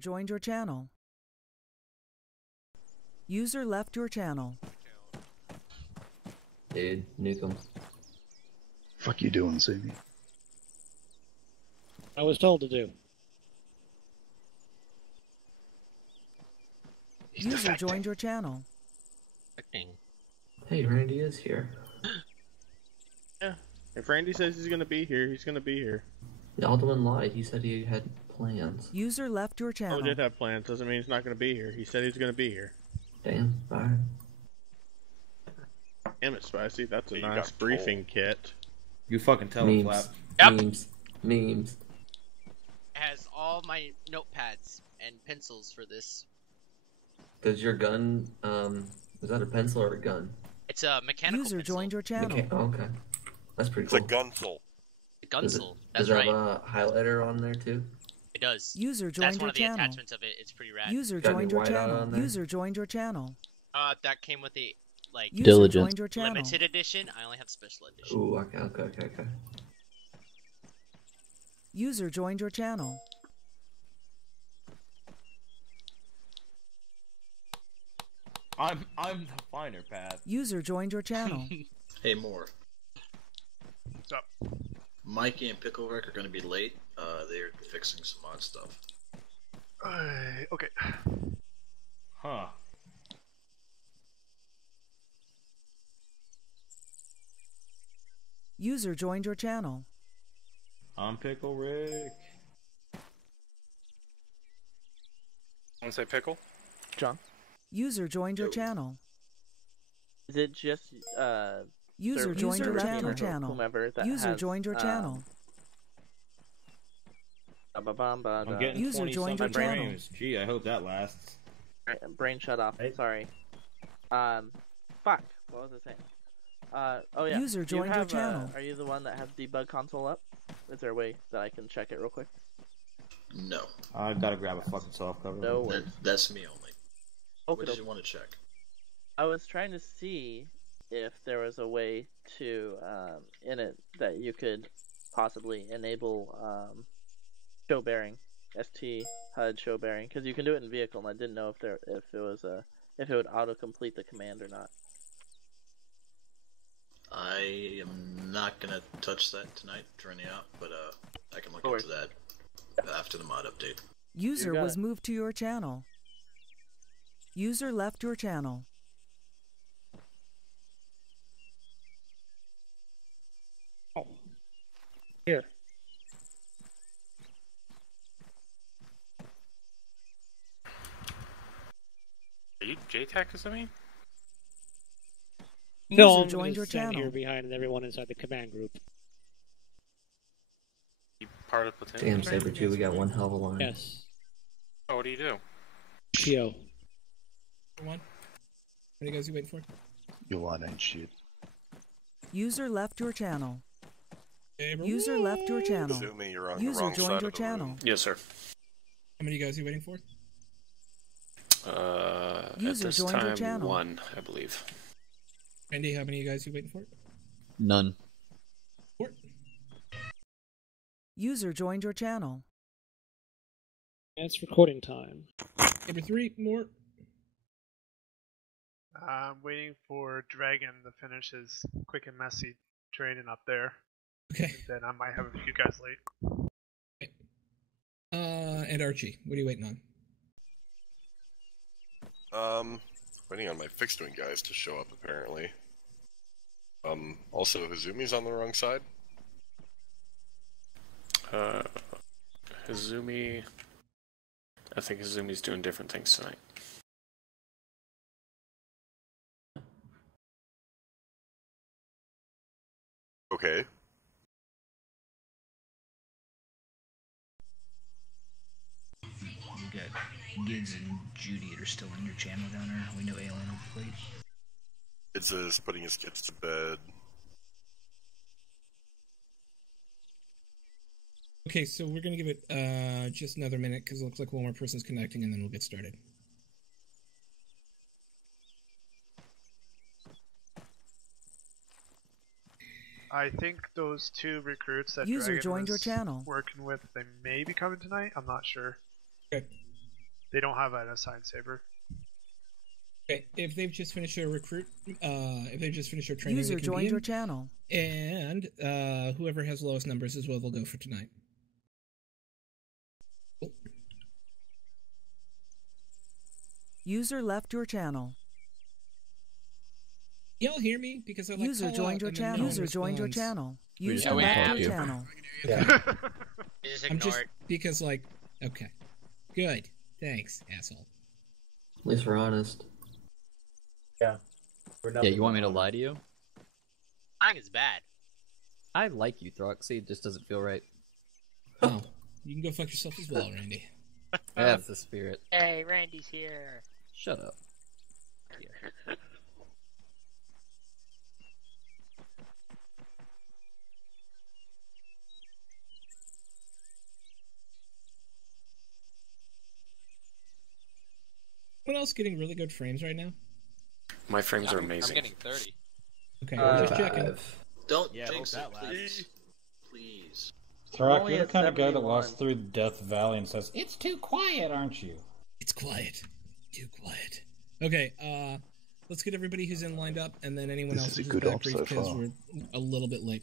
joined your channel. User left your channel. Dude, nuke him. Fuck you doing, Sammy? I was told to do. User joined your channel. Hey, Randy is here. Yeah. If Randy says he's gonna be here, he's gonna be here. The Alderman lied. He said he had plans. User left your channel. Oh, did have plans. Doesn't mean he's not gonna be here. He said he's gonna be here. Damn, alright. Damn it, Spicy. That's a nice briefing kit. You fucking tell him, Flap. Yep. Memes. It has all my notepads and pencils for this. Does your gun, is that a pencil or a gun? It's a mechanical User pencil. joined your channel. Okay. That's pretty It's cool. a gunsel. A gunsel. Does That's it right. have a highlighter on there too? It does. User That's joined one your of the channel. attachments of it. It's pretty rad. User Got any joined your whiteout channel. on there? User joined your channel. That came with the like User Diligent. joined your channel. limited edition. I only have the special edition. Ooh, okay. User joined your channel. I'm the finer path. User joined your channel. Hey, Moore. What's up? Mikey and Picklewick are going to be late. They're fixing some odd stuff. Okay. Huh. User joined your channel. I'm Pickle Rick. Want to say pickle? John? User joined your channel. Is it just User joined your channel? channel. Whomever that User has, joined your channel. I'm getting User 20 joined your something channel. frames. Gee, I hope that lasts. Brain shut off. Hey. Sorry. Fuck. What was I saying? Oh yeah. User Do you joined your have, channel. Are you the one that has debug console up? Is there a way that I can check it real quick? No. I gotta grab a fucking soft cover. No worries. That's me only. Okay. What did you want to check? I was trying to see if there was a way to in it that you could possibly enable show bearing, ST HUD show bearing, because you can do it in vehicle, and I didn't know if it would auto complete the command or not. I am not gonna touch that tonight during the op, but I can look No worries. into that after the mod update. User got was it. moved to your channel. User left your channel. Oh. Here. Are you JTAC or something? No, User I'm joined your stand channel. here behind everyone inside the command group. You part of platoon? Damn, Saber 2, we got one hell of a line. Yes. Oh, what do you do? PO. One. What are you guys waiting for? You line ain't shit. User left your channel. Gabriel. User left your channel. Assuming you're on User the wrong joined side your of the channel. room. Yes, sir. How many guys are you waiting for? User at this joined your time, channel. 1, I believe. Randy, how many guys are you waiting for? None. 4. User joined your channel. It's recording time. Number 3, more. I'm waiting for Dragon to finish his quick and messy training up there. Okay. Then I might have a few guys late. And Archie, what are you waiting on? Waiting on my fixed wing guys to show up apparently. Also Hazumi's on the wrong side. Hazumi... I think Hazumi's doing different things tonight. Okay. You got Gids and Judy that are still in your channel down there. We know Alien will plate. Gids is putting his kids to bed. Okay, so we're gonna give it just another minute because it looks like one more person's connecting, and then we'll get started. I think those 2 recruits that User Dragon joined your was channel. working with, they may be coming tonight. I'm not sure. Okay. They don't have an assigned saber. Okay, if they've just finished their if they've just finished their training, User they can joined begin. your channel. And whoever has the lowest numbers is what they'll go for tonight. User left your channel. Y'all hear me? Because I like User call joined out your and then channel. no one User joined your responds. channel. We just User don't left talk your to you. channel. Just I'm ignore just it. because like okay, good, thanks, asshole. At least we're honest. Yeah, you want me to lie to you? Lying is bad. I like you, Throck. See, it just doesn't feel right. Oh, you can go fuck yourself as well, Randy. That's the spirit. Hey, Randy's here. Shut up. Anyone else getting really good frames right now? My frames are amazing. I'm getting 30. Okay, just checking. Don't Yeah, jinx hope it, that please. Please. Throck, Only you're the at kind of guy that 71. walks through Death Valley and says, "It's too quiet, aren't you?" It's quiet. Too quiet. Okay, let's get everybody who's in lined up, and then anyone This else is a who's good back op brief so because far. we're a little bit late.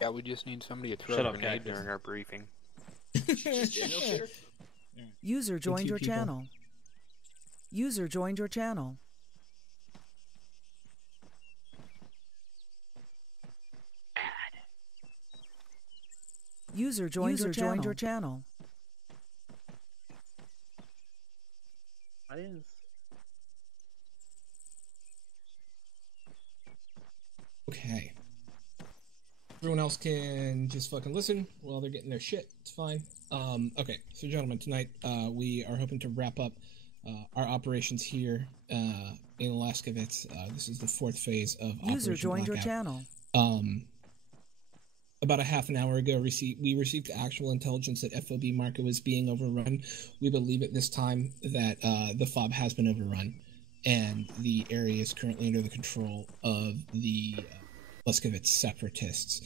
Yeah, we just need somebody to throw Shut a up, grenade Cactus. during our briefing. User joined your people. channel. User joined your channel. User joined your channel. I didn't. Okay. Everyone else can just fucking listen while they're getting their shit. It's fine. Okay, so gentlemen, tonight we are hoping to wrap up our operations here in Alaska. This is the 4th phase of User Operation joined your Blackout. channel. About a half an hour ago, we received actual intelligence that FOB Marco is being overrun. We believe at this time that the FOB has been overrun, and the area is currently under the control of the Leskovitz separatists.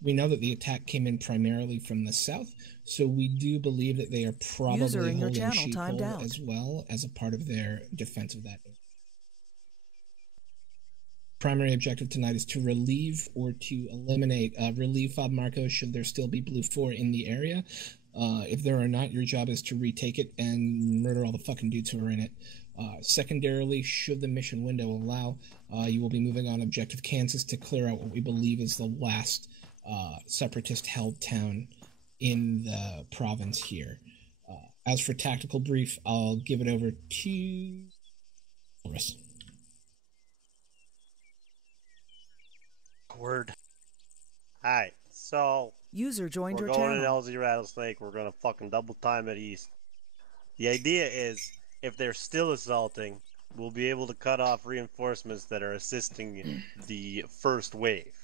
We know that the attack came in primarily from the south, so we do believe that they are probably User in your holding channel timed Sheeple out. as well as a part of their defense of that area. Primary objective tonight is to relieve or to eliminate relieve FOB Marco should there still be Blue 4 in the area. If there are not, your job is to retake it and murder all the fucking dudes who are in it. Secondarily, should the mission window allow, you will be moving on Objective Kansas to clear out what we believe is the last separatist-held town in the province here. As for tactical brief, I'll give it over to Boris. Word. Alright, so User joined we're your going to channel. LZ Rattlesnake. We're gonna fucking double time it east. The idea is, if they're still assaulting, we'll be able to cut off reinforcements that are assisting the first wave.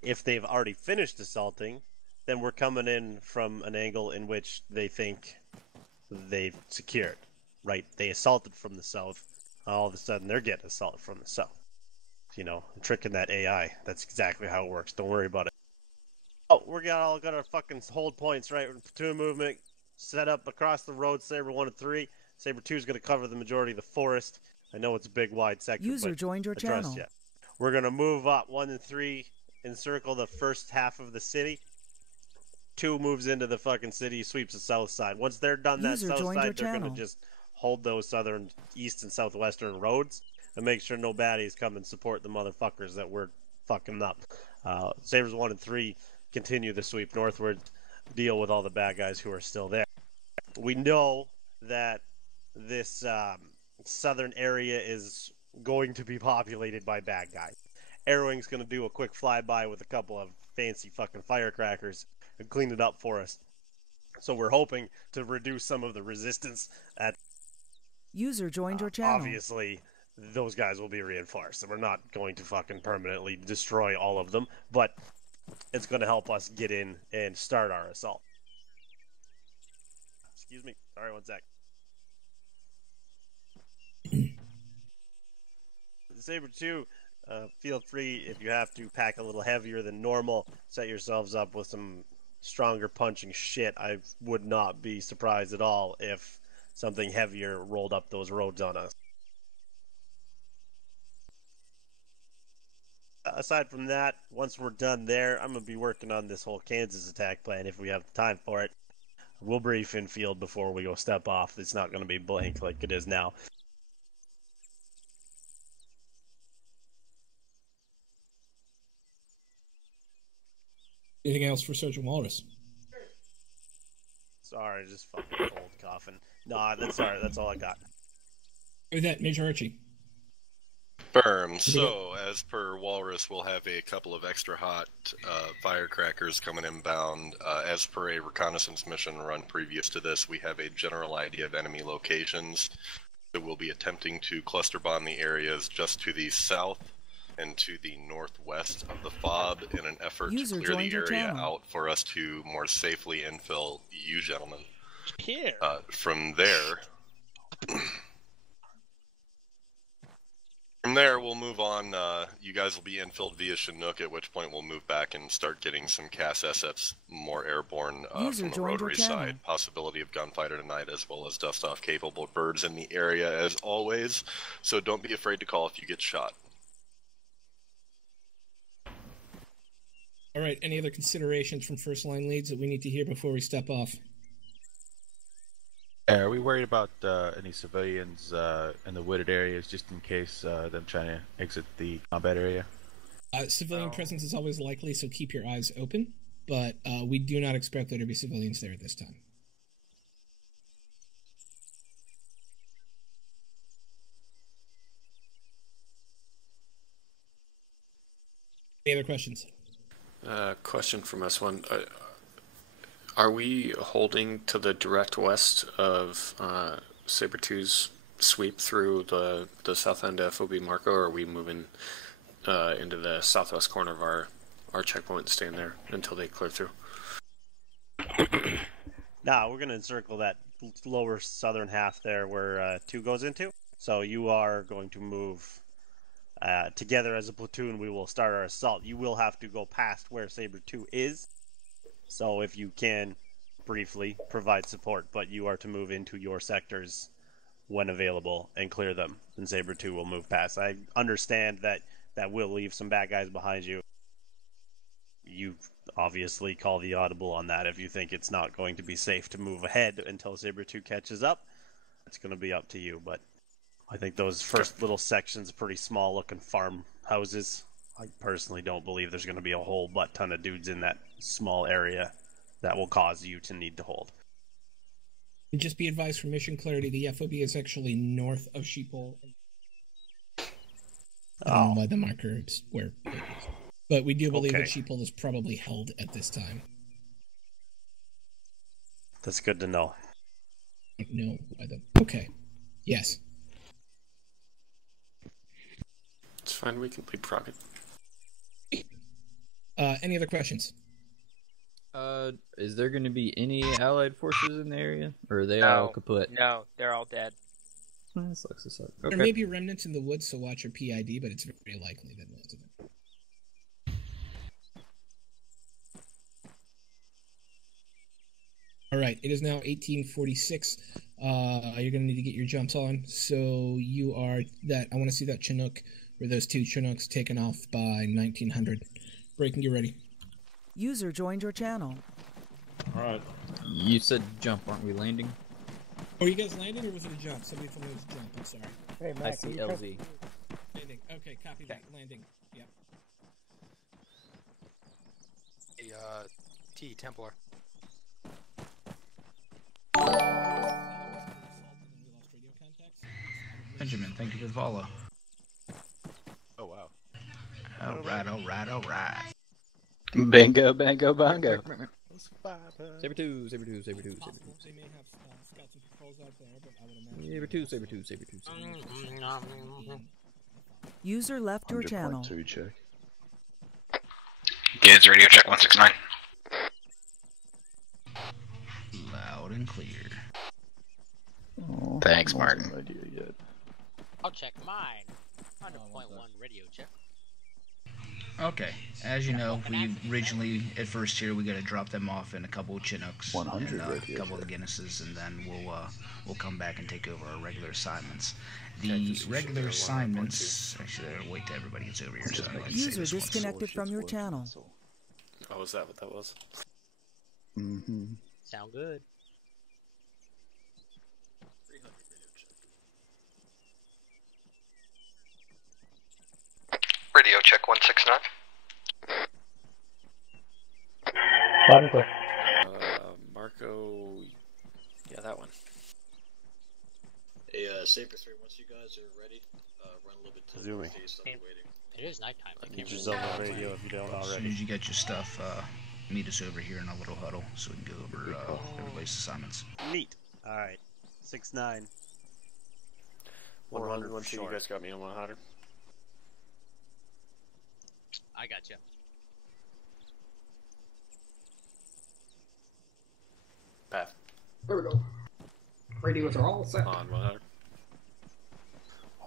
If they've already finished assaulting, then we're coming in from an angle in which they think they've secured. Right? They assaulted from the south. All of a sudden, they're getting assaulted from the south. You know, tricking that AI. That's exactly how it works. Don't worry about it. Oh, we're all gonna fucking hold points, right? Platoon movement set up across the road. Saber 1 and 3. Saber 2 is gonna cover the majority of the forest. I know it's a big, wide sector. User but joined your I trust channel. ya. We're gonna move up 1 and 3, encircle the first half of the city. 2 moves into the fucking city, sweeps the south side. Once they're done that User south joined your side, they're gonna channel. just hold those southern, east, and southwestern roads and make sure no baddies come and support the motherfuckers that we're fucking up. Sabres 1 and 3 continue the sweep northward, deal with all the bad guys who are still there. We know that this southern area is going to be populated by bad guys. Arrowing's going to do a quick flyby with a couple of fancy fucking firecrackers and clean it up for us. So we're hoping to reduce some of the resistance at User joined your channel. obviously those guys will be reinforced, and we're not going to fucking permanently destroy all of them, but it's going to help us get in and start our assault. Excuse me. Sorry, one sec. Saber 2, feel free if you have to pack a little heavier than normal. Set yourselves up with some stronger punching shit, I would not be surprised at all if something heavier rolled up those roads on us. Aside from that, once we're done there, I'm going to be working on this whole Kansas attack plan if we have time for it. We'll brief in field before we go step off. It's not going to be blank like it is now. Anything else for Sergeant Walrus? Sorry, just fucking cold coughing. Nah, that's alright. That's all I got. With that, Major Archie. Firm. So, as per Walrus, we'll have a couple of extra hot firecrackers coming inbound. As per a reconnaissance mission run previous to this, we have a general idea of enemy locations. So we'll be attempting to cluster bomb the areas just to the south and to the northwest of the FOB in an effort to clear the area out for us to more safely infill you gentlemen. Here. From there... From there, we'll move on. You guys will be infilled via Chinook, at which point we'll move back and start getting some CAS assets more airborne from the rotary side. Possibility of gunfighter tonight, as well as dust-off capable birds in the area, as always. So don't be afraid to call if you get shot. All right, any other considerations from first-line leads that we need to hear before we step off? Are we worried about any civilians in the wooded areas, just in case them trying to exit the combat area? Civilian presence is always likely, so keep your eyes open, but we do not expect there to be civilians there at this time. Any other questions? Question from S1. Are we holding to the direct west of Saber 2's sweep through the south end of FOB Marco, or are we moving into the southwest corner of our checkpoint and staying there until they clear through? Nah, we're going to encircle that lower southern half there where 2 goes into. So you are going to move together as a platoon. We will start our assault. You will have to go past where Saber 2 is. So if you can, briefly provide support, but you are to move into your sectors when available and clear them. And Saber 2 will move past. I understand that will leave some bad guys behind you. You obviously call the audible on that if you think it's not going to be safe to move ahead until Saber 2 catches up. It's going to be up to you, but I think those first little sections, pretty small looking farmhouses. I personally don't believe there's going to be a whole butt ton of dudes in that small area that will cause you to need to hold. And just be advised for mission clarity, the FOB is actually north of Sheephole. I don't know why the marker is where it is. But we do believe that Sheephole is probably held at this time. That's good to know. No, okay. Yes. It's fine, we can lead rocket. Any other questions? Is there going to be any allied forces in the area? Or are they all kaput? No, they're all dead. That sucks. Okay. There may be remnants in the woods, so watch your PID, but it's very likely that most of them. All right, it is now 1846. You're going to need to get your jumps on. So you are that. I want to see that Chinook, or those 2 Chinooks taken off by 1900. Breaking, get ready. User joined your channel. Alright. You said jump, aren't we landing? Oh, you guys landing, or was it a jump? Somebody told me it was a jump, I'm sorry. Hey, Mac, I see LZ. Landing. Okay, copy that. Landing. Yep. Hey, T, Templar. Benjamin, thank you for the follow. Oh, wow. Alright. Bango, bango, bongo. Saber 2. They may have scouts and patrols out there, but I would imagine... Saber 2. User left your channel. 100.2 check. Gids, radio check 169. Loud and clear. Oh, Thanks, Martin. No idea yet. I'll check mine. 100.1 radio check. Okay. As you know, we originally, at first here, we got to drop them off in a couple of Chinooks, 100 and right a here, couple of the Guinnesses, and then we'll come back and take over our regular assignments. The regular assignments, actually, I'll wait till everybody gets over here. So I can say User this once. disconnected from your channel. Oh, is that what that was? Mm-hmm. Sound good. Radio check 169. Loud and clear. Marco. Yeah, that one. Hey, Saber 3, once you guys are ready, run a little bit to the Zooming. northeast. I'm waiting. It is nighttime. Keep your zone on radio if you don't As soon already. as you get your stuff, meet us over here in a little huddle so we can go over everybody's assignments. Neat. Alright. 6-9. 100. 100 You guys got me on 100. I got you. Path. There we go. Radios are all set. On 100.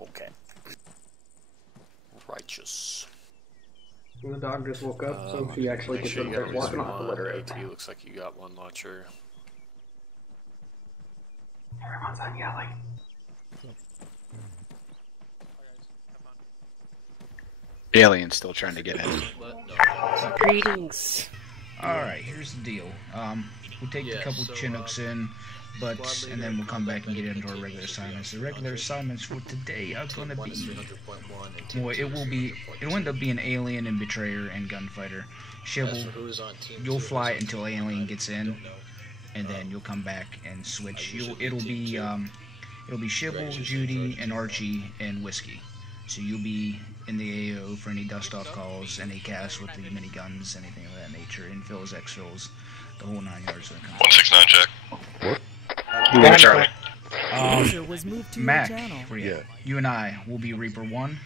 Okay. Righteous. And the dog just woke up, so she actually gets in there walking off the litter. AT looks like you got one launcher. Everyone's on yelling. Alien's still trying to get in. Greetings. Alright, here's the deal. We'll take a couple Chinooks in, and then we'll come back and get into our regular assignments. The regular assignments for today are going to be... Boy, it'll end up being Alien and Betrayer and Gunfighter. You'll fly it until Alien gets in, and then you'll come back and switch. It'll be Shibble, Judy, and Archie, and Whiskey. So you'll be in the AO for any dust-off calls, any casts with the miniguns, anything of that nature, infills, exfills, the whole 9 yards. 169 check. What? Charlie. User was moved to Mac, your channel. you and I will be Reaper 1.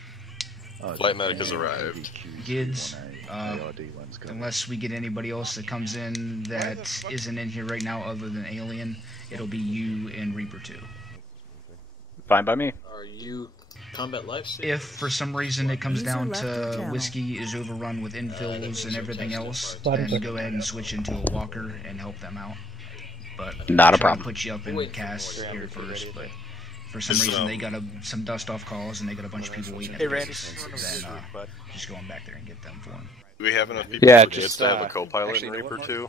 Flight medic has arrived. Gids, unless we get anybody else that comes in that isn't in here right now other than Alien, it'll be you and Reaper 2. Fine by me. Are you combat life? If for some reason it comes down to Whiskey is overrun with infills and everything else, then go ahead and switch into a walker and help them out. But not a try problem. to put you up in cast here first, but for some reason they got some dust-off calls and they got a bunch of people waiting at the base, then just going back there and get them for them. Do we have enough people Yeah, for just, to have a co-pilot in Reaper 2?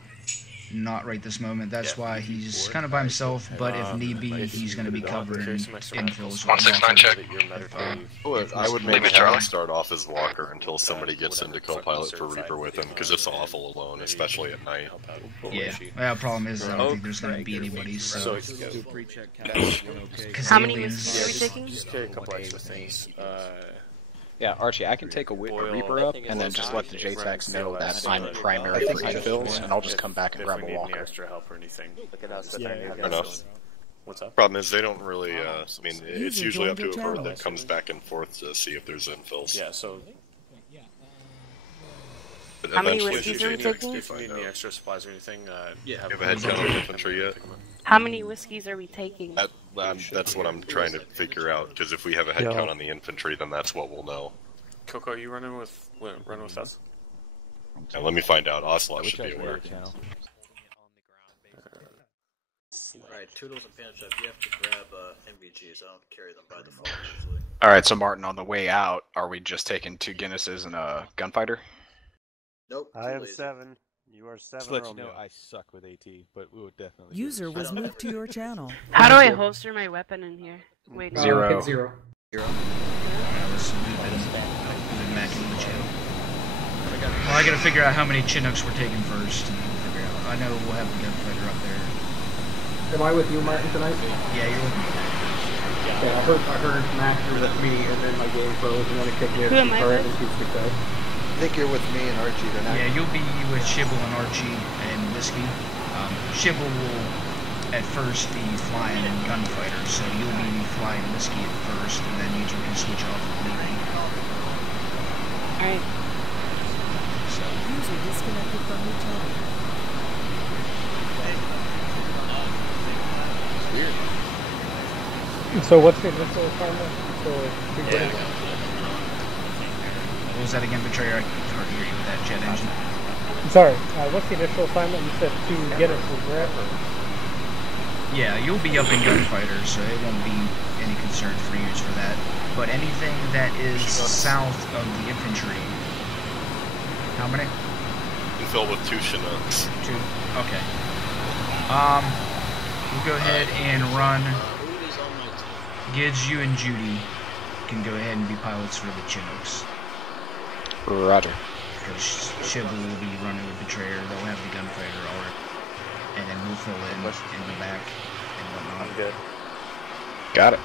Not right this moment. That's why he's kind of by himself. But if need be, he's going to be covering infills. 169 check. I would maybe Charlie. start off as Walker until somebody gets into co-pilot for Reaper with him, because it's awful alone, especially at night. Yeah. Well, the problem is I don't think there's going to be anybody. So. How many whiskeys are we taking? Just carry a couple extra things. Yeah, Archie, I can take a Reaper up and then just let the JTACs know that I'm primary for infills, and I'll just come back and grab a walker. Extra help or anything. Fair enough. What's up? Problem is, they don't really, I mean, it's usually up to a bird that comes back and forth to see if there's infills. Yeah, so... But How many eventually, whiskeys are we taking? If you need any extra supplies or anything, you have a head count on infantry yet? How many whiskeys are we taking? That's what I'm trying to figure out, because if we have a head count on the infantry, then that's what we'll know. Coco, are you running with us? Now, let me find out. Ocelot should be aware. Alright, Toodles and Panchep, you have to grab MVGs. I don't carry them by default usually. Alright, so Martin, on the way out, are we just taking 2 Guinnesses and a Gunfighter? Nope. I am 7. You are 7. Just let you Romeo. know I suck with AT, but we would definitely. User was moved to your channel. How do I holster my weapon in here? Wait. Zero. Hit 0. Well, I gotta figure out how many Chinooks we're taking first. And figure out. I know we'll have the Gunfighter up there. Am I with you, Martin, tonight? Yeah, you're with me. Yeah, I heard Max was with me, and then my game froze, and then it kicked in. Who am I with? I think you're with me and Archie tonight. Yeah, you'll be with Shibble and Archie and Whiskey. Shibble will, at first, be flying Gunfighter, so you'll be flying Whiskey at first, and then you can switch off with leaving. Alright. So, user disconnected from your channel. So what's the initial requirement? So What was that again, Betrayer? I hard to hear you with that jet engine. I'm sorry, what's the initial assignment? You said to get us to where? Yeah, you'll be up in gunfighters, so it won't be any concern for you for that. But anything that is south of the infantry... How many? You can fill with 2 Chinooks. 2? Okay. We'll go ahead and run... Gids, you and Judy can go ahead and be pilots for the Chinooks. Roger. Because Shibble will be running with Betrayer, they'll have the gunfighter already. And then we'll fill in the back and whatnot. I'm good. Got it.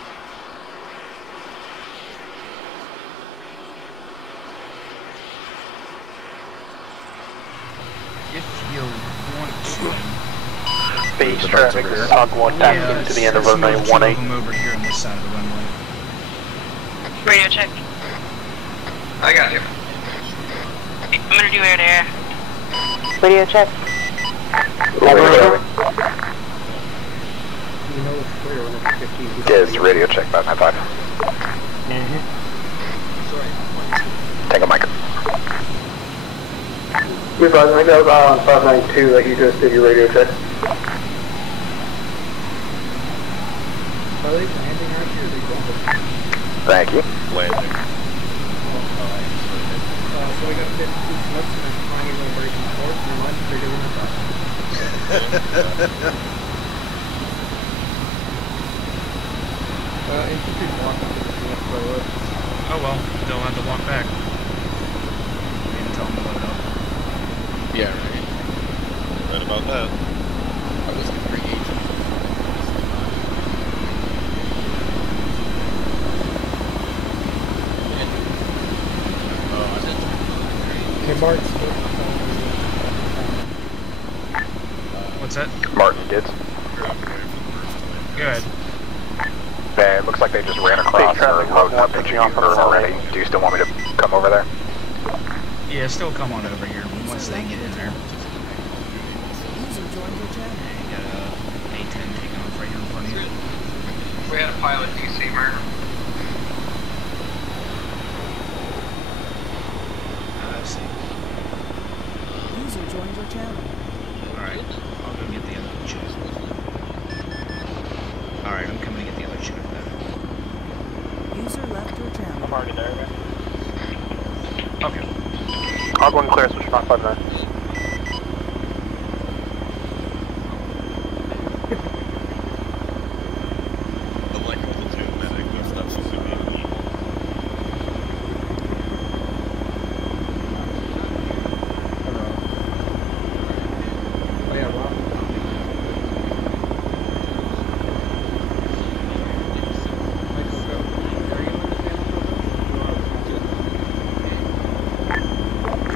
If you want to... Base traffic, Hog 1 taxiing to the end of runway 18. Them over here on this side of the runway. Radio check. I got you. I'm gonna do air to air. Radio check. Giz, radio check, 595. Tango Mike. We've I know on 592 that you just did your radio check. Are they landing out here or are they going? Thank you. Landing. So we got 52 slips and a tiny little break in the course and lunch bigger than the infantry's walking to the front by the way. Oh well, they'll have to walk back. Didn't tell them to load up. Yeah, right. Right about that. I was going to bring agents. Hey, Mark. What's that? Martin, Gids. Good. It looks like they just ran across or loading up into Jupiter already. Do you still want me to come over there? Yeah, still come on over here once they get in there. You got a A-10 taking off right here in front of you. We had a pilot DC murder. I see. User joined your channel. Alright, I'll go get the other chick. Alright, I'm coming to get the other chick then. User left your channel. I'm already there, man. Okay. Hog 1 clear, switch Mach 59. The like platoon medic, that's not supposed to be. Oh yeah, Rob.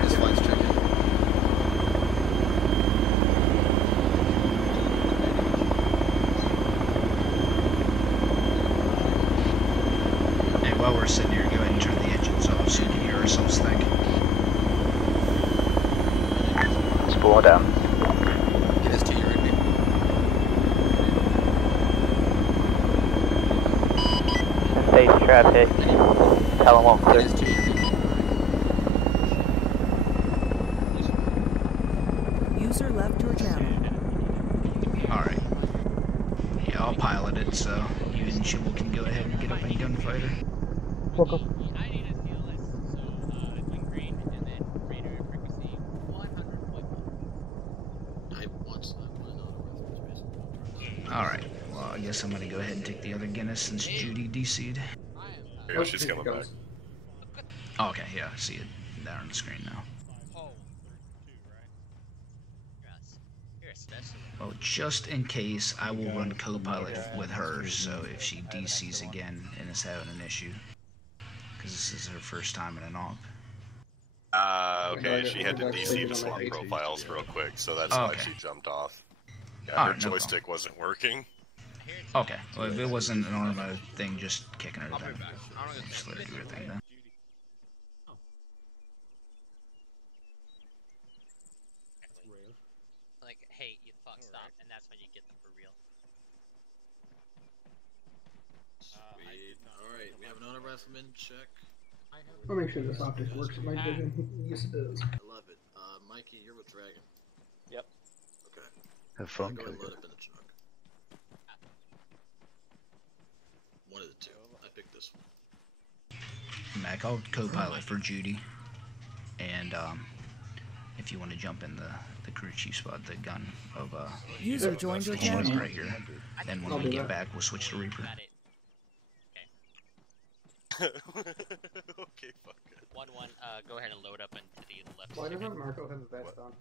This flight's checking. And while we're sitting here, go ahead and turn the engines off so you can hear ourselves think. Spool down. Get us to you, Rigby. Base traffic. Tell them all clear. User left your channel. Alright. Yeah, I'll pilot it, so you and Chibble can go ahead and get up in gunfighter. Welcome. Alright, well I guess I'm gonna go ahead and take the other Guinness since Judy DC'd. Yeah, she's coming back. Oh, okay, yeah, I see it there on the screen now. Well, just in case, I will run co-pilot with her, so if she DCs again and is having an issue, because this is her first time in an AUG. Okay, she had to DC the slot profiles real quick, so that's why she jumped off. Yeah, her joystick wasn't working. Okay, well if it wasn't an Arma thing, just kicking her then. Just let her do her thing then. Like, hey, you fuck stop, and that's when you get them for real. Sweet. Alright, we have an honor rifleman check. I'll make sure this optic works in my vision. Yes, it does. I love it. Mikey, you're with Dragon. Yep. Okay. Have fun, Go ahead and Coco. load up in the truck. One of the two. I picked this one. Mac, I'll co-pilot for Judy. And, if you want to jump in the crew chief spot, the gun of, User joined your channel. right here. Then when we get back, we'll switch to Reaper. Okay, fuck it. 1-1, go ahead and load up into the left. Why doesn't Marco have a vest on?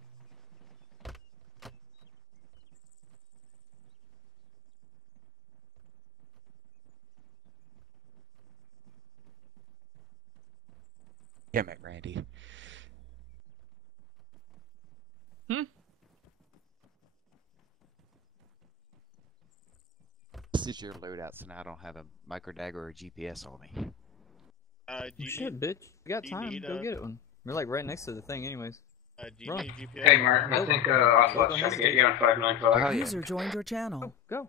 Damn it, Randy. This is your loadout, so now I don't have a micro dagger or a GPS on me. Do you Shit, need, bitch. You got do you time. need, Go get it one. We're like right next to the thing, anyways. do you Run. need GPS? Hey, Martin, I think Ocelot's trying to get you on 595. User joined your channel. Go.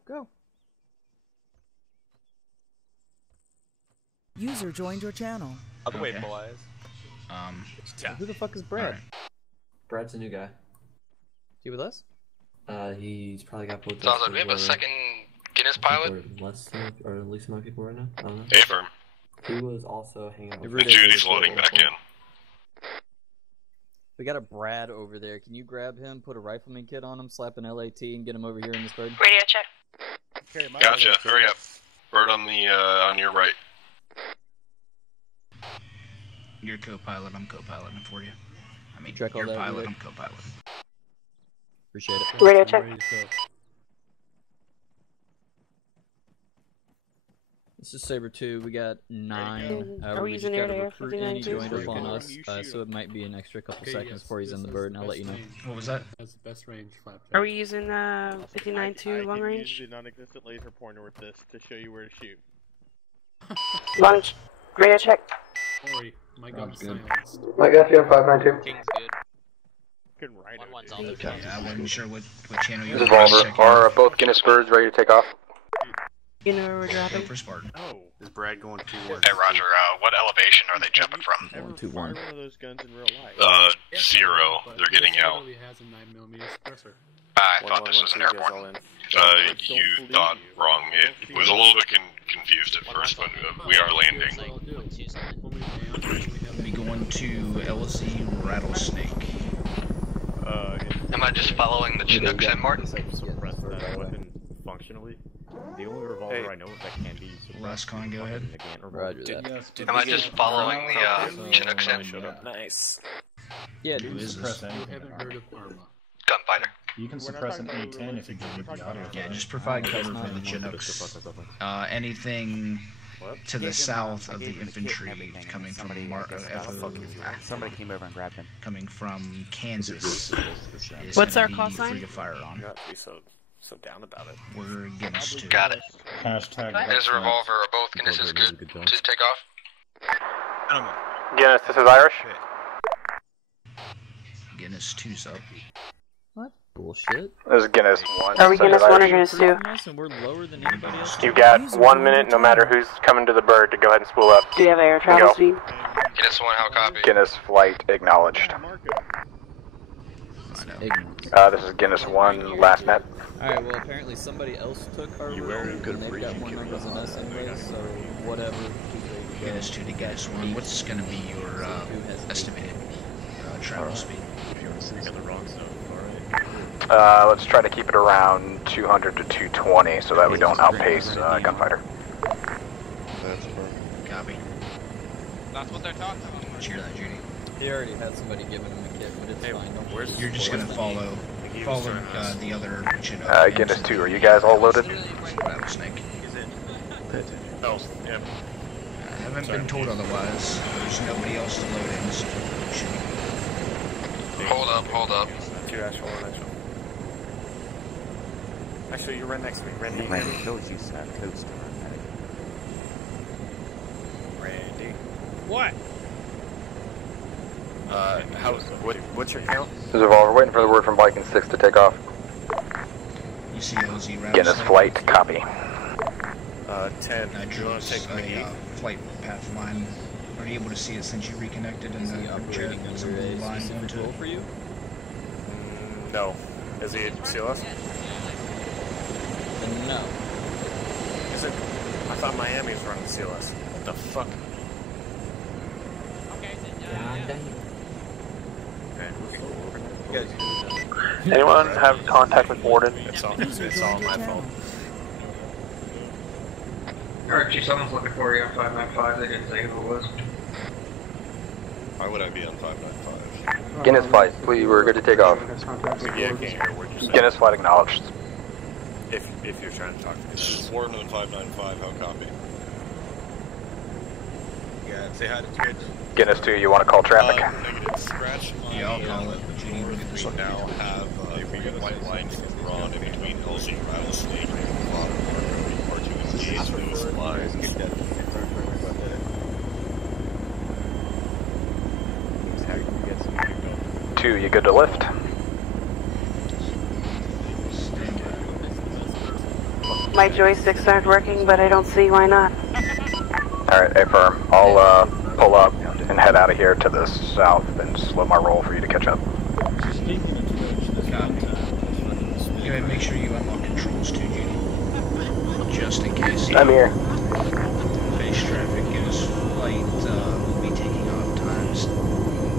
User joined your channel. Other way, boys. Who the fuck is Brad? Brad's a new guy. He with us? He's probably got both. Sounds like we have a second Guinness pilot. Or at least amount of people right now. I don't know. Affirm. He was also hanging out with Judy's loading back in. We got a Brad over there. Can you grab him, put a rifleman kit on him, slap an LAT, and get him over here in this bird? Radio check. Gotcha. Hurry up. Bird on the on your right. You're co-pilot, I'm co-piloting for you. I mean, Check all you're that, pilot, Rick. I'm co-pilot. Appreciate it. Radio check. This is Saber 2. We got 9. Are we We just using got a air-to-air recruit in. He 59-2? joined up on us, so it might be an extra couple seconds before he's in the bird, and I'll let you know. What was that? That's the best range flap. Are we using 59-2 long I range? use the non-existent laser pointer with this to show you where to shoot. Launch. Radio check. Sorry, my gun's silenced. I got you on 592. King's good. Fucking right. 1-1's all those Yeah, I wasn't sure what channel you This were is on. Volver. Are both Guinness birds ready to take off? You know where we're Go dropping? for Spartan. Oh. Is Brad going to? Hey, Roger. What elevation are they jumping from? Ever fire one of those guns in real life? 0. They're getting out. Has a 9mm suppressor. I thought this was an airborne. You thought wrong. It was a little bit confused at first, but we are landing. We going to LZ Rattlesnake. Am I just following the Chinooks and Martin? Suppress that weapon functionally. The only revolver I know that can be suppressed. Last con, go ahead. Roger that. Am I just following the Chinooks and? Nice. Yeah, Who is this? Gunfighter. You can suppress an A10 if you give me the audio. Yeah, just provide cover for the Chinooks. Anything to the south of the infantry coming from Somebody came over and grabbed him. coming from Kansas. is What's gonna our be call sign? Free to fire on. You have to be so down about it. We're Guinness 2. Got it. Hashtag. There's a revolver. Are both Guinnesses good to take off? Guinness, this is Irish. Guinness 2's up. What? Bullshit. This is Guinness 1. Are we Guinness 1 or Guinness 2? And we're lower than anybody else. You've got 1 minute, no matter who's coming to the bird, to go ahead and spool up. Do you have air travel Go. speed? Guinness 1, how copy? Guinness flight acknowledged. This is Guinness 1, last net. Alright, well apparently somebody else took our room, and they've got more numbers than us anyway, so whatever. Guinness 2 to Guinness 1. What's going to be your estimated travel speed? Let's try to keep it around 200 to 220 so that we don't outpace Gunfighter. That's perfect. Copy. That's what they're talking about. Cheer that, Judy. He already had somebody giving him a kit, but it's fine. Don't worry. You're just going to follow the other Chinook. Guinness 2, are you guys all loaded? Rattlesnake. Oh, yeah. I haven't been told otherwise. There's nobody else to load in, so should be good. Hold up. 2 actual, 1 actual. Actually, you're right next to me, Randy. Randy, told you codes to run Randy. What? What's your count? This is Evolver, waiting for the word from Viking 6 to take off. You see OZ Rattlesnake? Guinness flight, copy. 10. I You drew want to take a Mickey? flight path line Are you able to see it since you reconnected and the operating there's a under blue a line going specific to role it? for you? No. Is he CLS? No. Is it? I thought Miami was running CLS. What the fuck? Anyone have contact with Warden? It's all my fault. Archie, someone's looking for you on 595. They didn't say who it was. Why would I be on 595? Guinness flight, we were good to take off. Yeah, I can't hear what you're saying. Guinness flight acknowledged. If you're trying to talk to me. This is Warden on 595, how copy? Yeah, say hi to Twitch. Guinness 2, you want to call traffic? Negative. Scratch my Yeah, I'll call it. we now have white lines drawn in between LZ and Rattlesnake and Fodder are to engage those lines. Two, you good to lift? My joysticks aren't working, but I don't see why not. Alright, affirm. I'll pull up and head out of here to the south and slow my roll for you to catch up. Go ahead and make sure you unlock controls too, Judy. Just in case. I'm here. Face traffic is light. We'll be taking off times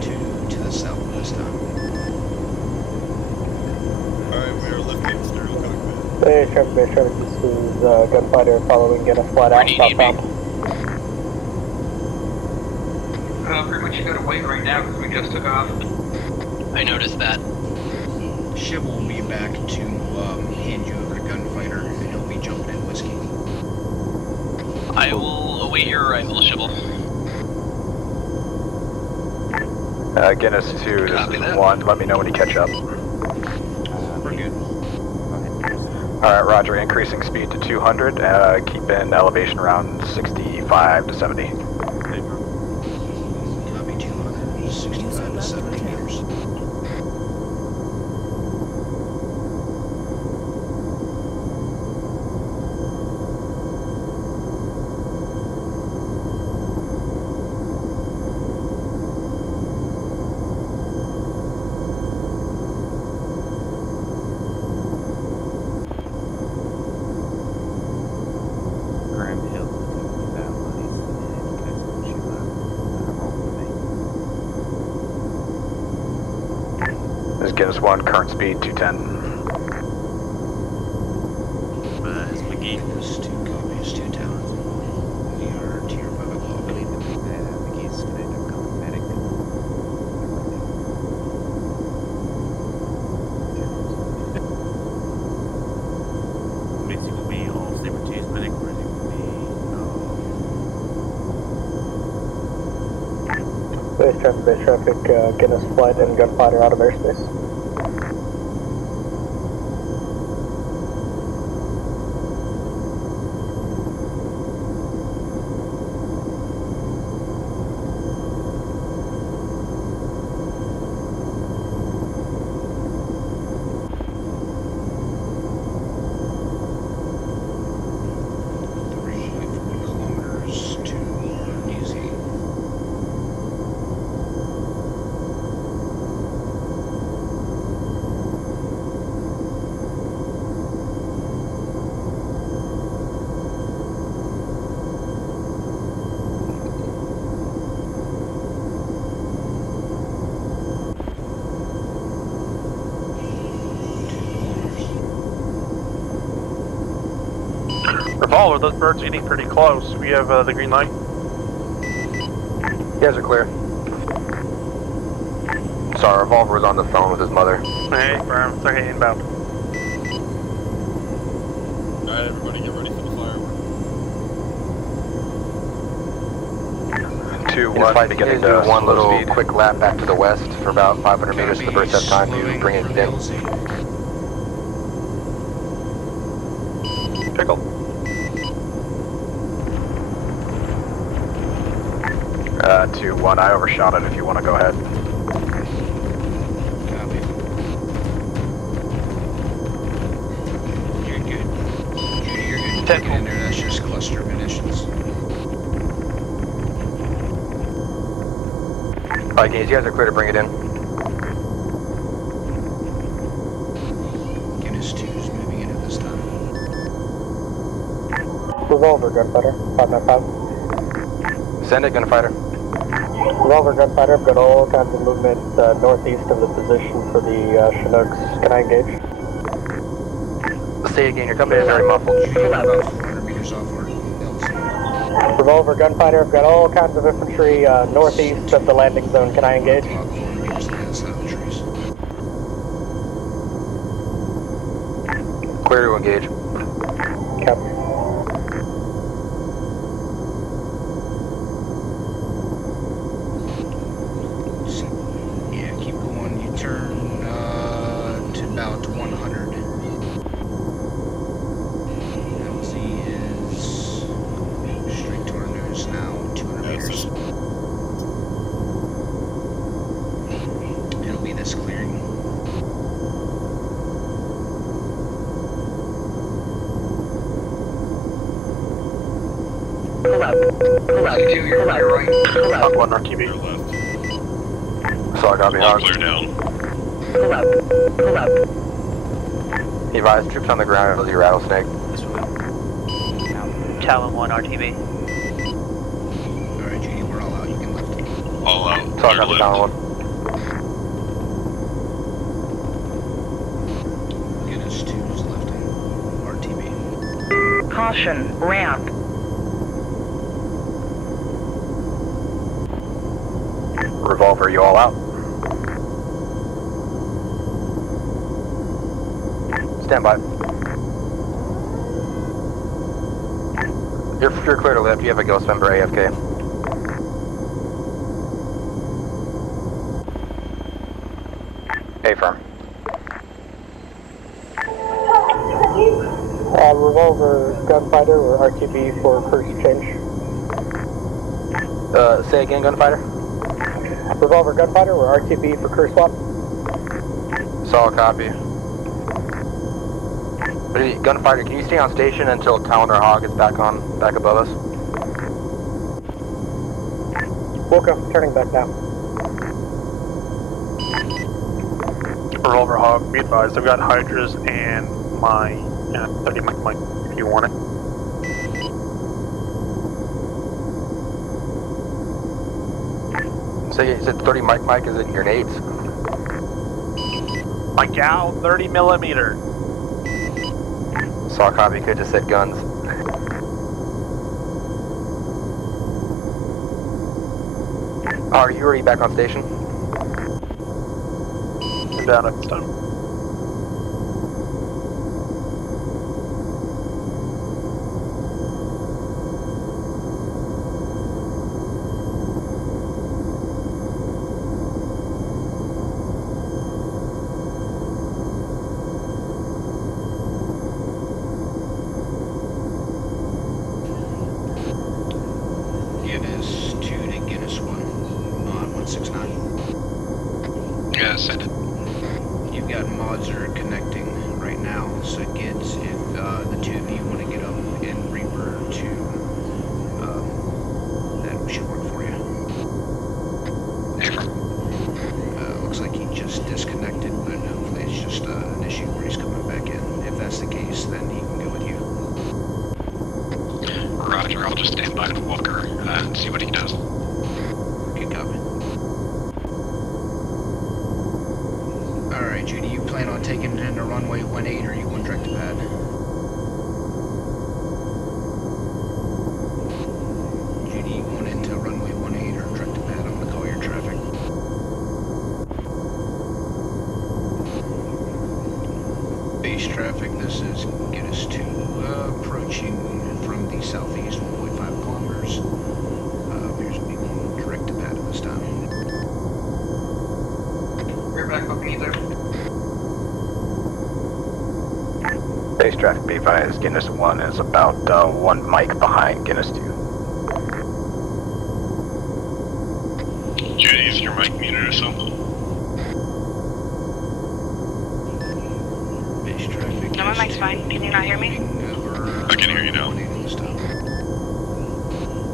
2 to the south this time. Alright, we are lifting stereo cockpit. Base traffic, this is Gunfighter following Guinness flight out southbound. Pretty much you gotta wait right now because we just took off. I noticed that. Shib will be back to hand you over to Gunfighter, and he'll be jumping in whiskey. I will await your arrival, Shibble. Guinness 2, this is 1. Let me know when you catch up. We're good. Alright, roger. Increasing speed to 200. Keep in elevation around 65 to 70. Copy 200, 65 to 70 meters. This is Guinness 1, current speed 210. It's McGee. Guinness 2 copies 210. We are tier 5 o'clock. McGee's gonna end up going medic. Is he gonna be all Saber Cheese medic or is he gonna be Base traffic, Guinness flight and Gunfighter out of airspace. Revolver, those birds are getting pretty close. We have the green light. You guys are clear. Sorry, Revolver was on the phone with his mother. Hey, firm. It's okay, inbound. Alright, everybody get ready for the fireworks. 2-1, beginning to one little quick lap back to the west for about 500 meters to the first have time to bring it in. Pickle. 2-1, I overshot it if you want to go ahead. Copy. You're good. Judy, you're good to take it in there. That's just cluster munitions. Guinness, you guys are clear to bring it in. Guinness 2 is moving in at this time. Revolver, gunfighter, 595. Send it, gunfighter. Revolver, gunfighter, I've got all kinds of movement northeast of the position for the Chinooks. Can I engage? Say again, your company is very muffled. About 400 meters off our LC. Revolver, gunfighter, I've got all kinds of infantry northeast of the landing zone. Can I engage? About 400 meters to the other side of the trees. Clear to engage. Copy. Yeah, keep going. You turn to about 100. LZ is straight to our nose now, 200 meters. It'll be this clearing. Pull up. Pull up. You're right. Pull up. 1 RTB. So I got behind. Clear down. Pull up. Pull up. Advise troops on the ground, LZ Rattlesnake. Talon 1 RTB. Alright, Judy, we're all out. You can lift. All out. So I got the down 1. Guinness 2 is lifting. RTB. Caution, ramp. Revolver, you all out? Stand by. You're clear to lift. You have a ghost member AFK. A-firm. Revolver, gunfighter, or RTB for course change. Say again, gunfighter? Revolver, gunfighter, or RTB for course swap. Solid copy. Gunfighter, can you stay on station until Talon or Hog is back above us? Wilco, turning back now. Revolver Hog, be advised, I've got Hydras and my 30 mic if you want it. So you said 30 mic, is it grenades? My gal, 30 millimeter. Saw copy, could just said guns. Are you already back on station? I'm down at this time. Guinness 2 to Guinness 1 on 169. Yeah, send it. You've got mods that are connecting right now, so Gids, if the two of you want to get up and Reaper to, that should work for you. Looks like he just disconnected, but hopefully it's just an issue where he's coming back in. If that's the case, then he can go with you. Roger, I'll just stand by the Walker and see what he does. Good copy. Alright, Judy, you plan on taking it into runway 18 or you going direct to pad? Judy, you going into runway 18 or direct to pad? I'm going to call your traffic. Base traffic, this is Guinness 2 approaching from the southeast 1.5 kilometers. Appears to be going direct to pad at this time. We're back up either. Base traffic be advised, Guinness 1 is about 1 mic behind Guinness 2. Judy, is your mic muted or something? Base traffic. No, my mic's fine. Can you not hear me? I can hear you now.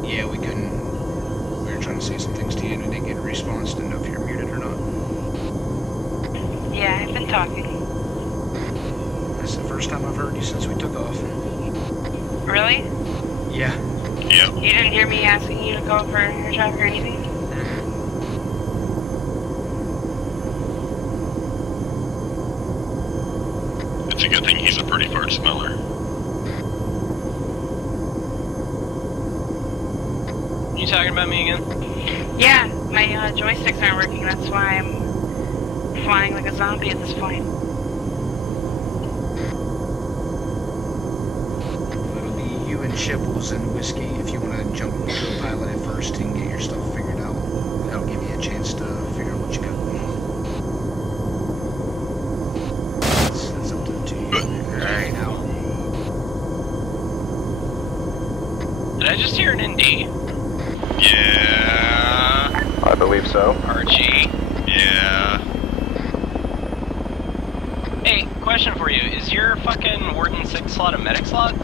Yeah, we couldn't. We were trying to say some things to you and we didn't get a response. Didn't know if you been talking. That's the first time I've heard you since we took off. Really? Yeah. Yep. You didn't hear me asking you to go for air traffic or anything? It's a good thing he's a pretty fart smeller. You talking about me again? Yeah, my joysticks aren't working. That's why I'm flying like a zombie at this point. It'll be you and Chibbles and Whiskey if you want to jump into a pilot at first and get your stuff figured out. That'll give you a chance to figure out what you got going on. That's up to the two of you right now. Did I just hear an ND? Yeah. I believe so. Archie. Yeah. Hey, question for you. Is your fucking Warden 6 slot a medic slot?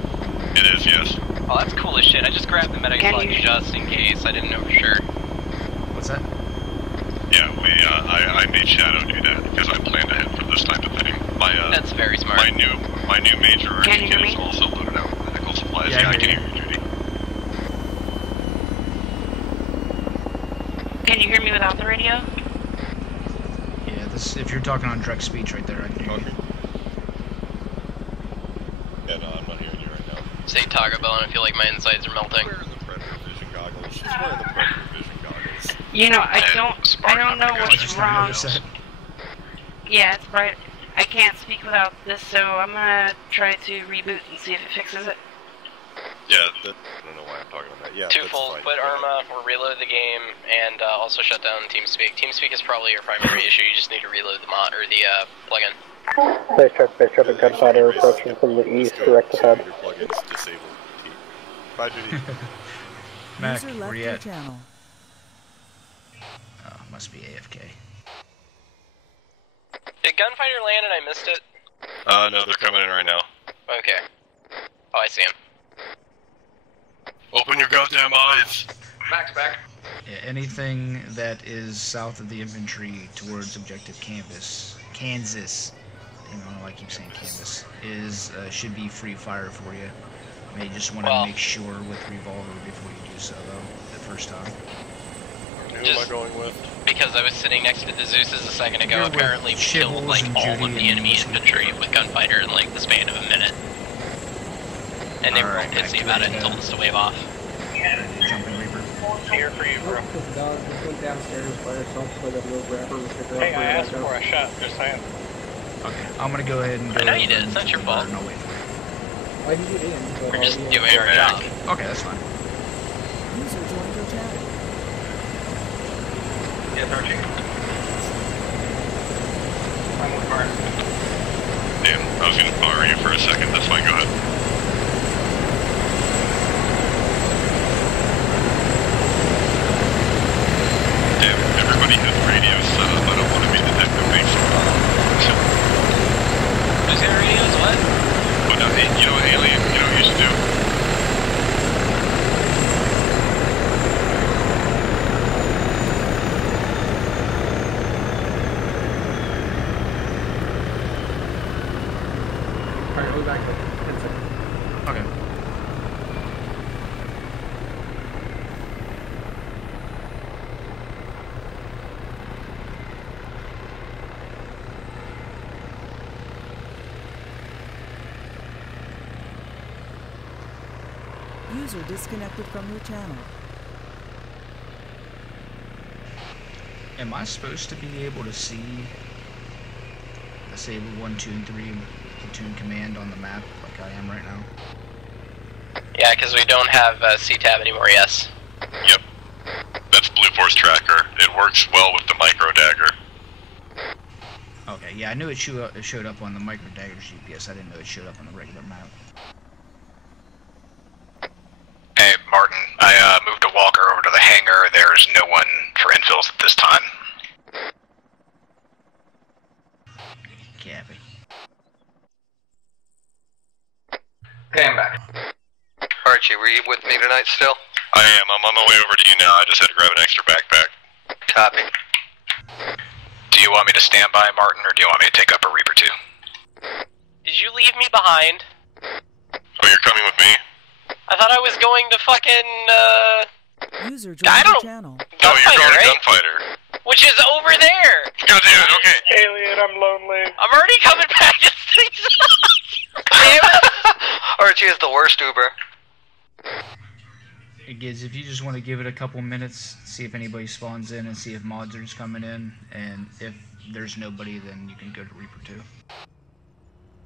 It is, yes. Oh, that's cool as shit. I just grabbed the medic slot just in case. I didn't know for sure. What's that? Yeah, I made Shadow do that because I planned ahead for this type of thing. That's very smart. My new major Can you hear kit me? is also loaded out with medical supplies. Yeah, Yeah, I I can hear hear you, Judy. Can you hear me without the radio? Yeah, this if you're talking on direct speech right there, I can hear you. Yeah, no, I'm not hearing you right now. Say Taco Bell and I feel like my insides are melting. Wearing the Predator Vision goggles. She's wearing the Predator Vision goggles. You know, I don't know what's wrong. Yeah, it's bright. I can't speak without this, so I'm gonna try to reboot and see if it fixes it. Yeah, I don't know why I'm talking about that. Yeah, Twofold, quit Irma, or reload the game, and also shut down TeamSpeak. TeamSpeak is probably your primary issue, you just need to reload the mod, or the plugin. Space traffic, gunfighter approaching from the east, direct ahead. Your plugins disabled. Bye, Judy. Mac, User where left you your at? channel. Oh, must be AFK. Did Gunfighter land and I missed it? No, they're coming in right now. Okay. Oh, I see him. Open your goddamn eyes! Max back. Yeah, anything that is south of the infantry towards objective Kansas, you know, I keep saying Kansas, is should be free fire for you. You may just want to make sure with revolver before you do so, though, the first time. Who am I going with? Because I was sitting next to the Zeus's a second ago, You're apparently with killed Chibbles like and all Judy of the and enemy Whiskey. infantry with Gunfighter in like the span of a minute. And they were all pissy about it and told us to wave off. Jumping Reaper. Here for you, bro. This dog just went downstairs by herself so that little grabber was picked her up. Hey, I asked for a shot, just saying. Okay, I'm gonna go ahead and go. I know you did, it's not your fault. No, wait. Why did you in? We're just doing our job. Okay, that's fine. User joined your channel. Yes, Archie. I'm with Mark. Damn, I was gonna borrow you for a second. That's fine, go ahead. Damn, everybody has radios set up. I don't want to be the dick that makes them. Who's got radios? What? But no, hey, you know what, Alien? You know what you should do? Alright, we'll be back in 10 seconds. Okay. User disconnected from your channel. Am I supposed to be able to see, let's say, 1, 2, and 3 platoon command on the map like I am right now? Yeah, because we don't have C-Tab anymore, yes. Yep. That's Blue Force Tracker. It works well with the micro dagger. Okay, yeah, I knew it showed up on the micro dagger GPS. I didn't know it showed up on the regular map. Hey, Martin, I moved a walker over to the hangar. There's no one for infills at this time. Copy. Okay, I'm back. Archie, were you with me tonight still? I am. I'm on my way over to you now. I just had to grab an extra backpack. Copy. Do you want me to stand by, Martin, or do you want me to take up a Reaper 2? Did you leave me behind? Oh, you're coming with me? I thought I was going to fucking, User joined your channel. No, you're going to right? Gunfighter. Which is over there! God damn it, okay. Alien, I'm lonely. I'm already coming back to Damn it! Archie is the worst Uber. Hey Giz, if you just want to give it a couple minutes, see if anybody spawns in and see if mods are just coming in, and if there's nobody, then you can go to Reaper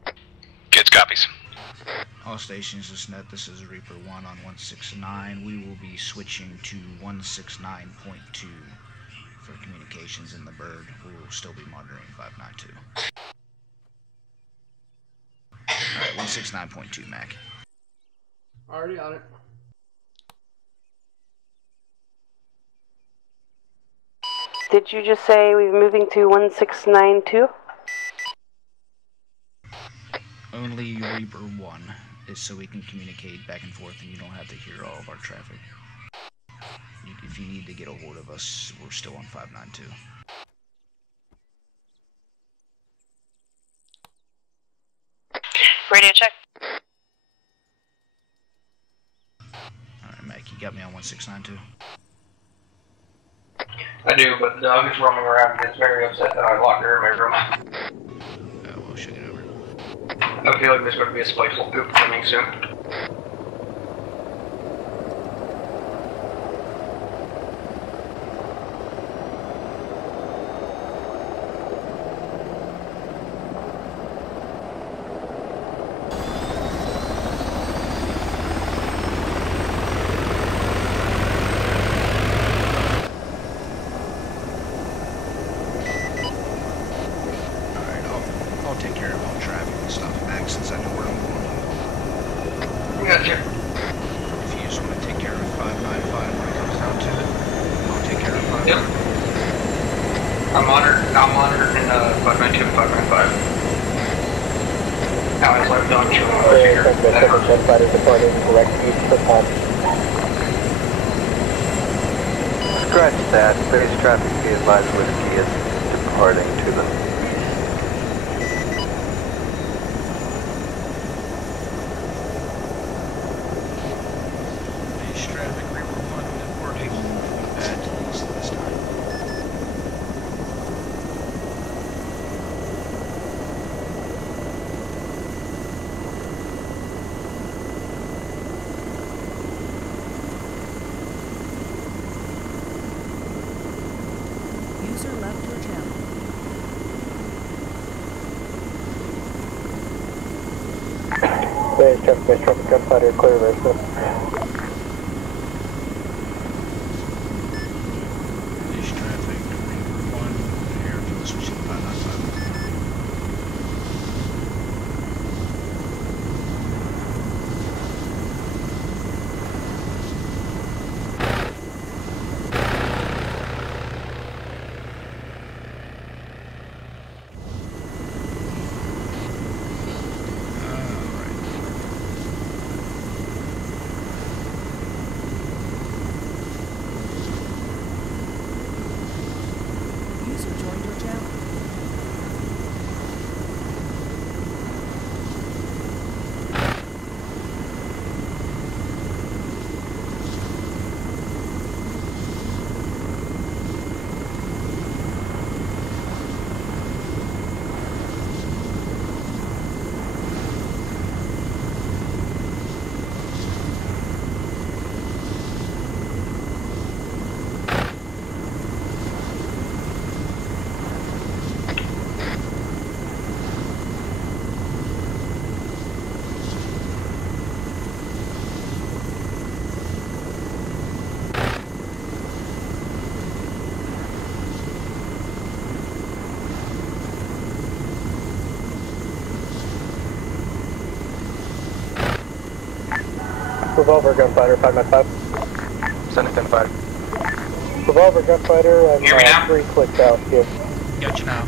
2. Kids copies. All stations, this net, this is Reaper 1 on 169. We will be switching to 169.2 for communications in the bird. We will still be monitoring 592. Alright, 169.2 Mac. Already on it. Did you just say we're moving to 1692? Only Reaper 1 is so we can communicate back and forth and you don't have to hear all of our traffic. If you need to get a hold of us, we're still on 592. Radio check. Alright, Mac, you got me on 1692? I do, but the dog is roaming around and is very upset that I locked her in my room. Oh, we'll shake it over. I feel like there's going to be a spiteful poop coming soon. I'll take care of all traffic and stuff, Max, since I know where I'm going. Gotcha. If you just want to take care of 595 when it comes down to it, I'll take care of 595. Yep. I'm monitoring 592 and 595. Now as I've done chewing on my finger. Jet fighter departing direct east for pump. Scratch that. Base traffic be advised whiskey is departing to the Base traffic, Reaper 1 departing at east this time. User left your channel. Base traffic, gunfighter, clear versa. Base traffic, Reaper 1, here for the switching 595. User joined your channel. Revolver gunfighter, 595. Send it 10-5. Revolver gunfighter, Hear me now? I'm 3 clicked out here. Got you now.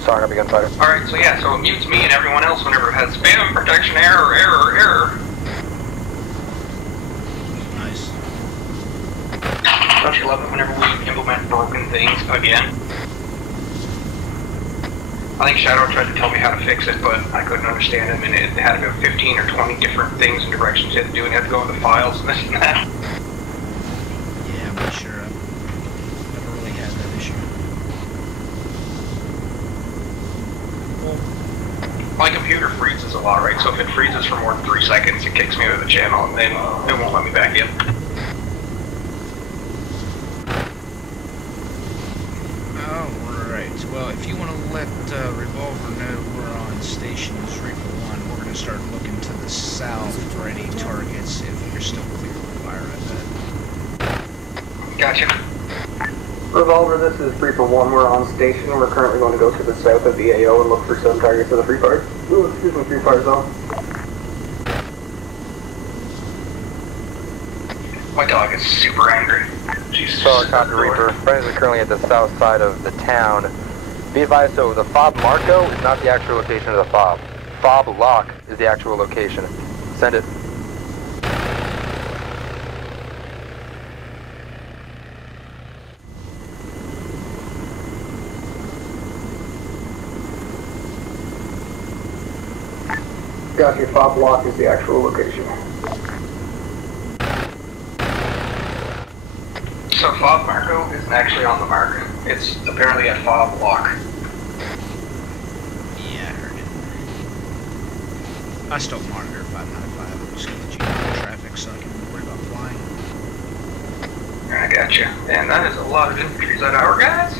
Sorry, I'll be gunfighter. Alright, so yeah, so it mutes me and everyone else whenever it has spam protection error. Nice. Don't you love it whenever we implement broken things again? I think Shadow tried to tell me how to fix it, but I couldn't understand him, and it had about 15 or 20 different things and directions you had to do, and you had to go into files and this and that. Yeah, I'm not sure. I've never really had that issue. My computer freezes a lot, right? So if it freezes for more than 3 seconds, it kicks me out of the channel, and then it won't let me back in. Alright, well, if you want to let Revolver know we're on station 341, we're going to start looking to the south for any targets if you're still clear of fire at that. Gotcha. Revolver, this is 341. We're on station. We're currently going to go to the south of the AO and look for some targets of the free fire. Ooh, excuse me, free fire zone. My dog is super angry. Jesus. Solid copy, Reaper. Friends are currently at the south side of the town. Be advised, so the fob Marco is not the actual location of the fob. Fob lock is the actual location. Send it. Got your fob lock is the actual location. So fob Marco isn't actually on the marker. It's apparently at fob lock. Yeah, I heard it. I still monitor 595. I'm just going to let you know traffic so I can worry about flying. I gotcha. And that is a lot of infantry. Is that our guys?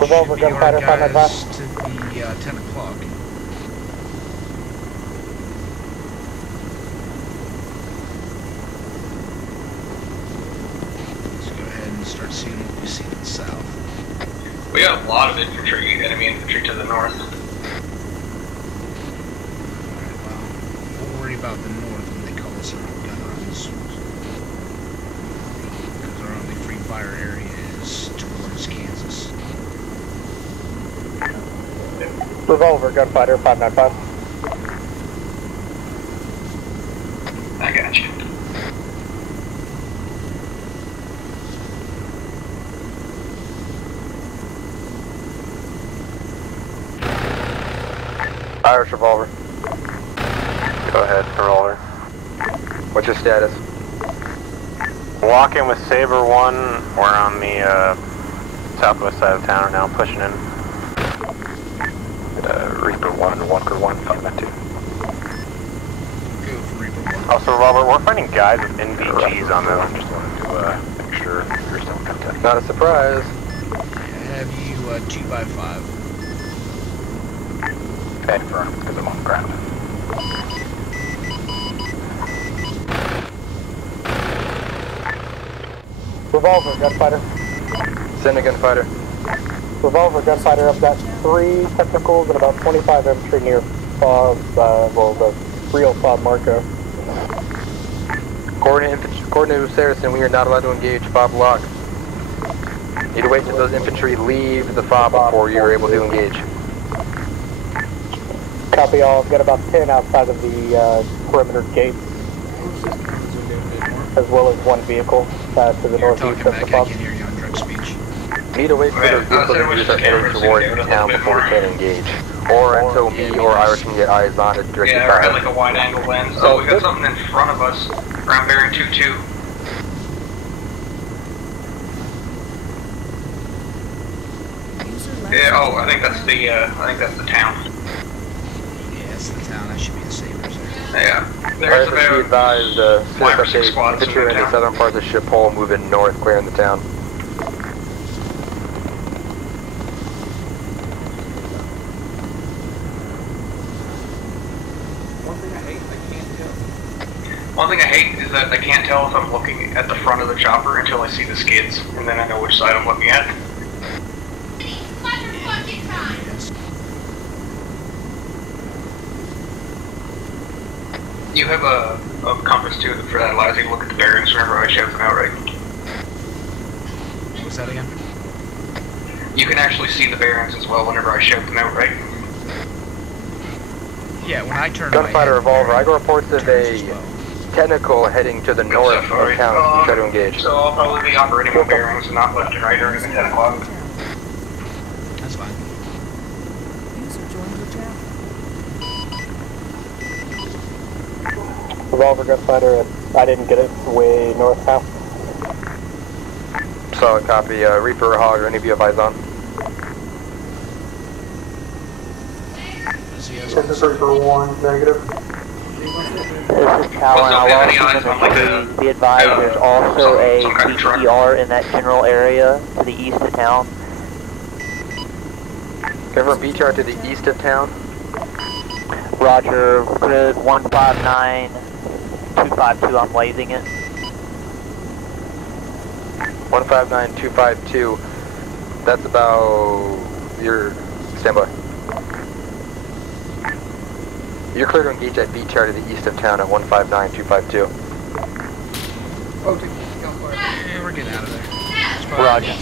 Revolver, gunfighter, 595. To the 10 o'clock. Start seeing what we see to the south. We got a lot of infantry, enemy infantry to the north. Alright, well, we'll worry about the north when they call us on guns. Because our only free fire area is towards Kansas. Revolver, gunfighter, 595. I got you. Irish Revolver. Go ahead, Revolver. What's your status? Walking with Saber 1. We're on the southwest side of town right now, pushing in. Reaper 1 and Walker 1, find that too. Go for Reaper 1. Also, Revolver, we're finding guys with NVGs on them. I just wanted to make sure you're still in contact. Not a surprise. Have you 2x5? Confirmed, because I'm on the ground. Revolver, gunfighter. Send a gunfighter. Revolver, gunfighter. I've got 3 technicals and about 25 infantry near fob, well, the real fob Marco. Coordinate with Saracen, we are not allowed to engage fob lock. Need to wait until those infantry leave the fob before you're able to engage. Copy all. I've got about 10 outside of the perimeter gates, as well as 1 vehicle to the northeast of the fob. I can hear you on direct speech. Need to wait for those vehicles to start heading towards the town before we can engage. Or until me or Irish can get eyes on it directly. Yeah, or had like a wide angle lens. Oh, we got something in front of us. Ground bearing 22. Yeah, oh, I think that's the town. Yeah, it's the town. That should be the Sabres there. Yeah. There's about be advised, 5 or 6 squads infantry in the southern parts of Shiphole moving north, clearing the town. One thing I hate is that I can't tell if I'm looking at the front of the chopper until I see the skids, and then I know which side I'm looking at. You have a compass too for that allows you to look at the bearings whenever I shout them out, right? What's that again? You can actually see the bearings as well whenever I shout them out, right? Yeah, when I turn Gunfighter Revolver, I got reports of a technical heading to the north of town to try to engage. So I'll probably be operating my bearings and not left and right or even 10 o'clock. That's fine. Revolver gunfighter, I didn't get it, way north now. Solid copy. Reaper or Hog, or any of you have eyes on? This is Reaper 1, negative. This is Talon. I'll also be advised there's also a BTR in that general area to the east of town. Confirm BTR to the east of town. Roger, grid 159, 252, I'm lasing it. 159, 252. That's about your standby. You're clear to engage at BTR to the east of town at 159, 252. Oh, yeah, we're getting out of there. Roger.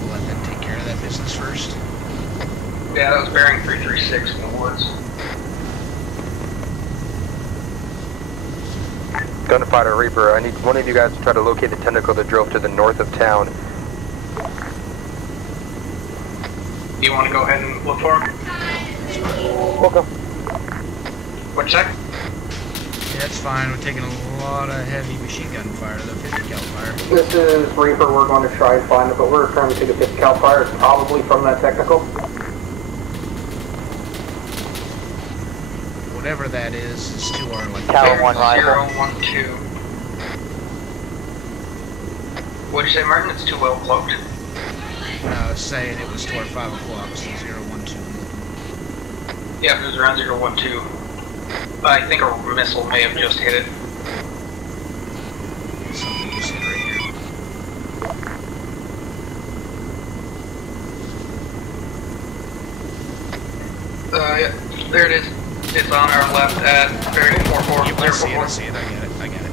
We'll let them take care of that business first. Yeah, that was bearing 336 in the woods. Gunfighter Reaper, I need one of you guys to try to locate the tentacle that drove to the north of town. Do you want to go ahead and look for him? Okay. What's that? Yeah, that's fine. We're taking a lot of heavy machine gun fire, though, 50 cal fire. This is Reaper, we're going to try and find it, but we're currently taking 50 cal fire. It's probably from that technical. Whatever that is to our, like... Tower 1 rifle. 012. What'd you say, Martin? It's too well cloaked? I was saying it was toward 5 o'clock, so 012. Yeah, if it was around 012. I think a missile may have just hit it. Something just hit right here. Yeah, there it is. It's on our left at bearing 44. I see it, I get it.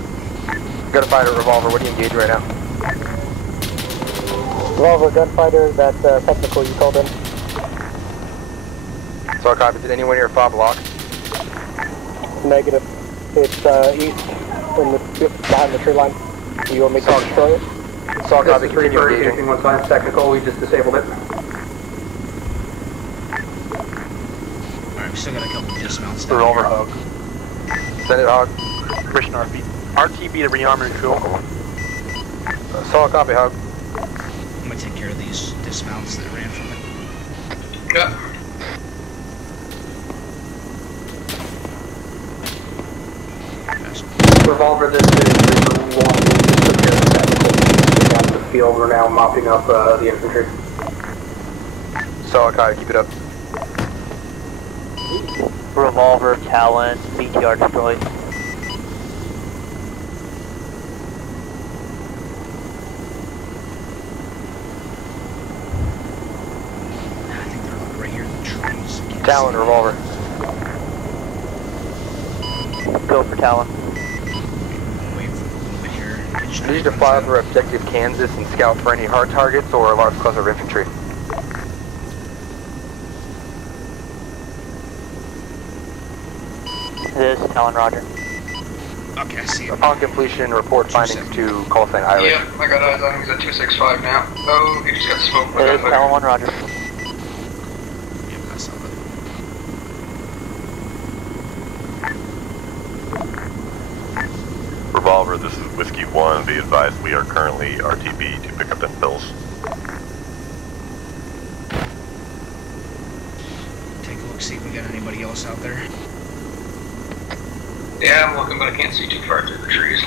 Gunfighter Revolver, what do you engage right now? Revolver gunfighter, that's technical you called in. So I copy. Did anyone hear fob lock? Negative. It's east in the, behind the tree line. You want me to destroy it? So I copy. This is Reaper, engaging one time technical, we just disabled it. Alright, we still got a couple of dismounts down Revolver here. Hog. Send it, Hog. Christian RTB to rearm and fuel. Solid copy, Hog. I'm gonna take care of these dismounts that ran from it. Yeah. Revolver, this is Reaper 1. We just took care of the technical. Down to the field, we're now mopping up the infantry. Solid copy, keep it up. Revolver, Talon, BTR destroyed. I think they're like right here in the trees. Talon, Revolver. Go for Talon. Wait for a little bit here. I need to fly over objective Kansas and scout for any hard targets or a large cluster of infantry. This is Talon, Roger. Okay, I see him. Upon completion, report findings to call sign Island. Yep, I got eyes on him. He's at 265 now. Oh, he just got smoked by This is gunfighter. Talon 1, Roger. Yeah, I saw that. Revolver, this is Whiskey 1. Be advised we are currently RTB to pick up them pills. Take a look, see if we got anybody else out there. Yeah, I'm looking, but I can't see too far through the trees.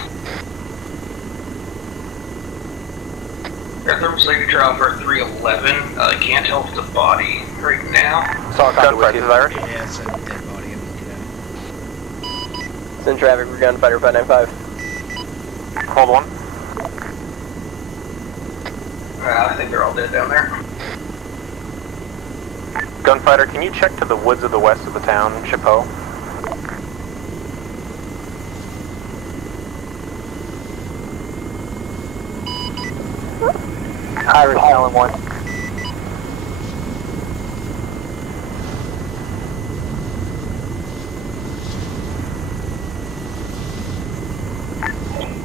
Got thermal signature Alpha 311. I can't tell if it's a body right now. Solid copy, Whiskey. Yeah, it's a dead body. I'm looking at it. It's in traffic for gunfighter 595. Hold one. I think they're all dead down there. Gunfighter, can you check to the woods of the west of the town, Chapeau? Irish Talon 1.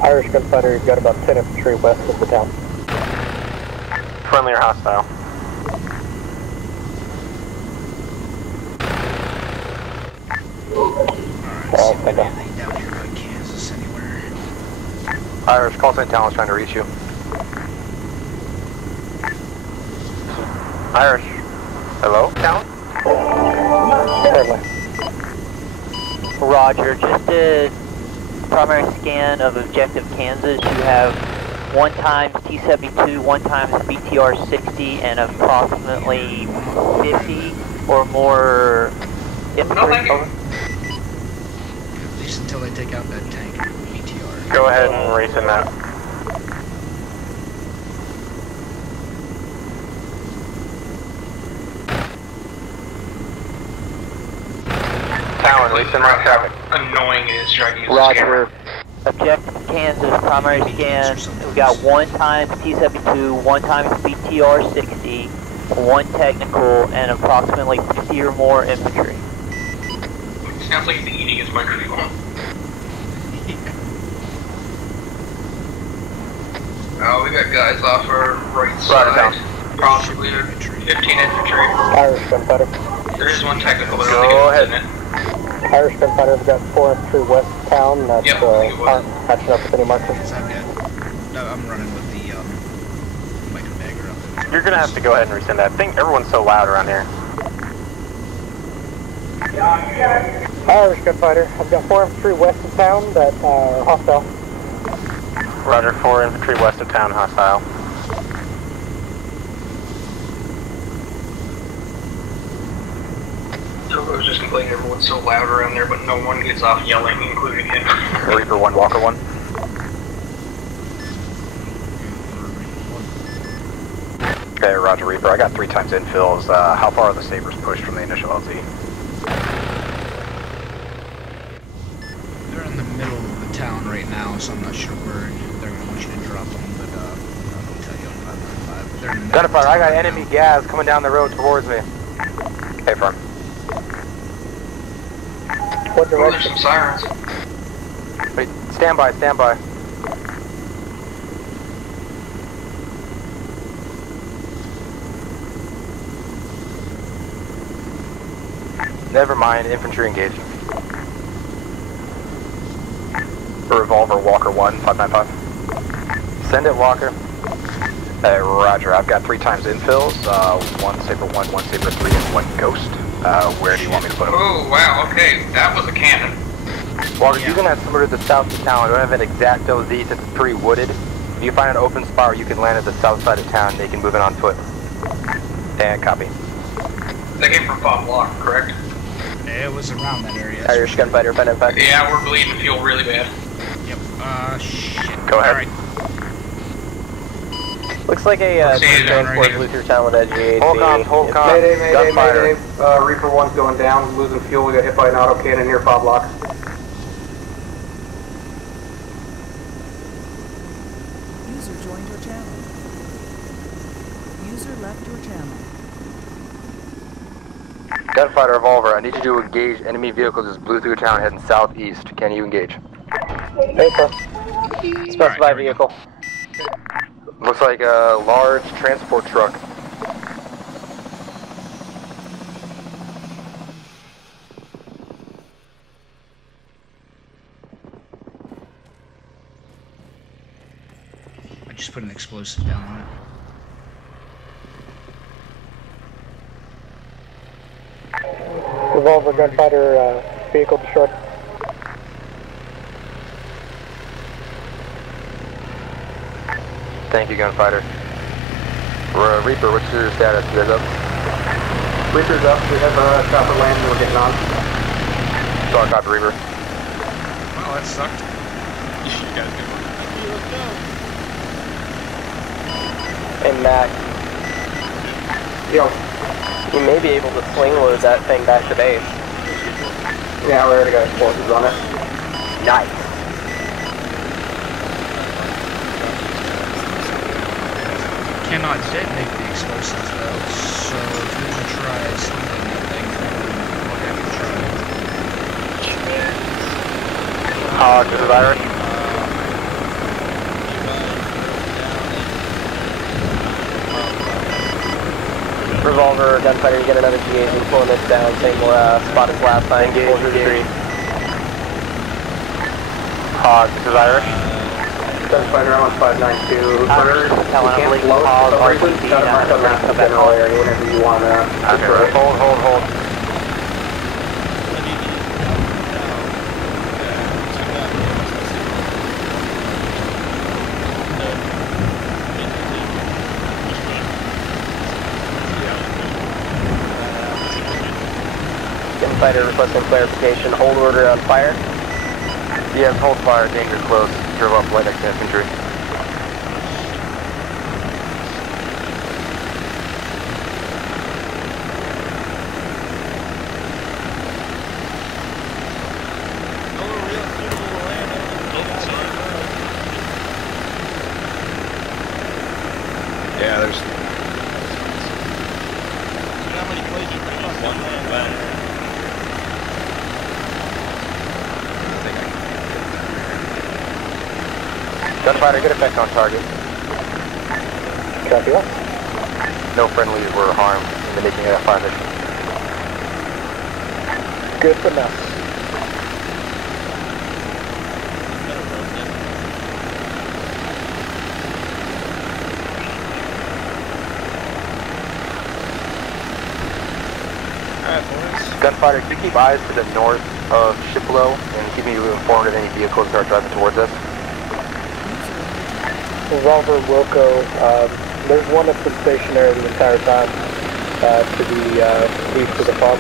Irish gunfighter, you've got about 10 infantry west of the town. Friendly or hostile? Oh, thank you. Down here by Kansas anywhere. Irish, call St. Talon's trying to reach you. Irish. Hello? Talon? Roger, just a primary scan of objective Kansas. You have 1 times T-72, 1 times BTR-60, and approximately 50 or more infantry. Over. At least until they take out that tank, BTR. Go ahead and race in that. Talon, listen right traffic. Annoying it is trying to use Roger. Objective Kansas, primary scan. We got 1 times T-72, 1 times BTR-60, 1 technical, and approximately 50 or more infantry. Sounds like he's eating his microphone. We got guys off our right side. Possibly 15 infantry. Irish gunfighter. There is 1 technical, but I don't think it's in it. Irish gunfighter, we've got 4 infantry west of town that aren't catching up with any markers. No, I'm running with the micro dagger up there. You're gonna have to go ahead and resend that. I think everyone's so loud around here. Irish gunfighter, I've got 4 infantry west of town that are hostile. Roger, 4 infantry west of town, hostile. I was just complaining everyone's so loud around there, but no one gets off yelling, including him. Reaper 1, Walker 1. Okay, Roger Reaper, I got 3 times infills. How far are the Sabres pushed from the initial LZ? They're in the middle of the town right now, so I'm not sure where they're going to want you to drop them, but I'll tell you on 595. But they're in the middle. Gunfire, I got enemy gas coming down the road towards me. Hey, firm. What There's direction? some sirens. Wait, stand by, stand by. Never mind, infantry engaged. Revolver Walker 1, 595. Send it, Walker. Hey, Roger, I've got 3 times infills, 1 Saber 1, 1 Saber 3, and 1 Ghost. Where do you want me to put them? Oh, wow, okay, that was a cannon. Walker, you can have somewhere to the south of town. I don't have an exact LZ since it's pretty wooded. If you find an open spot where you can land at the south side of town, they can move in on foot. And copy. They came from Bob Block, correct? It was around that area. Irish gunfighter, 595. Yeah, we're bleeding fuel really bad. Yep, shit. Go ahead. Alright. Looks like a transport blew through town with that GAC. Hold on. Mayday, Gunfire. mayday. Reaper 1's going down, losing fuel. We got hit by an auto cannon near Bob Block. User joined your channel. User left your channel. Gunfighter, Revolver, I need you to engage enemy vehicles just blew through town heading southeast. Can you engage? Hey, sir. Specify vehicle. Looks like a large transport truck. I just put an explosive down on it. Revolver gunfighter, vehicle destroyed. Thank you, Gunfighter. Reaper, what's your status? You guys up? Reaper's up. We have a chopper land and we're getting on. Sorry, copy, Reaper. Well, that sucked. You guys get one. Hey, Matt. Yo. You may be able to sling load that thing back to base. Yeah, we already got explosives on it. Nice. Cannot detonate the explosives though, so if you're gonna try slinging that thing, we'll have to try. This is Irish. Revolver, gunfighter, you get another GAZ pulling this down, same spot as last time. Engage, Pull through the tree. Hog, this is Irish. Gunfighter on 592. Irish, tell him leave Hog, RTB, got a mark on the general area whenever you want to. Okay, hold. Gunfighter requesting clarification, hold order on fire. Yes, hold fire, danger close. Drove up light next to infantry. Yeah, there's. How many plays you put on one land? Gunfighter, good effect on target. Copy that. No friendlies were harmed in the making of that fire mission. Good for now. Gunfighter, can you keep eyes to the north of Shiplow and keep me informed of any vehicles that are driving towards us? Revolver, Wilco, there's one that's been stationary the entire time to the east of the fog.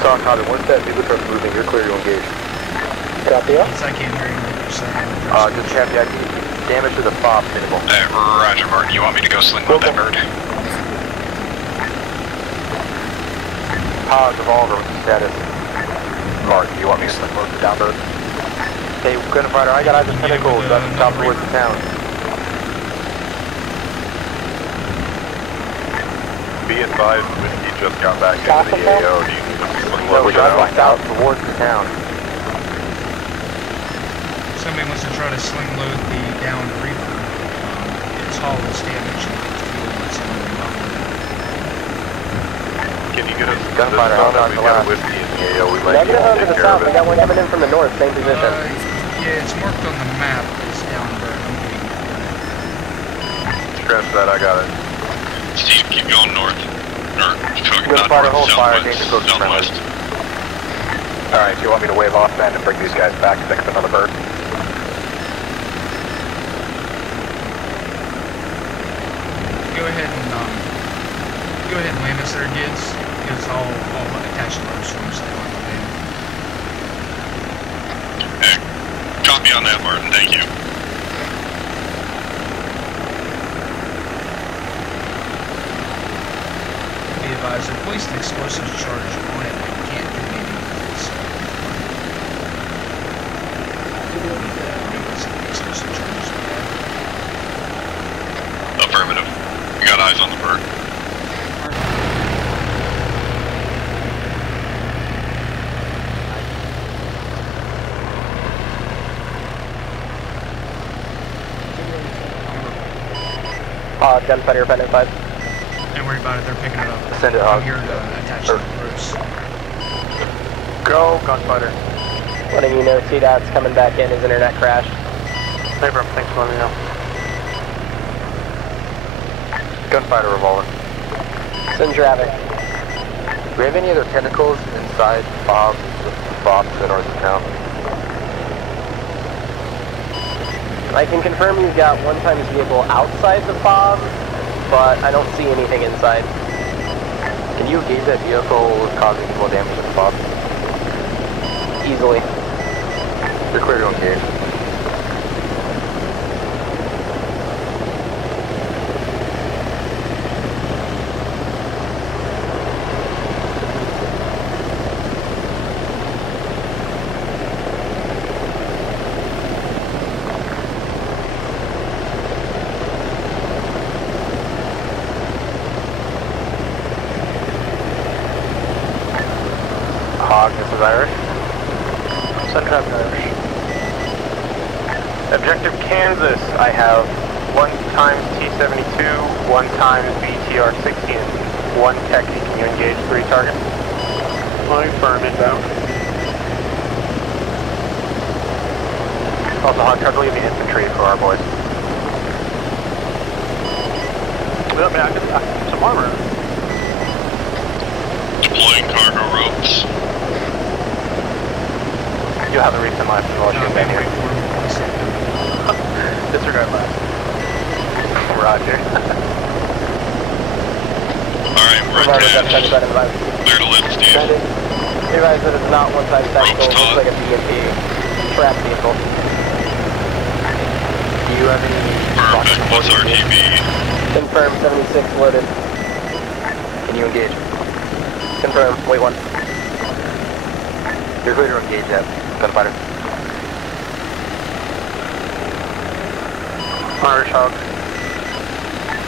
Solid copy. Once that vehicle starts moving, you're clear to engage. Copy up. I can't hear you. Just check the damage to the fob minimal. Roger, Martin. You want me to go sling with that bird? Revolver, what's the status? Martin, you want me to sling load the downbird? Hey, Gunfighter, I got eyes on tentacles up top towards the town. Be advised, Whiskey just got back into the AO. Do you need to sling No, load we got locked out towards the town. Somebody wants to try to sling load the downed Reaper. Its hull is damaged and its fuel is in the bottom. Can you get us Gunfighter, this done? We've got a Whiskey in the AO. We might be able to to the take care south, of I it. got one coming in from the north, same position. Yeah, it's marked on the map as down there. Scratch that, I got it. Steve, keep going north. Or, Gunfighter, hold fire, danger close to southwest. Alright, so you want me to wave off then and bring these guys back to pick up another bird? Go ahead and land us there, kids. Because I'll attach the rope swings that on the land. Copy on that, Martin. Thank you. Be advised, I placed an explosive charge on it. I can't do anything with it, so... Explosive charges we have. Affirmative. We got eyes on the bird. Gunfighter, Bennett 5. Don't worry about it, they're picking it up. Send it I'm up. here to attach the ropes. Go, Gunfighter. Letting you know CDOT's coming back in, his internet crashed. Hey, bro, thanks for letting me know. Gunfighter, revolver. Send traffic. Do we have any other tentacles inside Bob to the north of town? I can confirm you've got one times vehicle outside the fob, but I don't see anything inside. Can you engage that vehicle causing more damage to the fob? Easily. You're clear to engage. This is Irish. Send traffic, Irish. Objective Kansas, I have 1 times T-72, 1 times BTR-60, and 1 Techie. Can you engage 3 targets? My firm inbound. Also, Hawk, try to leave the infantry for our boys. I got some armor. Deploying cargo ropes. You'll have the recent lines as well as shoot back here. Disregard last. Roger. Alright, we're attached. Clear to lift, Steve. Realize that it's not one-side tactical, it looks like a BMP trap vehicle. Do you have any... Perfect, plus RTB. Confirm, 76 loaded. Can you engage? Confirm, wait one. You're clear to engage that gunfighter. Irish Hog.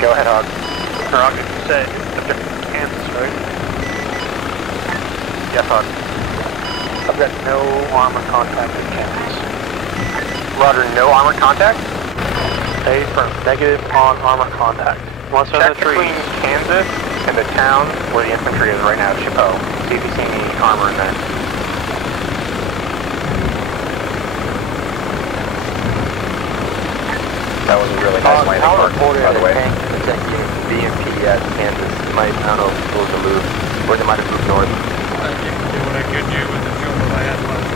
Go ahead, Hog. Hog, you said subject to Kansas, right? Yes, Hog. I've got no armor contact with Kansas. Roger, no armor contact? A firm, negative on armor contact. Unless Check between Kansas and the town where the infantry is right now, Chapeau. See if you see any armor in there. That was a really nice landing park, by the way. Protecting BMP at Kansas. I don't know if it's supposed to move, or they might have moved north. I didn't do what I could do with the fuel that I had left.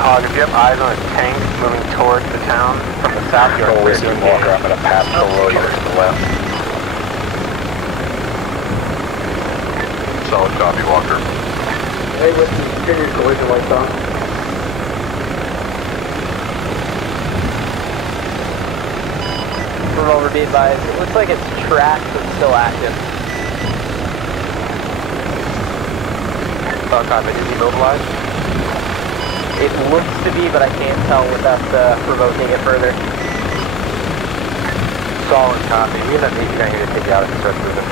Hog, if you have eyes on a tank moving towards the town from the south, you're clear to engage. Walker, I'm going to pass below you to the left. Solid copy, Walker. Hey, listen, get your collision lights on. Revolver, be advised. It looks like it's tracked but still active. Copy, is he mobilized? It looks to be, but I can't tell without provoking it further. Solid copy. We have that Navy guy here to take you out if you start moving.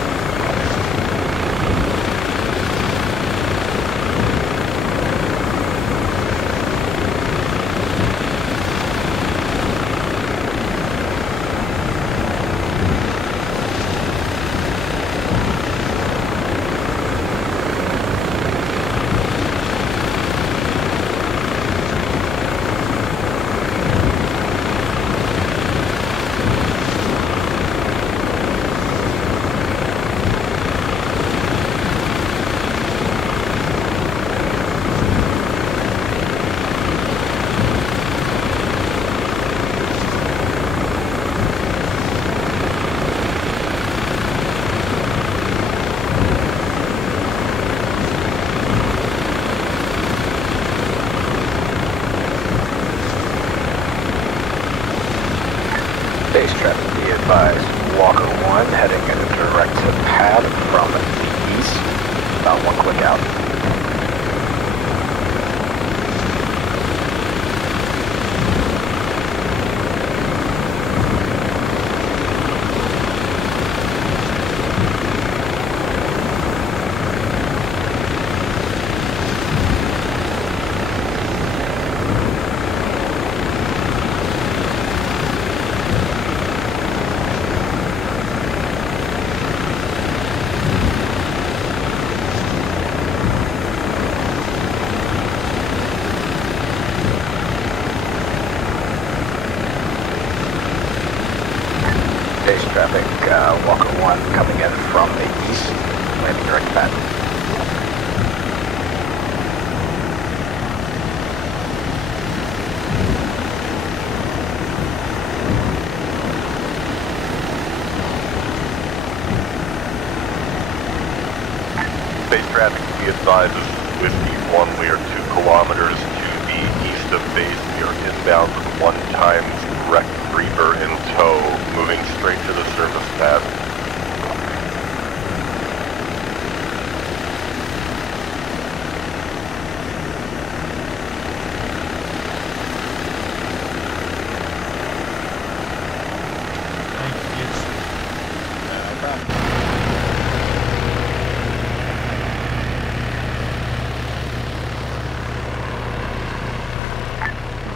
Base traffic, be advised. Walker 1 heading in a direct pad from the east. About one click out. Base traffic, Walker 1 coming in from the east, landing direct pad. Base traffic, be advised, this is Whiskey 1. We are 2 kilometers to the east of base. We are inbound with 1 times wrecked Reaper in tow, moving straight to the surface pad.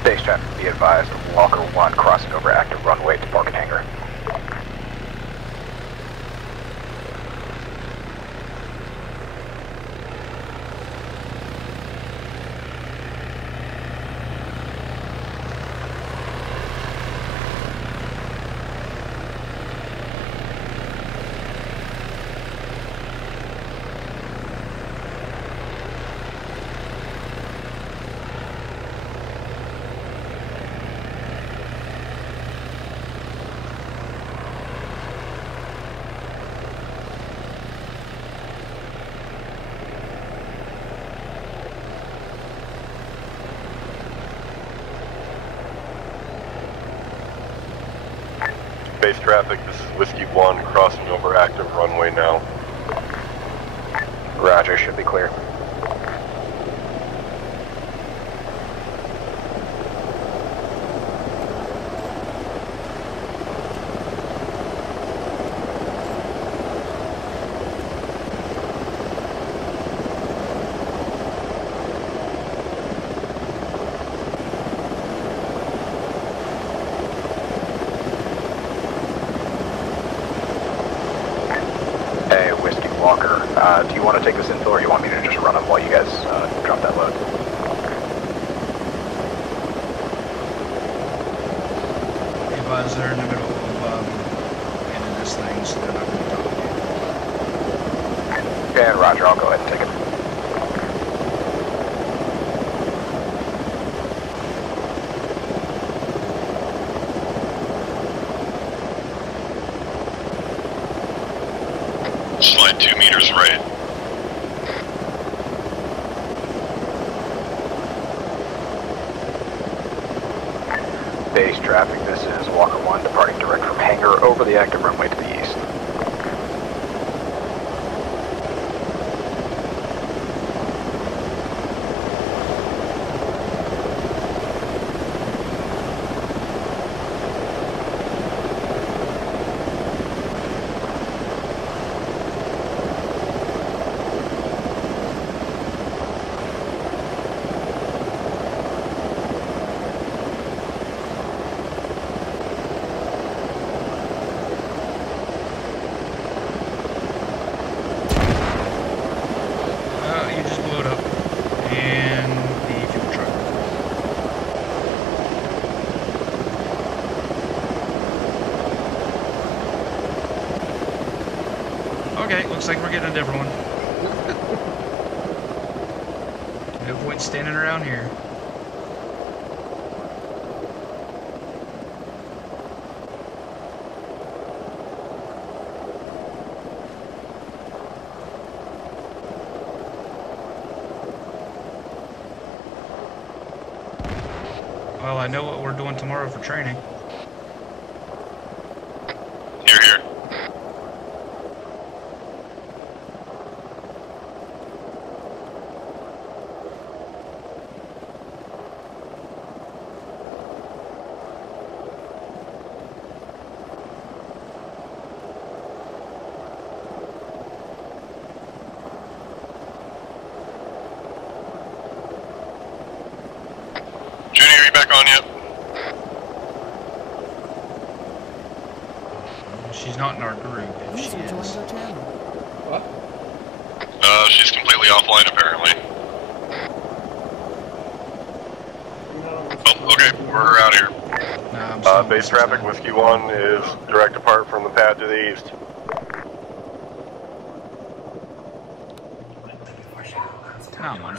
Base traffic, be advised. Walker 1 crossing over active runway to parking hangar. base traffic, this is Whiskey 1 crossing over active runway now. Roger, should be clear. Do you want to take this info, or you want me to just run them while you guys drop that load? Advise they're in the middle of ending this thing, so they're not going to talk to you. And roger, I'll go ahead and take it. Slide 2 meters right. Base traffic, this is Walker 1 departing direct from hangar over the active runway to the east. Okay, looks like we're getting a different one. No point standing around here. Well, I know what we're doing tomorrow for training. Here, here. Junior, are you back on yet? She's not in our group. If she is. What? She's completely offline apparently. Oh, okay, we're out here. Base traffic, Whiskey 1 is direct depart from the pad to the east. Come on.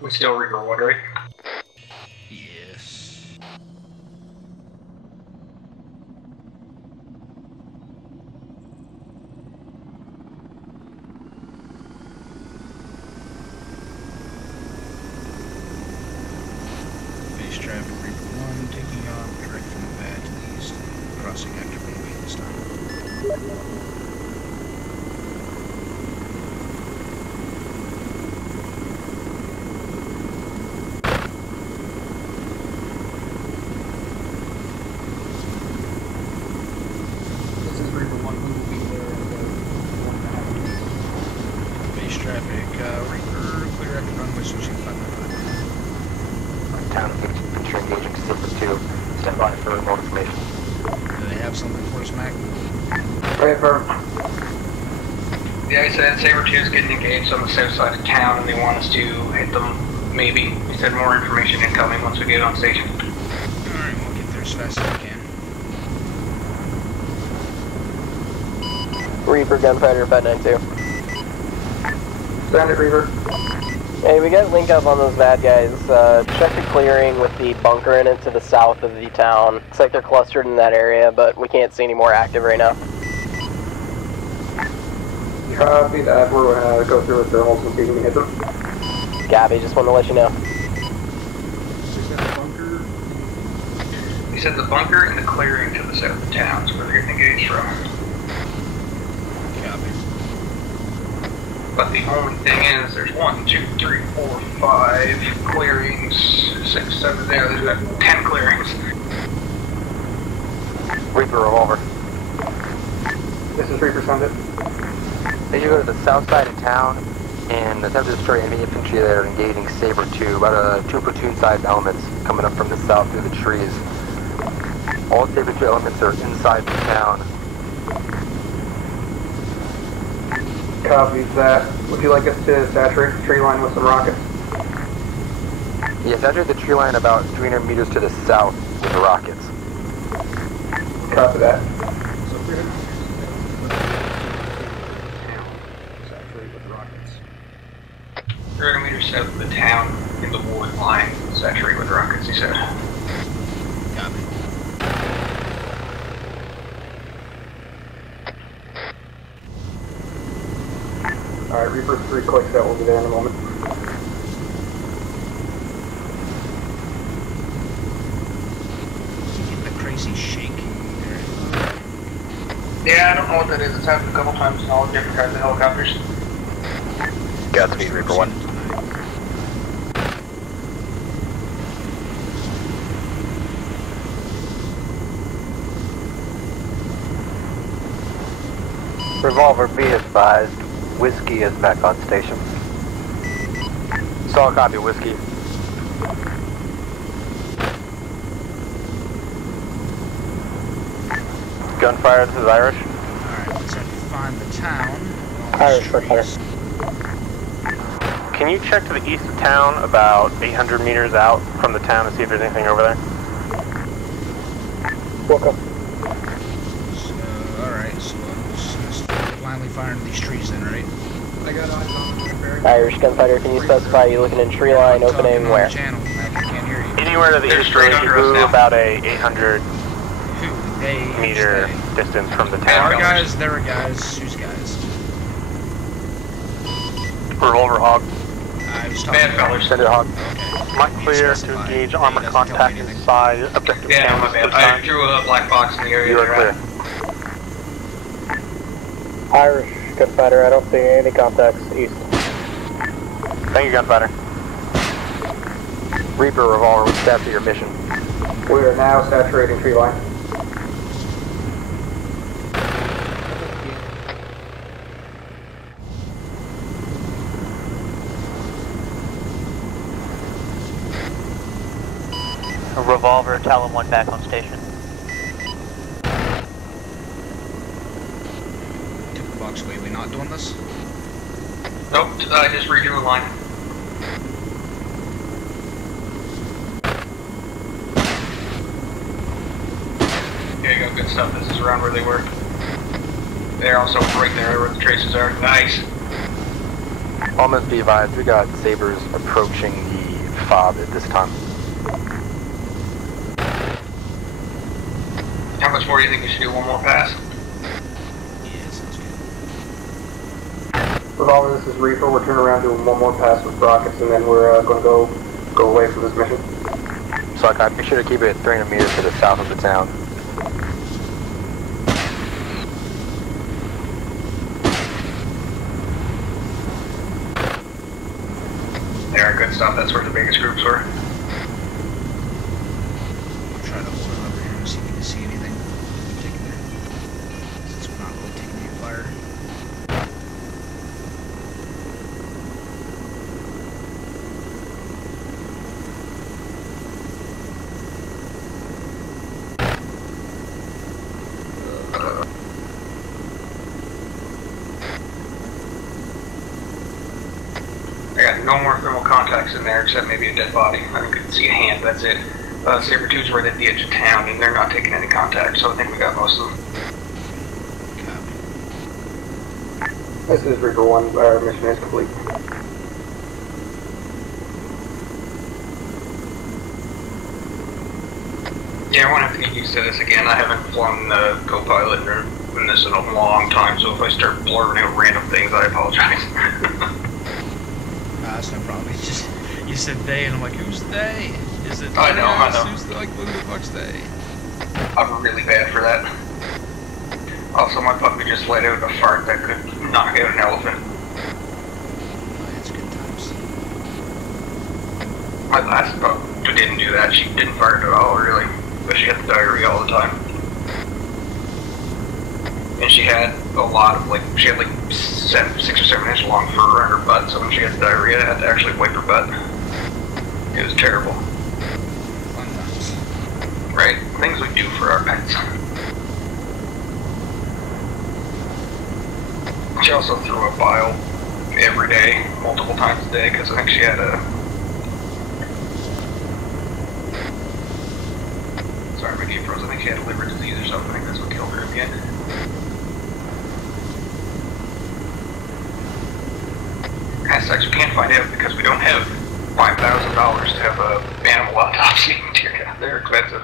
We still Reaper 1, right? Yes. Base traffic, Reaper 1, taking off direct from the pad to the east, crossing active runway this time. Traffic, Reaper, clear active runway, switching 595. Town engaging Saber 2. Stand by for remote information. Do they have something for us, Mac? Right, firm. Yeah, he said Saber 2 is getting engaged on the south side of town and they want us to hit them, maybe. He said more information incoming once we get on station. Alright, we'll get there as fast as we can. Reaper, gunfighter, 592. Bandit Reaver. Hey, we got link up on those bad guys. Check the clearing with the bunker in it to the south of the town. Looks like they're clustered in that area, but we can't see any more active right now. Copy that. We're going to go through with thermals and see if we can hit them. Gabby, just wanted to let you know. He said the bunker and the clearing to the south of the town is where they're getting engaged from. Copy. But the only thing is, there's 1, 2, 3, 4, 5 clearings, 6, 7, there, there's about 10 clearings. Reaper revolver. This is Reaper, send it. They should go to the south side of town and attempt to destroy enemy infantry that are engaging Saber 2, about 2 platoon-sized elements coming up from the south through the trees. All Saber 2 elements are inside the town. Copy that. Would you like us to saturate the tree line with some rockets? Yeah, saturate the tree line about 300 meters to the south with the rockets. Copy that. Saturate with rockets. 300 meters south of the town in the wood line. Saturate with rockets, he said. Copy. Alright, Reaper 3 clicks that. We'll be there in a moment. Get the crazy shake. Yeah, I don't know what that is. It's happened a couple times in all the different kinds of helicopters. Godspeed, Reaper 1. Revolver, be advised. Whiskey is back on station. Solid copy, Whiskey. Gunfire, this is Irish. Alright, let's find the town. Irish for fire. Can you check to the east of town, about 800 meters out from the town, to see if there's anything over there? Welcome. Alright, so I'm just blindly firing these trees then, right? I got eyes on them. Irish gunfighter, can you specify you looking in tree line opening where? Channel, I can't hear you. Anywhere to the east of Igloo, about a 800 meter distance from the town. Our guys, there are guys, who's guys? Revolver Hog. I was talking about Send it, Hog. Not clear to engage armor contact inside objective Yeah, my bad. I drew a black box in the area. You are clear. Irish gunfighter, I don't see any contacts east. Thank you, Gunfighter. Reaper revolver, what's after your mission? We are now saturating tree line. Revolver, Talon 1 back on station. Took the box away, we not doing this? Nope, I just redrew a line. There you go, good stuff. This is around where they were. They're also right there where the traces are. Nice. Almost be advised, we got Sabres approaching the fob at this time. How much more do you think we should do? One more pass? Yeah, sounds good. Revolver, this is Reaper. We're turning around doing one more pass with rockets, and then we're going to go away from this mission. So I be sure to keep it 300 meters to the south of the town. There, good stuff. That's where the biggest groups were. I'll try to hold it over here and see if you can see anything. Taking it. Since we're not really taking any fire. I got no more thermal contacts in there except maybe a dead body. I think I can see a hand, that's it. Saber 2's right at the edge of town and they're not taking any contact, so I think we got most of them. This is Reaper 1, our mission is complete. Yeah, I won't have to get used to this again. I haven't flown the co-pilot in this in a long time, so if I start blurring out random things, I apologize. That's no problem. It's just, you said they, and I'm like, who's they? Is it I know. Who's like, who the fuck's they? I'm really bad for that. Also, my puppy just let out a fart that could knock out an elephant. That's good times. My last pup didn't do that. She didn't fart at all, really. But she had diarrhea all the time. And she had a lot of, like, she had like 6 or 7 inch long fur around her butt, so when she had diarrhea, I had to actually wipe her butt. It was terrible. Fun times. Right? Things we do for our pets. She also threw up bile every day, multiple times a day, because I think she had a... Sorry, my name froze. I think she had a liver disease or something. I think that's what killed her again. Hashtags we can't find out because we don't have $5,000 to have a animal autopsy. Dear God, they're expensive.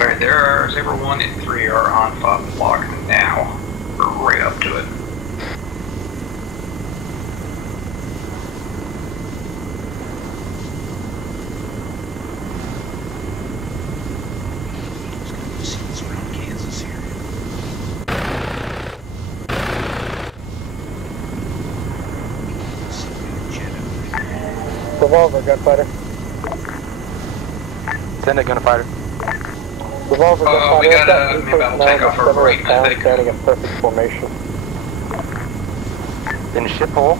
Alright, there are Saber 1 and 3 are on FOB block now. We're right up to it. Revolver, gunfighter. Send it, gunfighter. Revolver, gunfighter. We got a mid-battle tank off our right, I think. Standing in perfect formation. In a ship hole?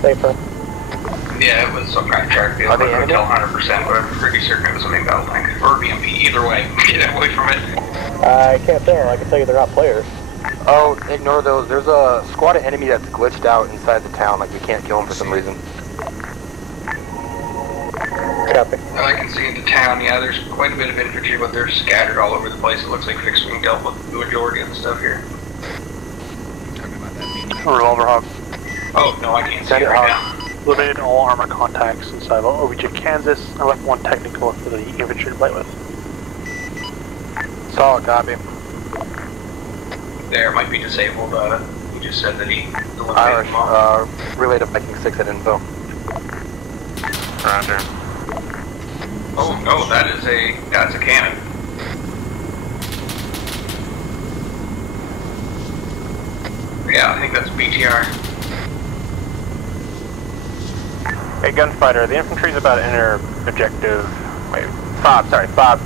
Safer. Yeah, it was some kind of track field. I couldn't tell 100%, but I'm pretty certain it was a mid-battle tank. Or a BMP, either way. Get away from it. I can't tell. I can tell you they're not players. Oh, ignore those. There's a squad of enemy that's glitched out inside the town, like we can't kill them for some reason. Copy. I can see into town, yeah, there's quite a bit of infantry, but they're scattered all over the place. It looks like fixed wing dealt with the majority of the stuff here. Revolver Hog. Oh, no, I can't see it right now. Eliminated all armor contacts inside of OBJ, Kansas. I left one technical for the infantry to play with. Solid copy. There, might be disabled. He just said that he eliminated Irish, them all. relay to Viking 6 at info. Roger. Oh, no, that's a cannon. Yeah, I think that's BTR. Hey, gunfighter, the infantry's about to enter objective. Wait, FOB, sorry, FOB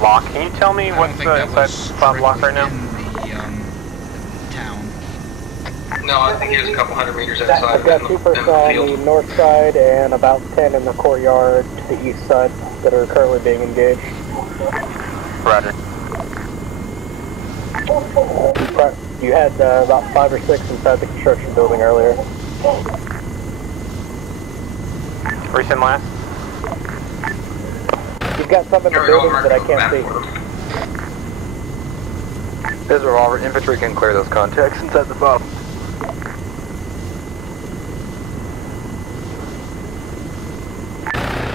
lock. Can you tell me what's inside FOB lock right now? No, I think he was a couple hundred meters outside. I've got 2 personnel on the north side and about 10 in the courtyard to the east side that are currently being engaged. Roger. You had about 5 or 6 inside the construction building earlier. Recent last? You've got some in the building that I can't see. There's a revolver. Infantry can clear those contacts inside the FOB.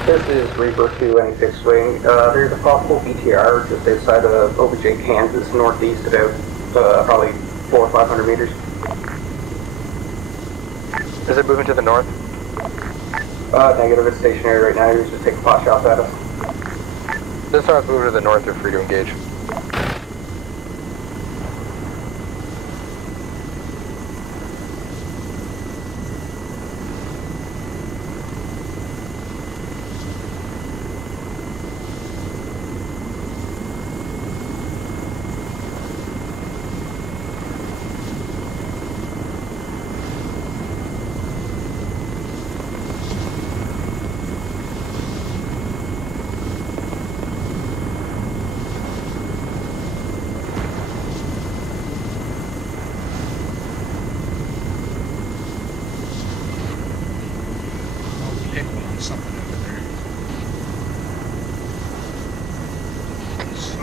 This is Reaper 2 and fixed wing. There's a possible BTR just outside of OBJ, Kansas, northeast about probably 400 or 500 meters. Is it moving to the north? Negative, it's stationary right now. He's just taking pot shots at us. This starts moving to the north, they're free to engage.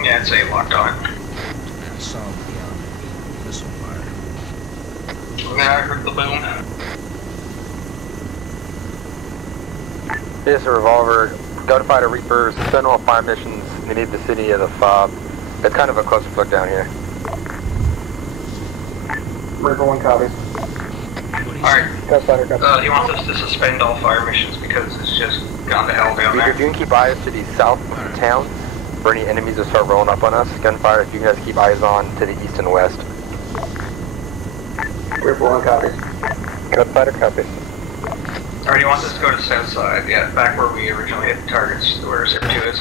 Yeah, I'd say locked on. I saw the missile fire. Yeah, I heard the boom. This is a Revolver. Gunfighter Reapers, suspend all fire missions. They need the city of the fob. It's kind of a close look down here. Reaper 1 copies. Alright. Gunfighter, he wants us to suspend all fire missions because it's just gone to hell down there. If you can keep eyes to the south of town for any enemies that start rolling up on us. Gunfire, if you guys keep eyes on to the east and west. Reaper 1 copies. Gunfighter copies. Alright, he wants us to go to the south side, yeah, back where we originally hit the targets, where Zip 2 is.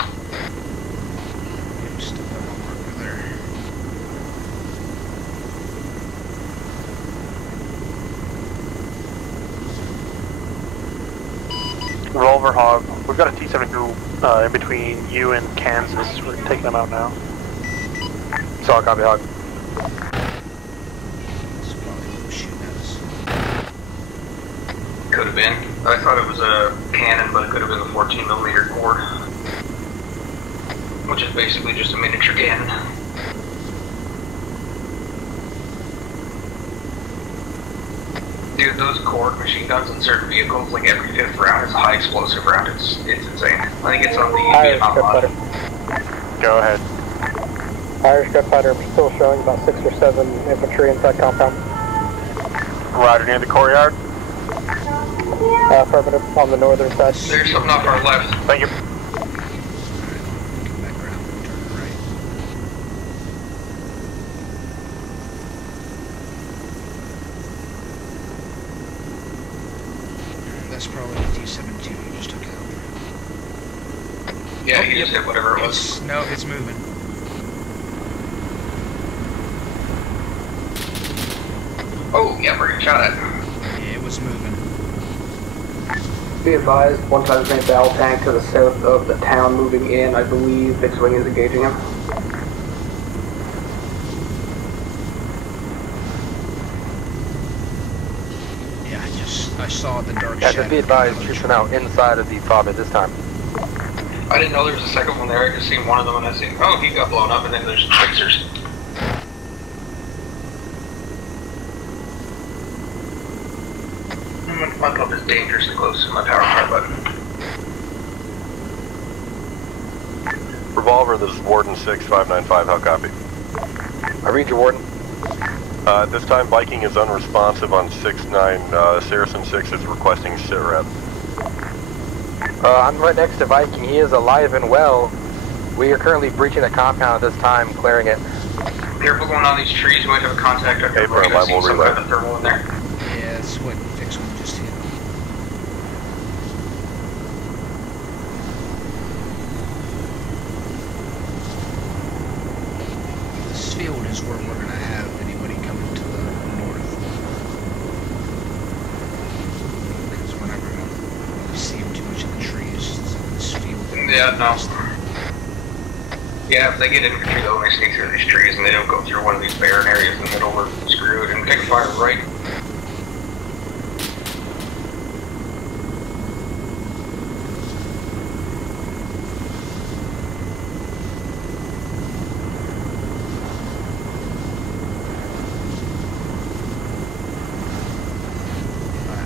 Revolver Hog, we've got a T-72 in between you and Kansas. We're taking them out now. Solid copy, Hog. Could have been. I thought it was a cannon, but it could have been the 14mm cord. Which is basically just a miniature cannon. Dude, those cord machine guns in certain vehicles, like every 5th round is a high explosive round. It's insane. I think it's on the Vietnam lot. Go ahead. Irish Gunfighter still showing about 6 or 7 infantry inside compound. Roger, near the courtyard. Affirmative, on the northern side. There's something off our left. Thank you. That's probably the T-72 you just took out. Yeah, he just hit whatever it was. No, it's moving. Oh, yeah, we're getting shot at. Yeah, it was moving. Be advised, 1 times main battle tank to the south of the town moving in. I believe Fixed Wing is engaging him. Yeah, I saw the dark Yeah, shadow. just be advised, troops are now inside of the fob at this time. I didn't know there was a second one there. I just seen one of them and I seen, oh, he got blown up, and then there's tracers. My pump is dangerously close to my power fire button. Revolver, this is Warden 6595, how copy? I read you, Warden. This time Viking is unresponsive on 6-9. Saracen 6 is requesting sitrep. I'm right next to Viking. He is alive and well. We are currently breaching the compound at this time, clearing it. Careful going on these trees. We might have a contact up there. Hey, I will some relay. kind of thermal in there. Yeah, that's what Fixed Wing just hit. This field is where we're going to have anybody coming to the north. Because we're not going to see too much of the trees. This field. Yeah, no. Yeah, if they get infantry though and they sneak through these trees and they don't go through one of these barren areas in the middle, we're screwed and take a fire right.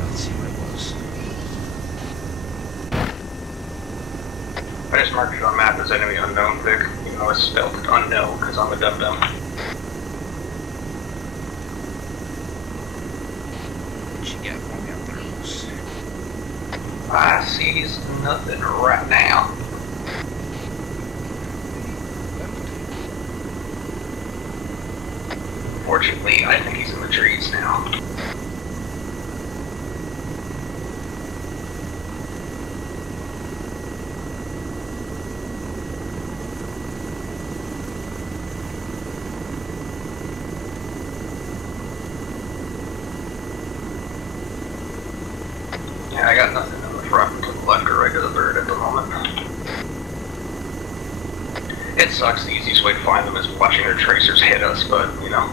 Let's see what it was. I just marked it on map as enemy unknown, Vic. Even though it's spelled unknown because I'm a dum-dum. What you got for me up there? I sees nothing right now. Fortunately, I think he's in the trees now. Yeah, I got nothing in the front, to the left or right of the bird at the moment. It sucks, the easiest way to find them is watching their tracers hit us, but, you know,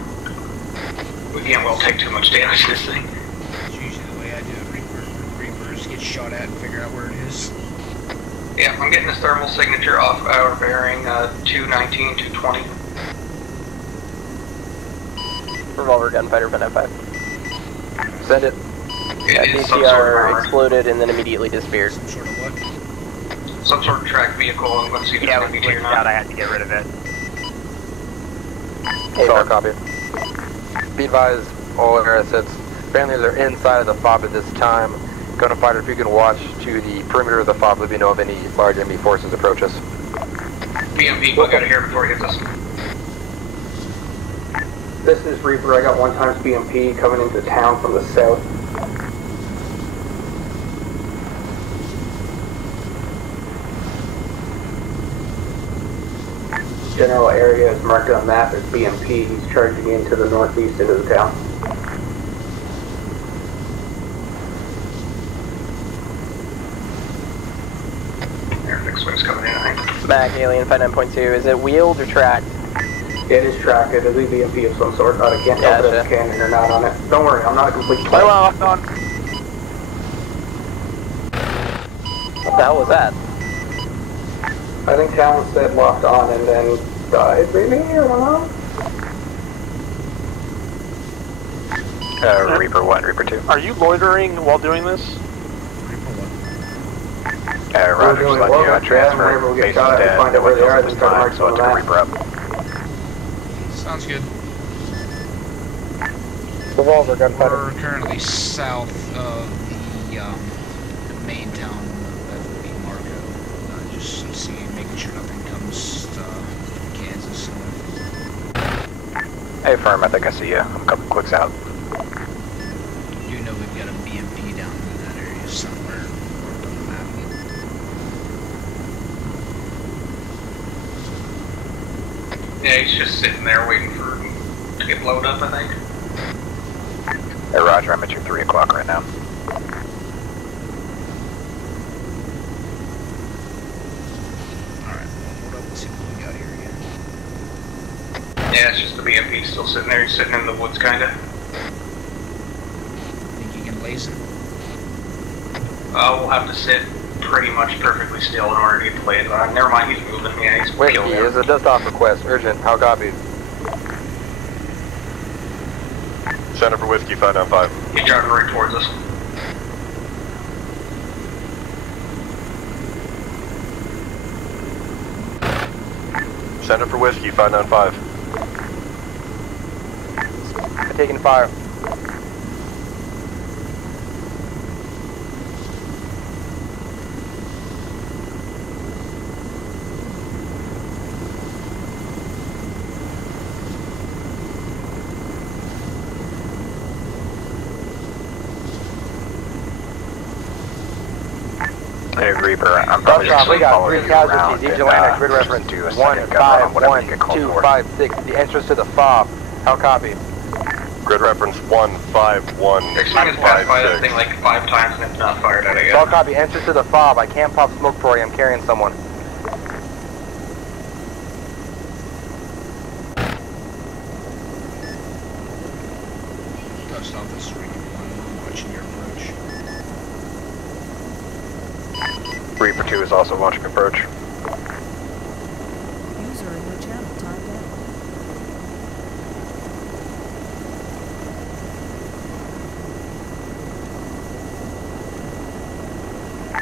we can't well take too much damage to this thing. It's usually the way I do it. Reapers get shot at and figure out where it is. Yeah, I'm getting this thermal signature off our bearing 219, 220. Revolver Gunfighter, Ben 5. Send it. That BTR exploded and then immediately disappeared. Some sort of what? Some sort of tracked vehicle. I'm going to see if Yeah, it's we going to be glitched out. I had to get rid of it. Hey, all copy. Be advised, all air assets. Apparently they're inside of the FOB at this time. Gunfighter, if you can watch to the perimeter of the FOB, let me know if any large enemy forces approach us. BMP, look out of here before he hits us. This is Reaper. I got 1 times BMP coming into town from the south. General area is marked on map as BMP. He's charging into the northeast into the town. Fixed wing's coming in, I think. Mac, Alien 59.2, is it wheeled or tracked? It is tracked. It is a BMP of some sort. I can't tell if it's cannon or not on it. Don't worry, I'm not a complete player. What the hell was that? I think Talon said locked on and then died, maybe? I don't know. Reaper 1, Reaper 2. Are you loitering while doing this? Roger, just let you transfer. Whenever we get Base shot is at, dead. find out where they are, This then try to mark so some it's of a that. Reaper up. Sounds good. Revolver, gunfighter. We're currently south of the main town. That would be Marco. Just making sure nothing comes from Kansas. Hey, firm, I think I see you. I'm a couple clicks out. You know we've got a BMP down in that area somewhere. Marked on the map. Yeah, he's just sitting there waiting for to get blowed up, I think. Hey, Roger, I'm at your 3 o'clock right now. Alright, hold up, let's see what we got here again. Yeah, it's just the BMP still sitting there. He's sitting in the woods, kinda. Think you can laze him? We'll have to sit pretty much perfectly still in order to get the laser on. Never mind, he's moving. Yeah, he's Whiskey peeling is a dust-off request. Urgent. How copied? Center for Whiskey 595. He's driving right towards us. Center for Whiskey 595. Taking fire. Hey, Reaper, I'm probably just we got following 3 you around casualties. Each and, Atlanta grid reference do a second gun run, whatever you get called for. 151-256. The entrance to the FOB. How copy? Grid reference 151. Fixed wing has passed by that thing like 5 times and it's not fired at it yet. All copy. Entrance to the FOB. I can't pop smoke for you. I'm carrying someone. Dust off this ring. Watching your approach. Reaper 2 is also launching approach. User in your channel timed out.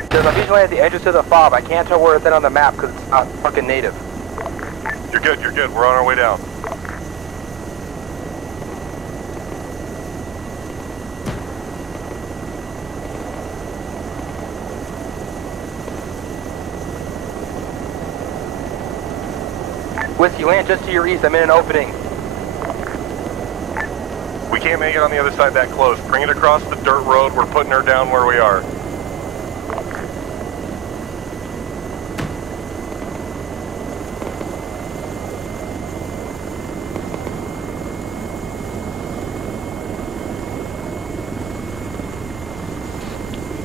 There's a vigilante at the entrance to the FOB. I can't tell where it's at on the map because it's not fucking native. You're good, you're good. We're on our way down. Whiskey, land just to your east. I'm in an opening. We can't make it on the other side that close. Bring it across the dirt road. We're putting her down where we are. I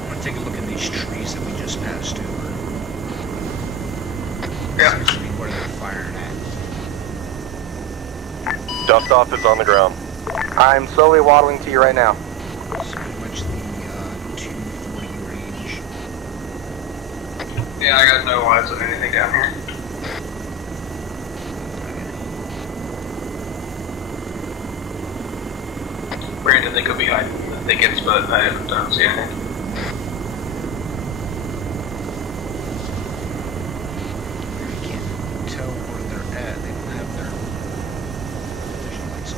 want to take a look at these trees that we just passed over. Yeah. Seems to be where they're firing at. Dust off is on the ground. I'm slowly waddling to you right now. It's pretty much the 240 range. Yeah, I got no eyes on anything down here. Granted, they could be hiding in the thickets, but I don't see anything. I can't tell where they're at. They don't have their vision lights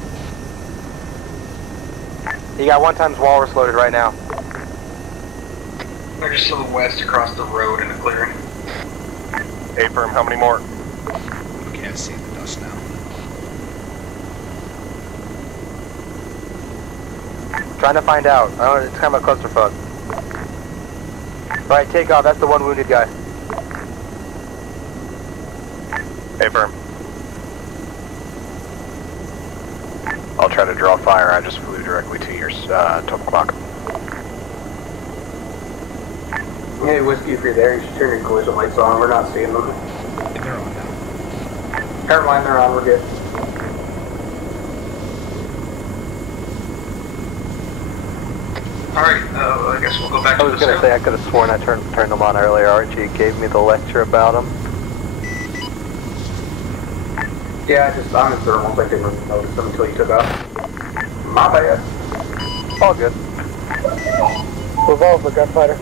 on. You got 1 times walrus loaded right now. They're just to the west across the road in a clearing. A-firm, how many more? Okay, I see the dust now. Trying to find out. I don't know, it's kind of a clusterfuck. Alright, take off. That's the one wounded guy. A-firm. I'll try to draw fire. I just flew directly to your 12 o'clock. Hey, Whiskey, if you're there, you should turn your collision lights on. We're not seeing them. They're on now. Never mind, they're on. We're good. Alright, I guess we'll go back to the I was going to say I could have sworn I turned them on earlier. Archie gave me the lecture about them. Yeah, I just on in thermals. I didn't notice them until you took off. My bad. All good. Revolver, gunfighter.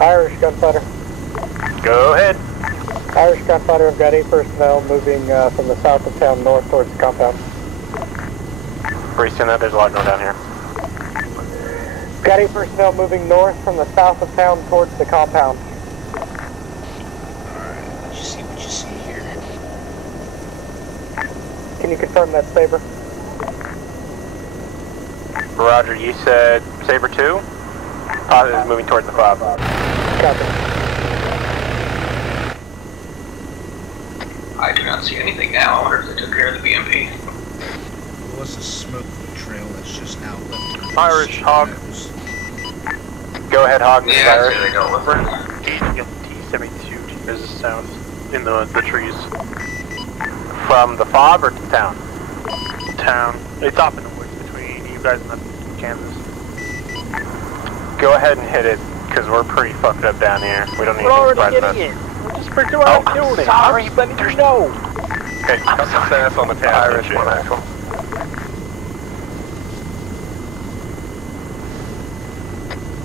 Irish gunfighter. Go ahead. Irish gunfighter, I've got 8 personnel moving from the south of town north towards the compound. Where you seeing that? There's a lot going down here. Got 8 personnel moving north from the south of town towards the compound. Alright, let's just see what you see here. Can you confirm that, Saber? Roger, you said Saber 2? Is moving towards the fob. Copy. I do not see anything now. I wonder if they took care of the BMP. There was a smoke trail that's just now left. Irish Hog. Go ahead, Hog. Yeah, I'd say they go with it. T-72. There's a sound in the trees. From the fob or to town? Town. It's off in the woods between you guys and Kansas. Go ahead and hit it, because we're pretty fucked up down here. We don't need to surprise us. We're just freaking around doing it. Sorry, but you know. Okay, cut the sass on the pass. Irish, one actual.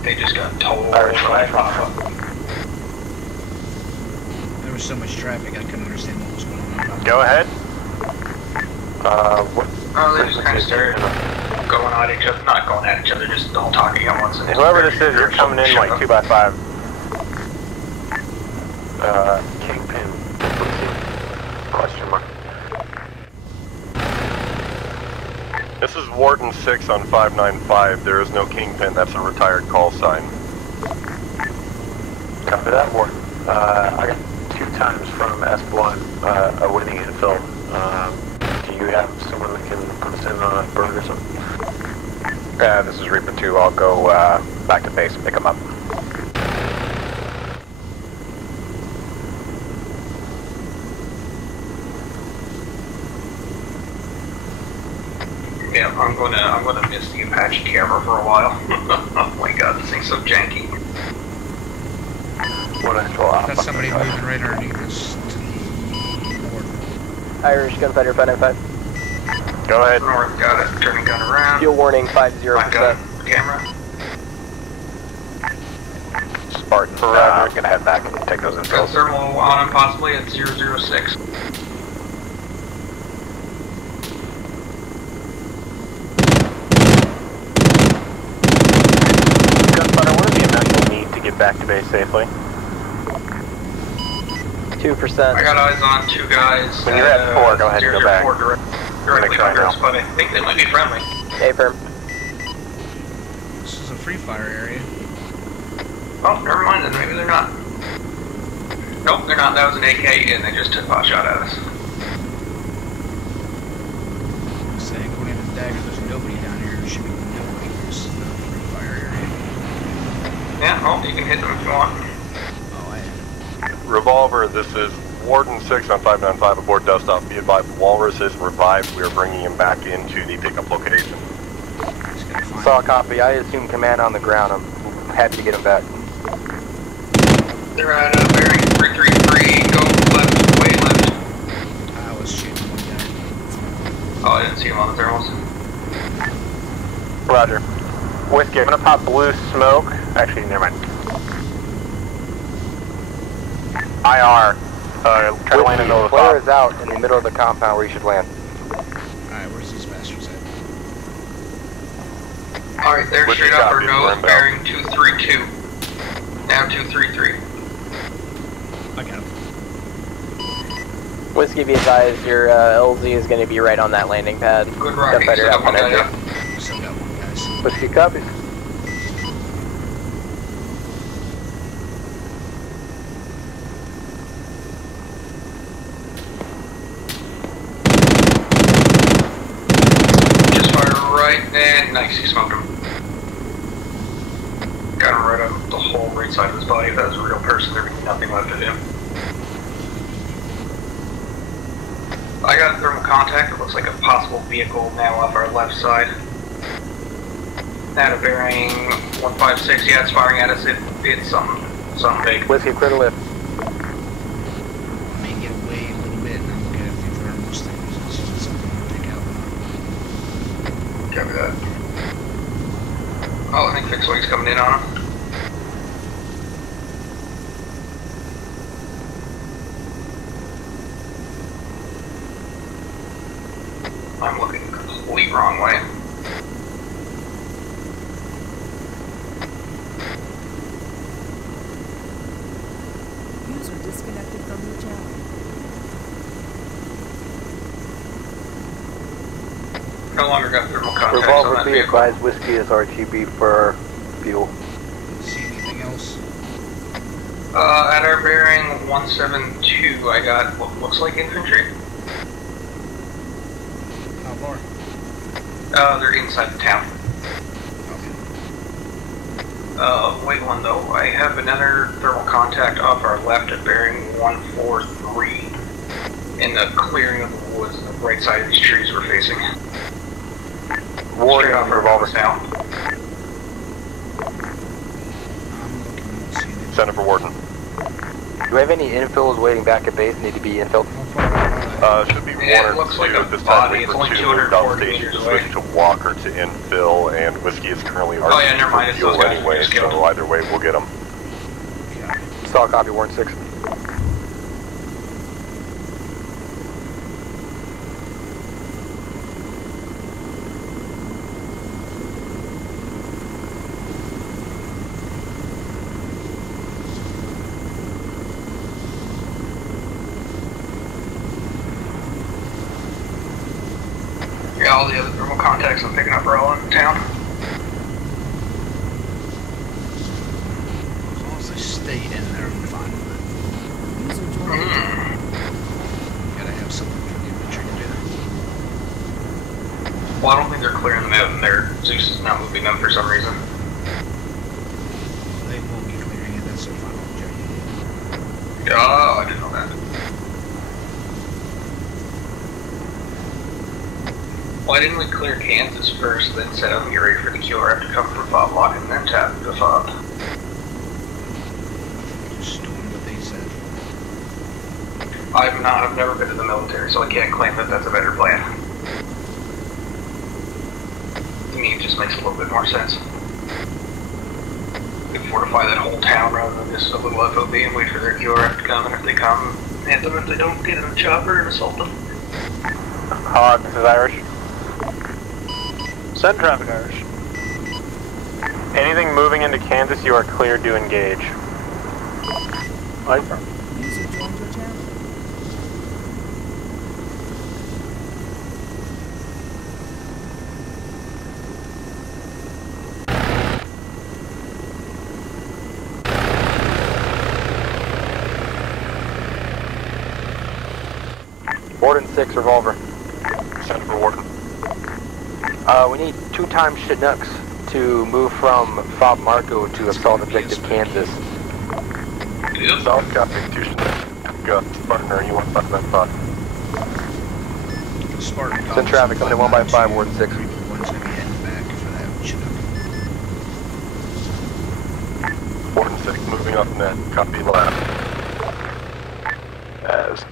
They just got told. Irish, one actual. There was so much traffic I couldn't understand what was going on. Go ahead. What? Oh, they just kind of started going at each other, not going at each other, just all talking at once. Whoever this is, you're coming in like 2x5. Kingpin. Question mark. This is Warden 6 on 595. There is no Kingpin. That's a retired call sign. Copy that, Warden. I got 2 times from S1 awaiting infill. Do you have someone that can put us in on a bird or something? This is Reaper 2. I'll go back to base and pick him up. Yeah, I'm gonna miss the Apache camera for a while. Oh my god, this thing's so janky. What actual That's somebody moving right underneath us to the north. Irish gunfighter 595. Go ahead. North, got it. Turning gun around. Fuel warning 50%. Camera. Spartan, we're gonna head back and take those Got infills. thermal on him possibly at 006. Gunfighter, what is the amount you'll need to get back to base safely? 2%. I got eyes on 2 guys. When you're at 4, go ahead and go back. Directly under us, but I think they might be friendly. A-firm. This is a free fire area. Oh, never mind then, maybe they're not. Nope, they're not. That was an AK and they just took a pot shot at us. Saying, according to the dagger, there's nobody down here. There should be nobody. This is a free fire area. Yeah, well, you can hit them if you want. Oh, I am. Revolver, this is Warden 6 on 595 aboard Dust Off. Be advised, Walrus is revived. We are bringing him back into the pickup location. Saw a copy. I assume command on the ground. I'm happy to get him back. They're at bearing 333, go left, way left. I was shooting one guy. Oh, I didn't see him on the thermals. Roger. Whiskey, I'm gonna pop blue smoke. Actually, never mind. IR. Try to land in the middle of the flare fob. is out in the middle of the compound where you should land. Alright, where's these bastards at? Alright, they're Whiskey straight up copy, for we're nose, inbound. bearing 232. Now 233. I got him. Whiskey, be advised, your LZ is going to be right on that landing pad. Good rocket, Got better set up out one guy energy. up. Still got one, guys. Whiskey copies. Just fire right, and nice, he smoked him. Got him right up the whole right side of his body. If that was a real person, there'd be nothing left of him. I got a thermal contact. It looks like a possible vehicle now off our left side. At a bearing 156. Yeah, it's firing at us. It's something big. Whiskey, clear to lift. I may get away a little bit and I'm looking at the thermals things. It's just something to pick out. Copy that. Oh, I think fixed wing's coming in on him. I'm looking the complete wrong way. User disconnected from your channel. No longer got thermal contacts on Revolver, that be vehicle. advised, whiskey is RTB for fuel. See anything else? At our bearing 172, I got what looks like infantry. How far? They're inside the town. Wait one though, I have another thermal contact off our left at bearing 143 in the clearing of the woods on the right side of these trees we're facing. Warning, Straight off our revolver. revolvers now. Center for Warden. Do we have any infills waiting back at base? Need to be infilled? Should be Yeah, it one or looks like two a at this body. time. Wait It's for only two 240 south station meters to away. switch to Walker to infill, and Whiskey is currently Oh, yeah, never mind, for it's fuel those guys anyway, we just killed. so either way we'll get them. Saw copy, warrant 6. Yeah, all the other thermal contacts I'm picking up are all in town. As long as they stayed in there, I'm fine with it. Gotta have something for the infantry to do. Well, I don't think they're clearing them out, and their Zeus is not moving them for some reason. They will be clearing it, that's their final objective. Oh, I didn't know that. Why didn't we clear Kansas first, then set up and get ready for the QRF to come for fob lock and then tap the fob? Just doing what they said. I've never been to the military, so I can't claim that that's a better plan. To me, it just makes a little bit more sense. We can fortify that whole town rather than just a little FOB and wait for their QRF to come, and if they come, hit them. If they don't, get in the chopper and assault them. Hog, this is Irish. Send traffic, Irish. Anything moving into Kansas, you are cleared to engage. User joined your channel. Warden 6, revolver. Center for Warden. We need 2 times Chinooks to move from Fob Marco to assault objective Kansas. South copy, 2 Chinooks. Got partner, you want 595. Spartan. Send traffic coming in 1 by 5, Warden 6. One's gonna be heading back for that Chinook. Warden 6 moving up net. Copy left. As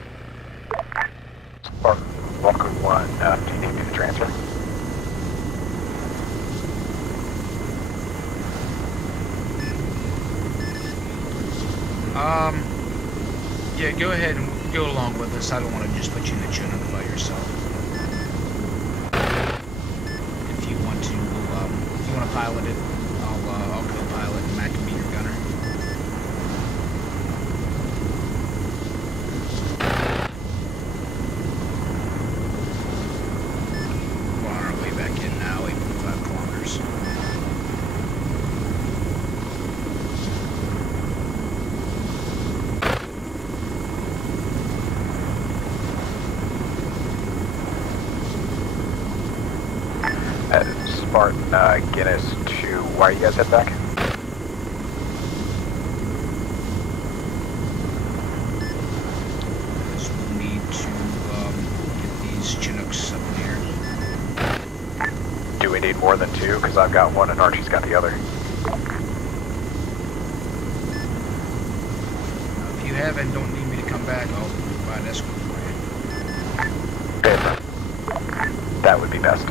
Spartan, Walker 1, TDB. to transfer. Yeah, go ahead and go along with us. I don't want to just put you in the Chinook by yourself. If you want to pilot it, I'll co-pilot and Matt can be your gunner. We're on our way back in now, 8.5 kilometers. Spartan, Guinness to why you guys head back? Because we'll need to get these Chinooks up in here. Do we need more than two? Because I've got one and Archie's got the other. If you have and don't need me to come back, I'll provide escort for you. Okay, that would be best.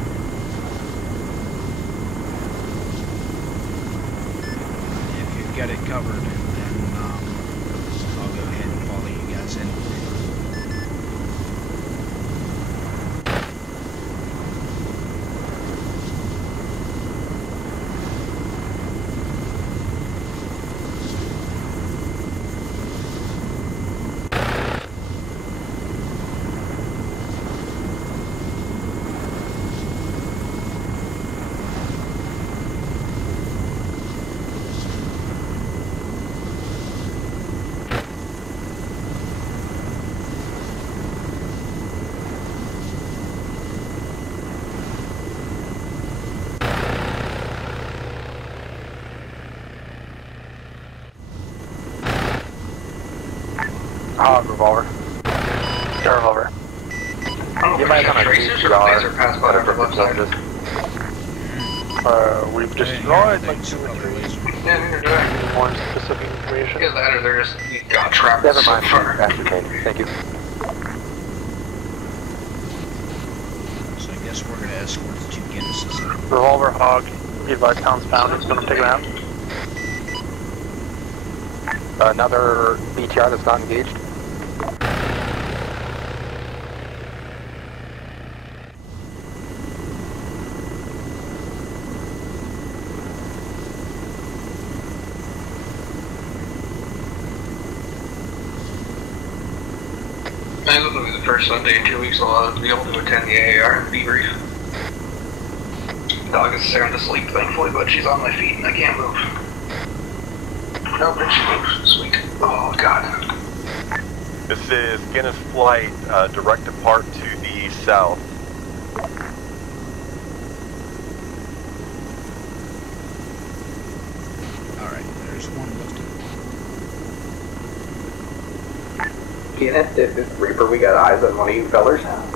Got it covered, then I'll go ahead and follow you guys in. Revolver. Yeah, revolver. You might have tracers or laser pass by our left side. We've destroyed like 2 or 3. Yeah, neither do I. More specific information. Either that or they're just got trapped. Never mind, so far. ascertained. Thank you. So I guess we're gonna escort the 2 Guinnesses. Revolver Hog, be advised town's found, it's gonna take it out. Another BTR that's not engaged. I think this will be the first Sunday in 2 weeks I'll be able to attend the AAR and debrief. Dog is sound asleep, thankfully, but she's on my feet and I can't move. Nope, and she moves. Sweet. Oh, God. This is Guinness Flight, direct depart to the south. Alright, there's one lifted. Guinness, this is Reaper, we got eyes on one of you fellers. Alright,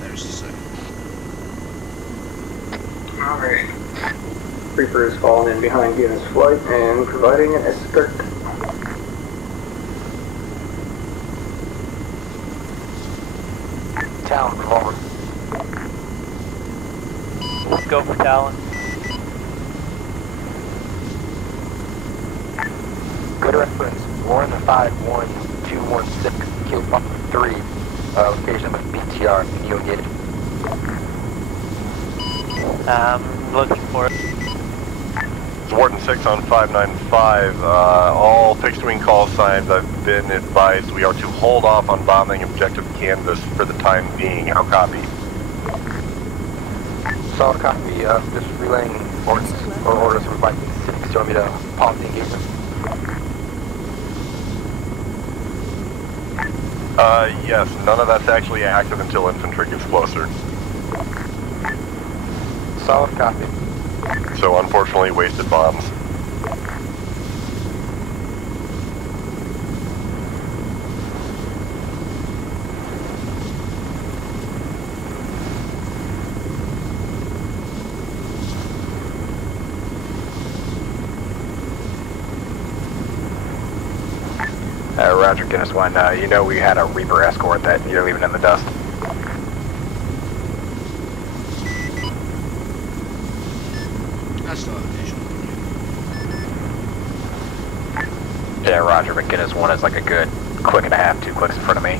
there's the second. Alright. Reaper is falling in behind Guinness Flight and providing an escort. Talon, revolver. Let's go for Talon. Good reference. 151-216, Kilo Papa 3. Location with BTR. Can you engage? Looking for it. Warden 6 on 595. All fixed wing call signs, I've been advised we are to hold off on bombing objective canvas for the time being. How copy? Solid copy. Just relaying orders from Viking 6. Do you want me to pause the engagement? Yes, none of that's actually active until infantry gets closer. Solid copy. So unfortunately, wasted bombs. Roger, Guinness 1. You know we had a Reaper escort that you're leaving in the dust. I still have visual. Yeah, Roger, but Guinness 1 is like a good click and a half, 2 clicks in front of me. Yeah,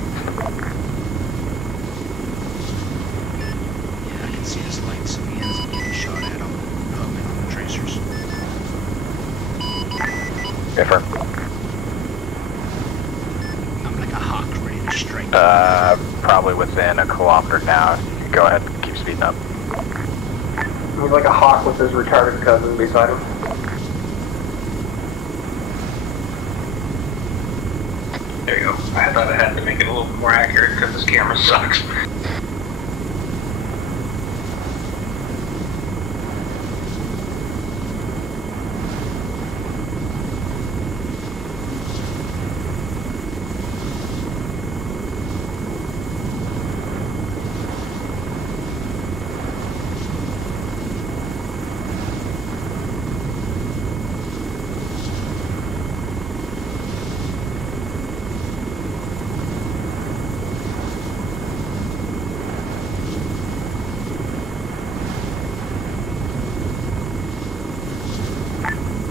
I can see his lights, so he ends up getting shot at on the tracers. Different. I'm like a hawk ready to strike. Probably within a kilometer now. Go ahead, keep speeding up. He's like a hawk with his retarded cousin beside him. There you go. I thought I had to make it a little more accurate because this camera sucks.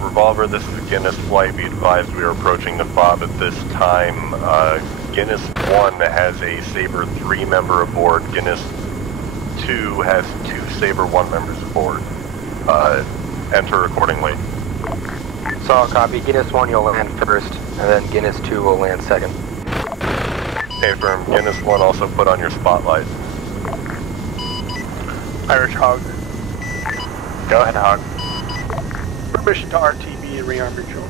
Revolver, this is a Guinness flight. Be advised we are approaching the FOB at this time. Guinness 1 has a Sabre 3 member aboard. Guinness 2 has 2 Sabre 1 members aboard. Enter accordingly. Solid copy. Guinness 1 you'll land first, and then Guinness 2 will land second. Okay, firm. Guinness 1 also put on your spotlight. Irish Hog. Go ahead, Hog. Permission to RTB and rearm control.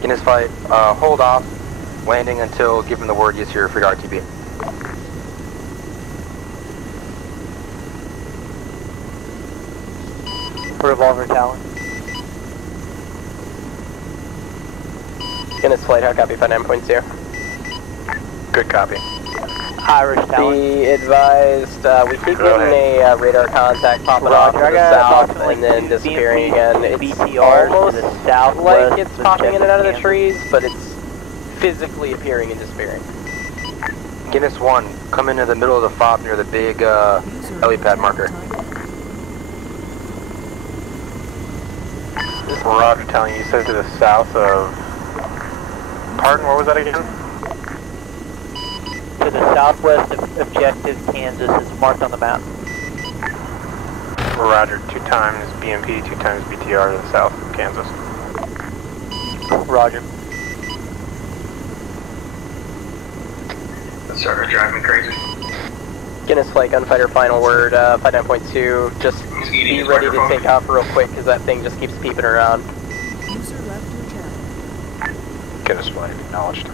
Guinness flight, hold off, landing until given the word use your free RTB. Revolver Talon. Guinness flight, hard copy, 59.2. Good copy. Irish Talon. Be advised, we keep getting a radar contact popping off to the south and then disappearing again. It's almost like it's popping in and out of the trees, but it's physically appearing and disappearing. Guinness 1, come into the middle of the FOB near the big helipad marker. This is Roger telling you said to the south of... Pardon, what was that again? To the southwest of Objective Kansas is marked on the map. Roger, 2 times BMP, 2 times BTR to the south of Kansas. Roger. That started driving me crazy. Guinness flight, gunfighter, final word, 59.2. Just be ready to take off real quick because that thing just keeps peeping around. User left your channel. Guinness flight, acknowledged.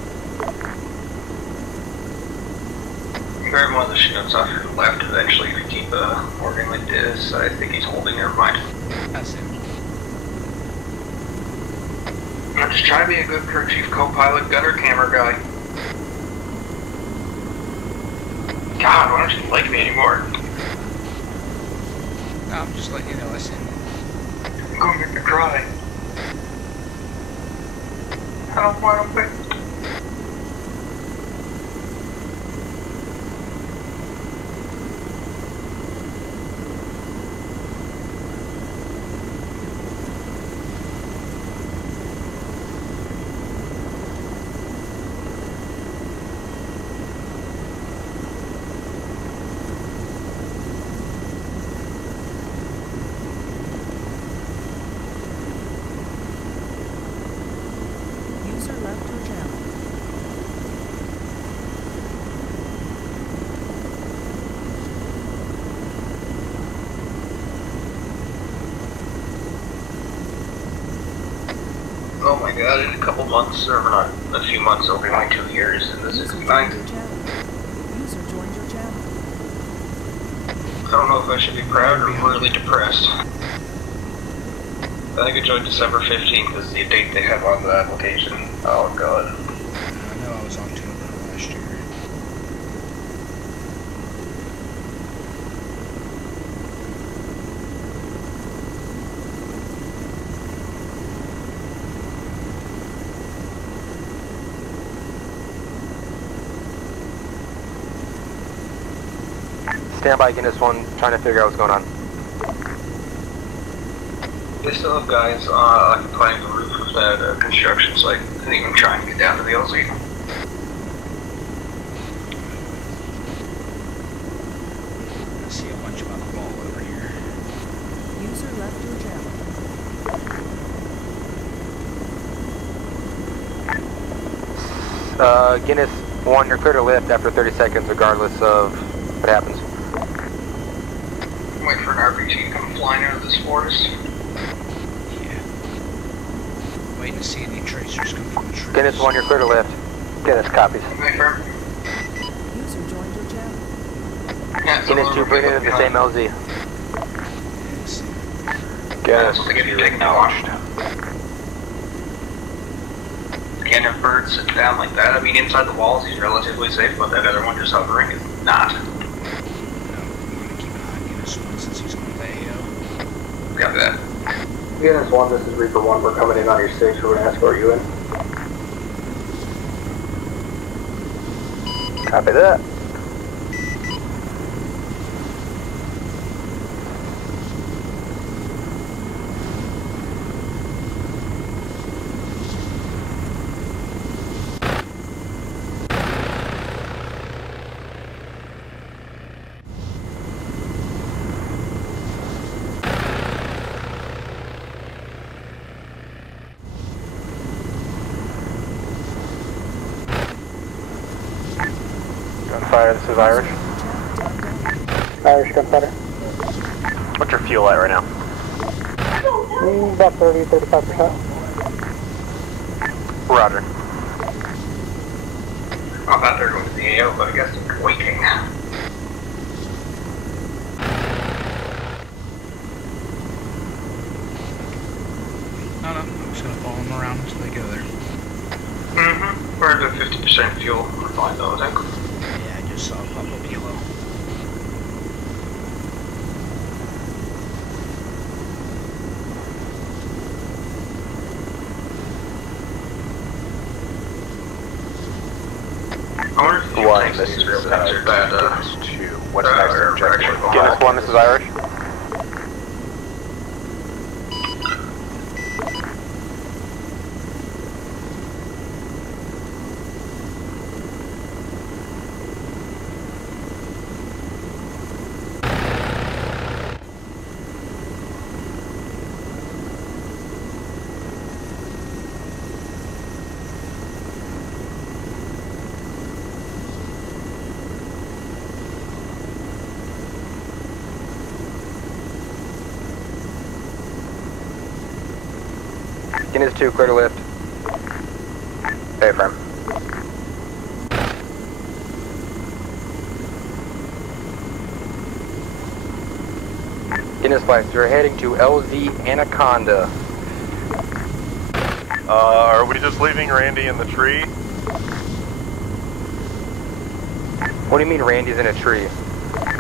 Grab one of the ships off your left eventually if you keep working like this. I think he's holding, never mind. That's him. I'm just trying to be a good crew chief, co-pilot, gunner, camera guy. God, why don't you like me anymore? No, I'm just letting you know, listen. I'm going to make me cry. I don't want to wait. User left your channel. Oh my god, in a couple months, or not a few months, it'll be only 2 years, and this is mine. User joined your channel. I don't know if I should be proud or really depressed. I think I joined December 15th is the date they have on the application. Oh god. I know I was October last year. Stand by, Guinness 1, trying to figure out what's going on. They still have guys occupying the roof of that construction site and even trying to get down to the LZ. I see a bunch of on the wall over here. User left your channel. Guinness 1, you're clear to lift after 30 seconds regardless of what happens. Wait for an RPG to come flying out of this forest. Yeah. Waiting to see any tracers come from the trees. Guinness 1, you're clear to lift. Guinness copies. Confirm. User joined your channel. Guinness 2, bring it into the same LZ. Guinness, acknowledged. Can't have birds sitting down like that. I mean, inside the walls he's relatively safe, but that other one just hovering is not. No, I'm going to keep an eye on Guinness 1 since he's going to the AO. Copy that. Guinness 1, this is Reaper 1. We're coming in on your stage. We're going to escort you in. Copy that. Gunfire, this is Irish. Irish gunfighter. What's your fuel at right now? About 30-35%. Roger. I thought they were going to the AO, but I guess they're waiting. No, I'm just going to follow them around until they go there. Mm-hmm. We're at 50% fuel. We're fine though, I think. Yeah, I just saw a pop up yellow. I wonder if you One, think this these is real things are bad, Guinness 2. What's next are objective? actually Guinness 1, this is Irish. Guinness 2, clear to lift. Affirm. Guinness Flights, you're heading to LZ Anaconda. Are we just leaving Randy in the tree? What do you mean Randy's in a tree?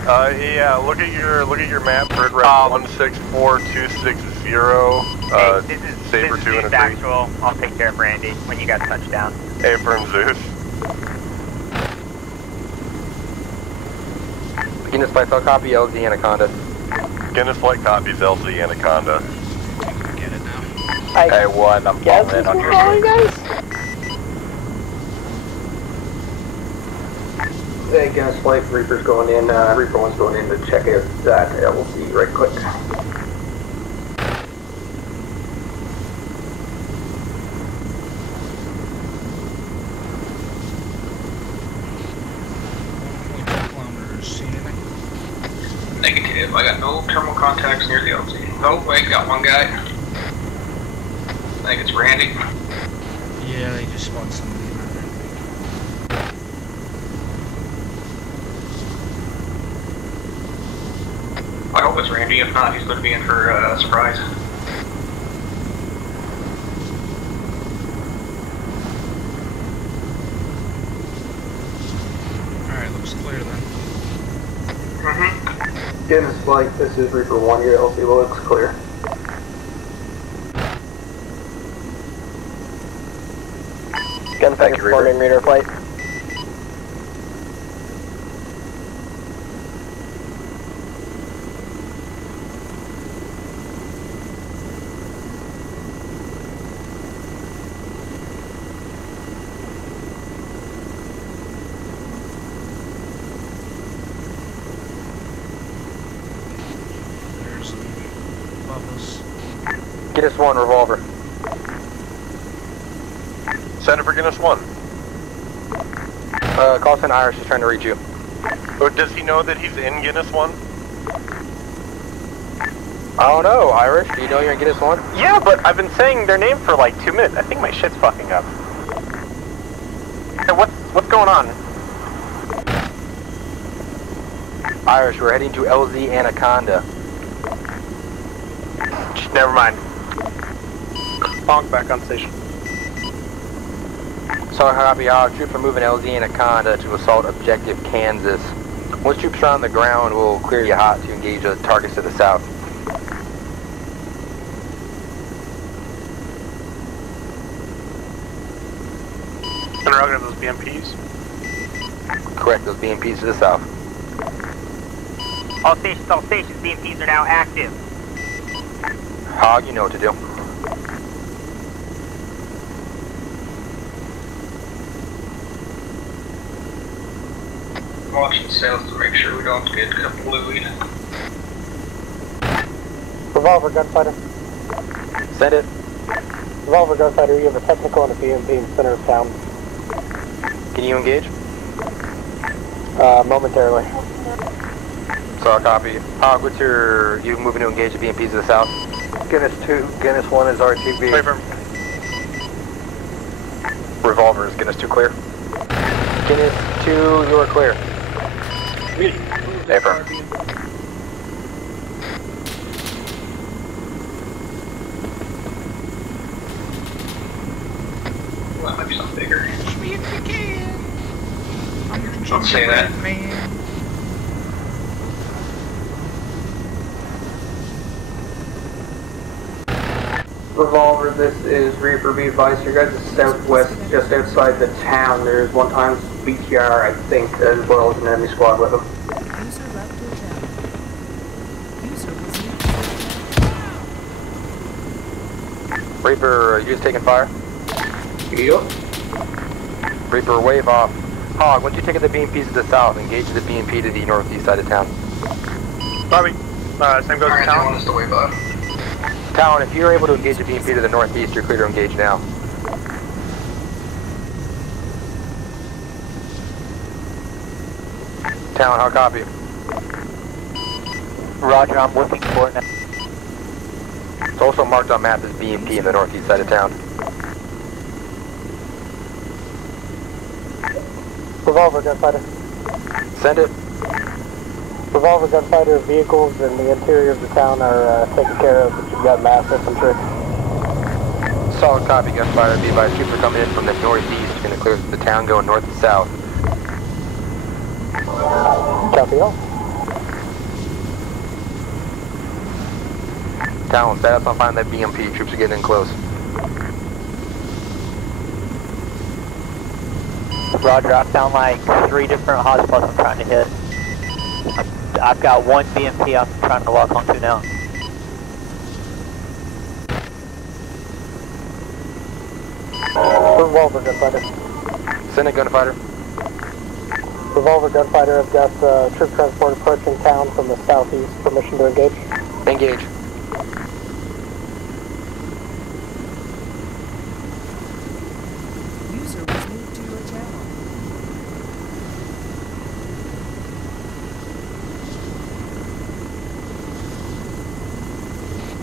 Yeah, look at your map, bird route 164260, This is Saber 2 in a tree. Actual. I'll take care of Randy when you guys touch down. Affirm Zeus. Guinness Flights, I'll copy LZ Anaconda. Guinness Flight copies LZ Anaconda. Get it now. Hey, 1, I'm falling in on your guys? Hey, Guinness Flight, Reaper's going in. Reaper 1's going in to check out that LZ right quick. Negative. I got no thermal contacts near the LZ. Oh, wait, got one guy. I think it's Randy. Yeah, they just spawned somebody. I hope it's Randy. If not, he's going to be in for a surprise. Alright, looks clear then. Mm-hmm. Guinness Flight, this is Reaper 1. Your LZ looks clear. Gunfighter forming radar flight. Pablos. Guinness 1, revolver. Send it for Guinness 1. Call sign Irish is trying to reach you. Oh, does he know that he's in Guinness 1? I don't know, Irish. Do you know you're in Guinness 1? Yeah, but I've been saying their name for like 2 minutes. I think my shit's fucking up. Hey, what's going on? Irish, we're heading to LZ Anaconda. Never mind. Honk back on station. Sorry, copy. Our troops are moving LZ Anaconda to assault objective Kansas. Once troops are on the ground, we'll clear you hot to engage the targets to the south. Interrogative those BMPs? Correct, those BMPs to the south. All stations, BMPs are now active. Hog, you know what to do. Watching south to make sure we don't get kablooied. Revolver gunfighter. Send it. Revolver gunfighter, you have a technical and a BMP in the center of town. Can you engage? Momentarily. So copy. Hog, what's your... You moving to engage the BMPs to the south? Guinness 2, Guinness 1 is RTB. Wait for Revolver is Guinness 2 clear. Guinness 2, you are clear. Affirm. Well, that might be something bigger. Shoot me if you can. I'm gonna Don't say that. man. Revolver, this is Reaper. Be advised, your guys are southwest, just outside the town. There's one times BTR, I think, as well as an enemy squad with them. User left your channel. User was Reaper, you just taking fire? Yep. Reaper, wave off. Hog, once you take the BMPs to the south, engage the BMP to the northeast side of town. Bobby, same goes to Alright, they want town. us to wave off. Town, if you're able to engage the BMP to the northeast, you're clear to engage now. Town, how copy? Roger, I'm looking for it now. It's also marked on map as BMP in the northeast side of town. Revolver gunfighter. Send it. Revolver gunfighter vehicles in the interior of the town are taken care of, but you've got mass infantry. Solid copy, gunfighter. Be advised, troops are coming in from the northeast. You're going to clear the town going north and south. Copy all. Town, status on finding that BMP. Troops are getting in close. Roger, I found like 3 different hotspots I'm trying to hit. I've got 1 BMP I'm trying to lock onto now. Revolver gunfighter. Send it, gunfighter. Revolver gunfighter, I've got troop transport approaching town from the southeast. Permission to engage? Engage. User was moved to your channel.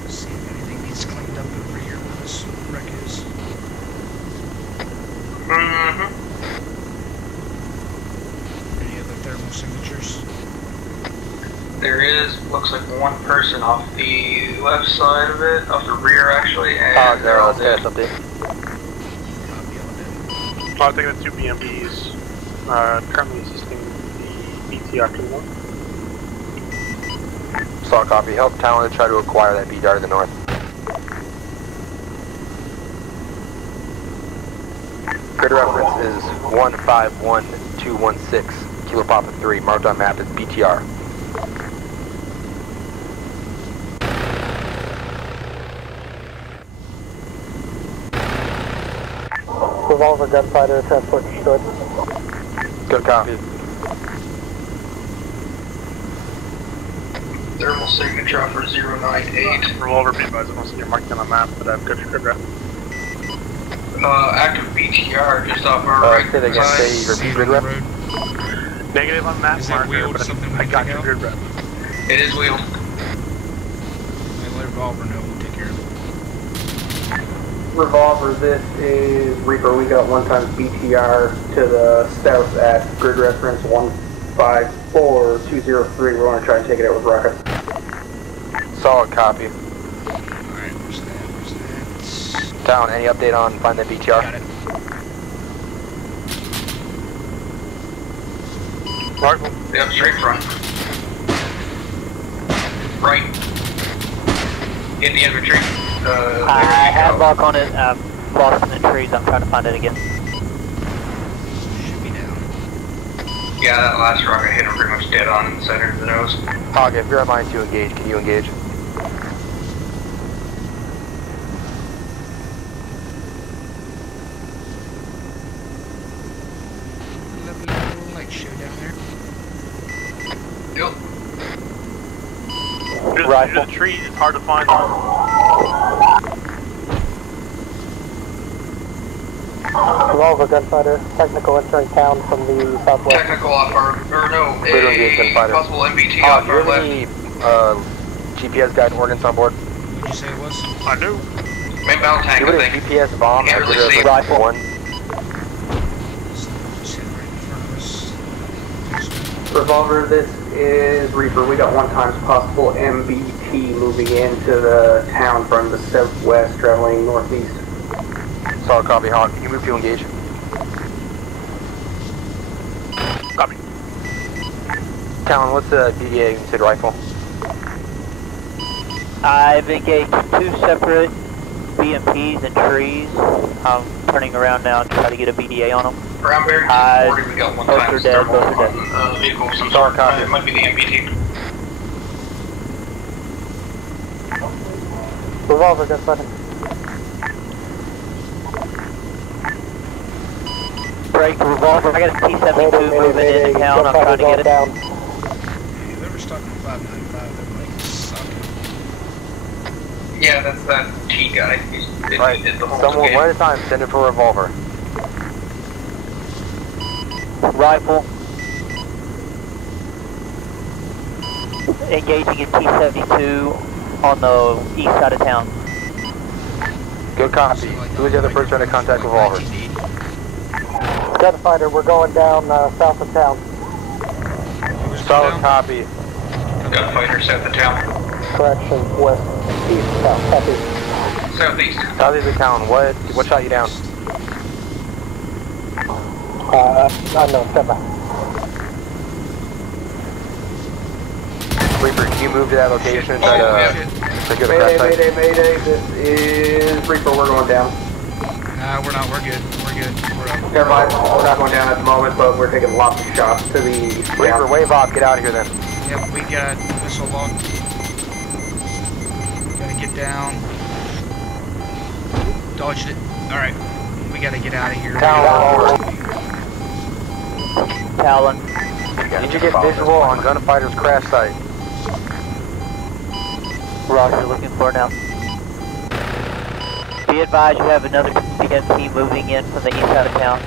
See if anything needs cleaned up over here where this wreck is. Any other thermal signatures? There is, looks like one person off the left side of it, off the rear actually, and they're all dead. Update. I'll take the 2 BMPs, currently assisting the BTR to the north. Solid copy. Help town to try to acquire that BDR to the north. Grid reference is 151216, Kilo Papa 3, marked on map as BTR. Revolver gunfighter, transport destroyed. Good copy. Thermal signature for 098. Revolver, be advised, I don't see you marked on the map, but I've got your grid rep. Active BTR just off our right say they can side. say your grid rep. Negative on map Is that marker, wheeled but something we I can got take your out? grid rep. It is wheeled. And let Revolver know, we'll take care of it. Revolver, this is Reaper. We got 1 times BTR to the south at grid reference 154203. We want to try and take it out with rockets. Solid copy. Alright, where's that? Town, any update on find the BTR? Got it. Rifle. Yep, straight front. Right. In the infantry. I have lock on it. Lost in the trees. I'm trying to find it again. Should be down. Yeah, that last rocket hit him pretty much dead on in the center of the nose. Hog, if you're at mine to engage, can you engage? Lovely little light show down there. Yep. Rifle. The tree is hard to find. Revolver gunfighter, technical entering town from the southwest. Technical off our, or no, Good engage, gunfighter. possible MBT Hog, off do our you have left. any GPS guide ordnance on board? What'd you say it was? I do. Main battle tank, You I would a think. GPS bomb Can't at really see it. rifle 1. Just hit right in front of us. Revolver, this is Reaper. We got 1 times possible MBT moving into the town from the southwest, traveling northeast. Solid copy, Hog. Can you move to engage? Copy. Town, what's the DDA considered rifle? I've engaged 2 separate BMPs and trees. I'm turning around now and try to get a BDA on them. Around Barry 40, we got 1 both times are dead, thermal both are dead. on vehicle of some sort. It might be the MBT. Revolver gunfighter. Break the Revolver. I got a T-72 moving into town. I'm trying to get it. Down. Hey, whoever's stuck in 595, that might suck. Yeah, that's that T guy. Right. Did the whole Someone, game. one at a time, send it for Revolver. Rifle. Engaging a T-72 on the east side of town. Good copy. Who is the other person trying to contact Revolver? Gunfighter, we're going down south of town. Solid copy. Gunfighter south of town. Correction, west, east, south, southeast. Southeast. Southeast of town. What shot you down? Unknown, stand by. Reaper, can you move to that location? Oh, To get a crash site? Mayday, this is Reaper, we're going down. Nah, we're not. We're good. We're good. We're up. Never mind, we're not going down at the moment, but we're taking lots of shots to the east. Reaper, wave off. Get out of here then. Yep, we got missile lock. Gotta get down. Dodged it. Alright. We gotta get out of here. Talon. Did you get visual on Gunfighter's crash site? Roger, looking for it now. Be advised you have another BMP moving in from the east side of town.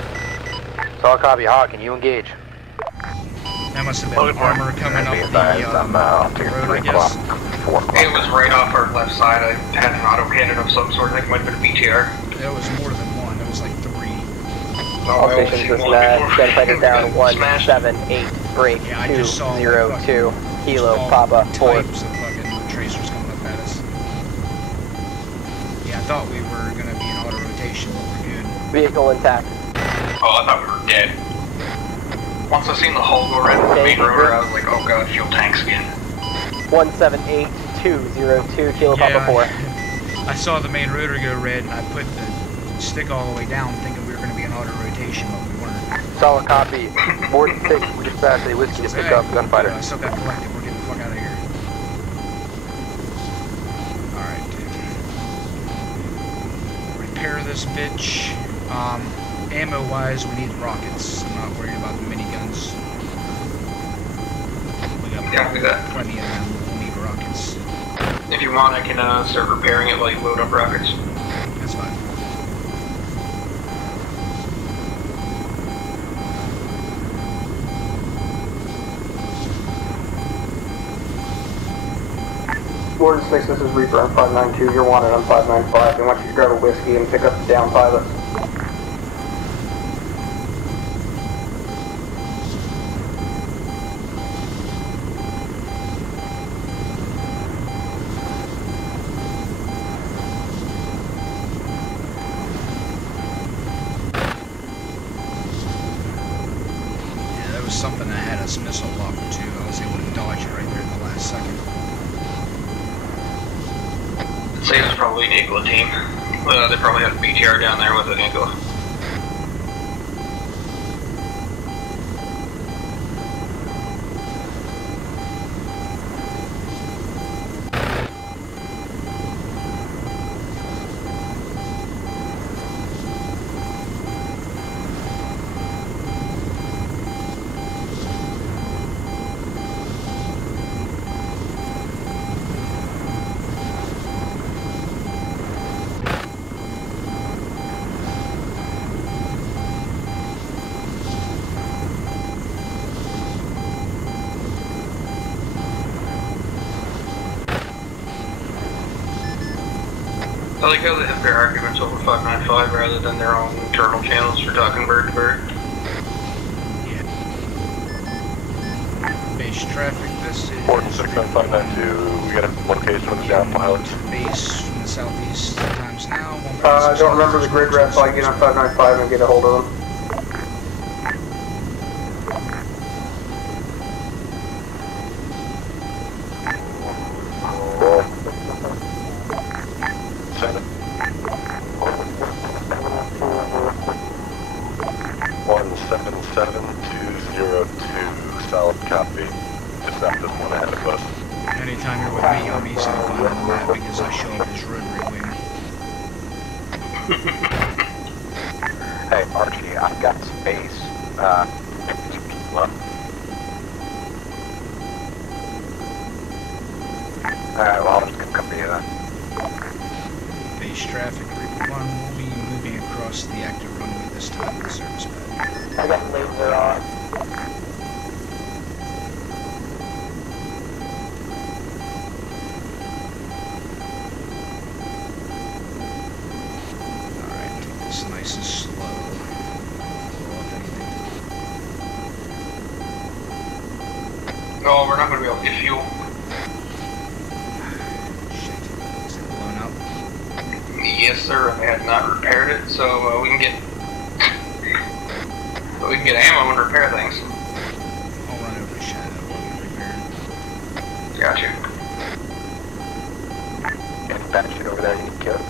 Solid copy. Hog, can you engage? That must have been armor coming up the road, I guess. It was right off our left side. I had an auto cannon of some sort. I think it might have been a BTR. That was more than one. It was like 3. All stations was gunfighter down 178, break 202, Kilo, Papa, 4. Types of fucking tracers coming up at us. Yeah, I thought we were gonna be in auto rotation, but we're good. Vehicle intact. Oh, I thought we were dead. Once I seen the hull go around the main rotor, I was like, oh god, fuel tanks again. 178202, Kilo, Papa, 4. I saw the main rotor go red, and I put the stick all the way down, thinking we were going to be in auto rotation, but we weren't. Solid copy. 46, dispatch a whiskey to pick up Gunfighter. I still got collected. We're getting the fuck out of here. Alright, dude. Repair this bitch. Ammo-wise, we need rockets. I'm not worried about the miniguns. We got plenty of them. We'll need If you want, I can start repairing it while you load up rockets. That's fine. Warden 6, this is Reaper on 592. You're wanted on 595. I want you to grab a whiskey and pick up the down pilots. Yeah, that was something that had us missile locked too. I was able to dodge it right there at the last second. I'd say it was probably an Eagle team. They probably had a BTR down there with an Eagle. I like how they have their arguments over 595 rather than their own internal channels for talking bird to bird. Base traffic, this is... Warden 6 on 592, we got a location on the down pilots. Base from the southeast times now. I don't remember the grid rep, so I get on 595 and get a hold of them. Anytime you're with me, I'm easy to find on the map because I show up as rotary wing. Hey, Archie, I've got space. Alright, well, I'll just come for you then. Base traffic, Reaper 1 will be moving across the active runway this time with the service pad. I got laser on. Nice and slow. No, we're not going to be able to get fuel. Shit. Is it blown up? Yes, sir. They had not repaired it, so we can get ammo and repair things. I'll run over to Shadow while we repair it. Gotcha. Any bad shit over there you can kill?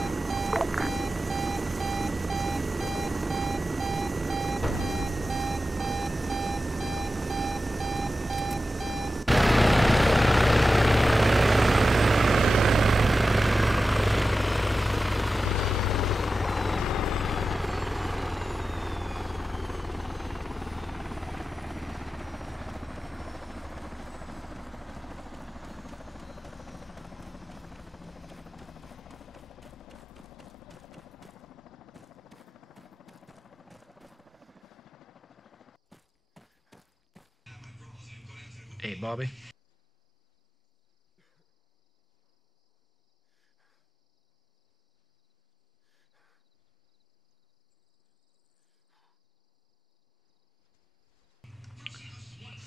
Hey, Bobby.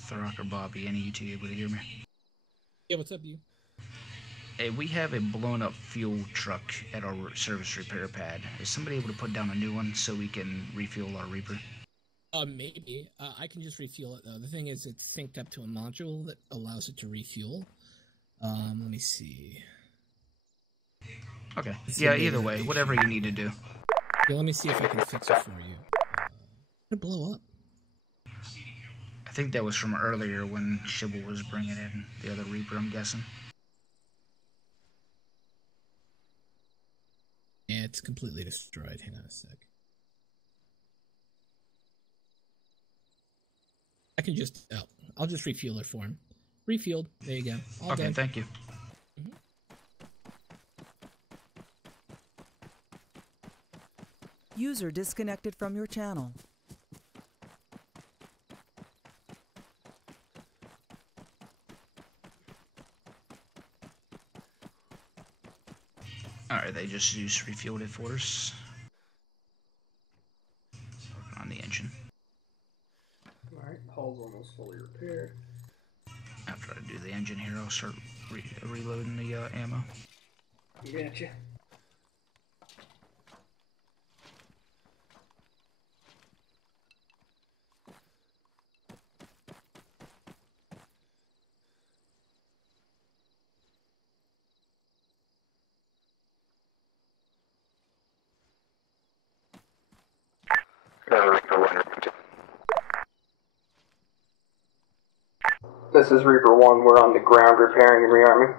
Throck or Bobby, any of you two able to hear me? Yeah, what's up, you? Hey, we have a blown up fuel truck at our service repair pad. Is somebody able to put down a new one so we can refuel our Reaper? Maybe. I can just refuel it, though. The thing is, it's synced up to a module that allows it to refuel. Let me see. Okay. Yeah, either way, whatever you need to do. Yeah, let me see if I can fix it for you. Did it blow up? I think that was from earlier when Shibble was bringing in the other Reaper, I'm guessing. Yeah, it's completely destroyed. Hang on a sec. I can just... Oh, I'll just refuel it for him. Refueled. There you go. All okay, done. Thank you. User disconnected from your channel. Alright, they just refueled it for us. Working on the engine. Alright, hull's almost fully repaired. After I do the engine here, I'll start reloading the ammo. Gotcha. This is Reaper 1, we're on the ground repairing and rearming.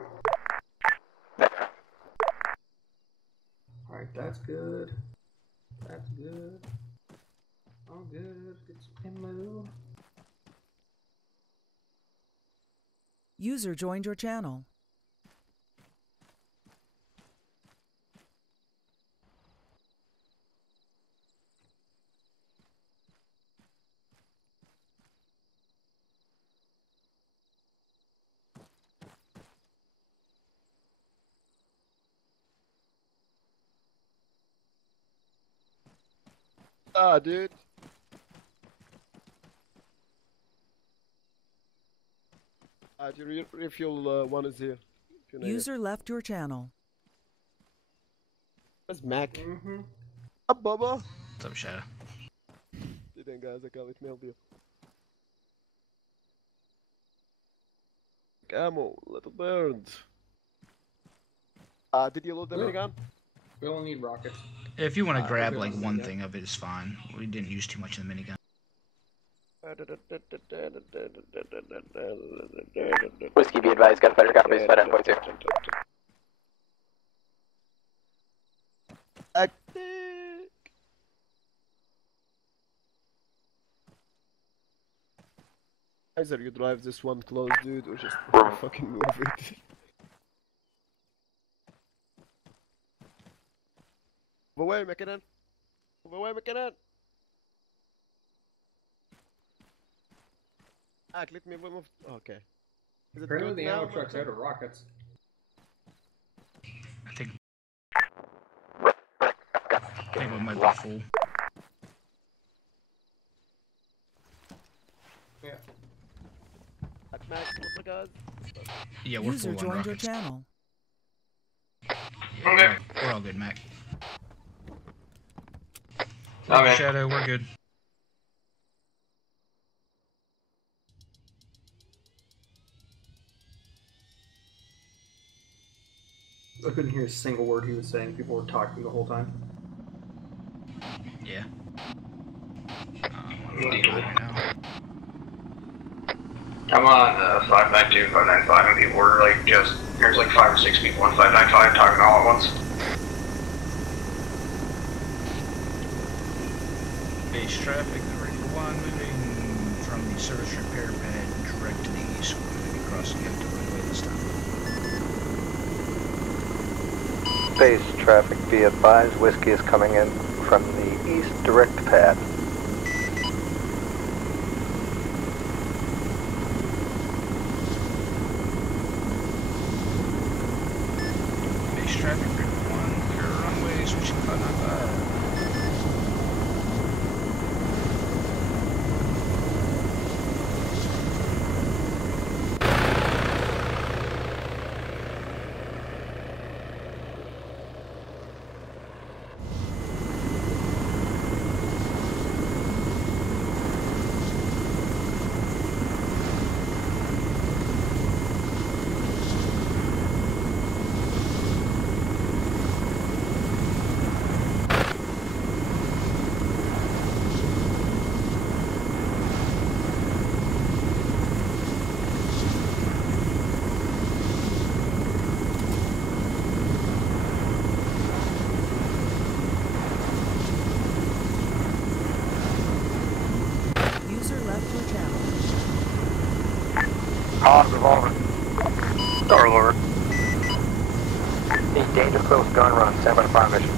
Alright, that's good. That's good. All good. Get some ammo. User joined your channel. Ah, dude. Your refuel one is here. User left your channel. That's Mac. Up, Bubba. What's up, Shadow? Dit den guys, ik kan niet meer bij. Ammo, little bird. Did you load the minigun? We only need rockets. If you want to grab like one thing of it, it's fine. We didn't use too much of the minigun. Whiskey, be advised, gunfighter copies, fight on point 2. Either you drive this one close, dude, or just fucking move it. Move away, McKinnon! Move away, McKinnon! Let me move. Okay. Is it Apparently good the now, ammo truck's out of rockets. I think we might be full. Yeah. At max, oh my god. Yeah, we're User full on joined your rockets. channel. Yeah, we're all good, Mac. Okay. Shadow, we're good. I couldn't hear a single word he was saying. People were talking the whole time. Yeah. I'm on 592, 595, and people were like just, there's like 5 or 6 people on 595 talking all at once. Base traffic, the Reaper 1 moving from the service repair pad direct to the east. We're going to be crossing up the runway this time. Base traffic, be advised, Whiskey is coming in from the east direct pad. Base traffic, Reaper 1, clear runway, switching 595. Revolver. Door over. Need danger close gun run. Stand by the fire mission.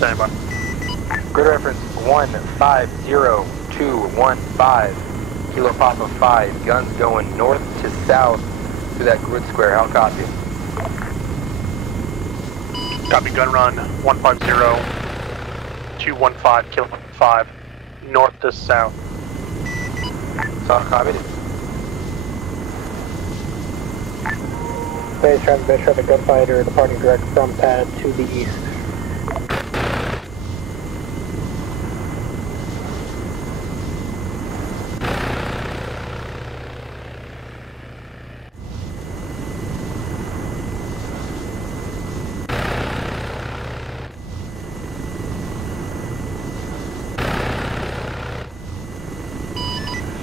Stand by. Grid reference 150215. Kilo Papa 5. Guns going north to south through that grid square. How copy? Copy, gun run 150215, Kilo 5, north to south. Solid copied. Base traffic gunfighter departing direct from pad to the east.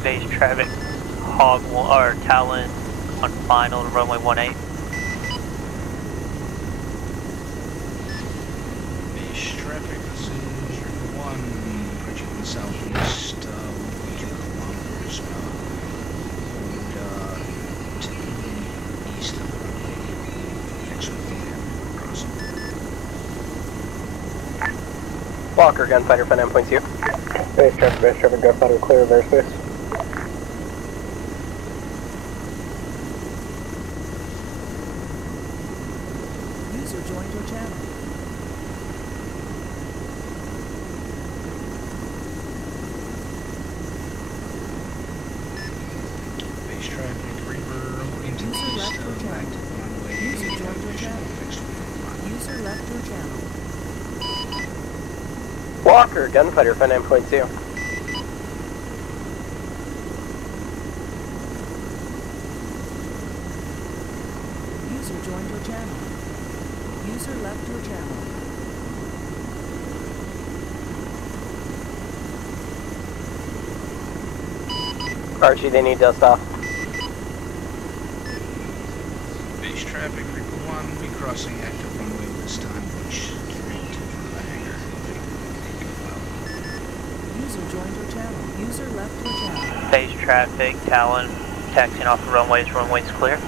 Base traffic, Hog or Talon on final runway 18. Base traffic, this is 1, approaching the southeast, 2 kilometers, and to the east of the runway, next week, crossing. Walker, gunfighter, for 9.2. Base traffic, gunfighter, clear of airspace. User joined your channel. Base traffic, Reaper, into the User east left your of channel. active runway. User joined your channel. User left your channel. Walker, gunfighter, for 9.2. User joined your channel. User left your channel. Archie, they need dust off. Base traffic, Reaper 1, will be crossing active runway this time, which straight to the hangar. User joined your channel. User left your channel. Base traffic, Talon, taxiing off the runways, runways clear.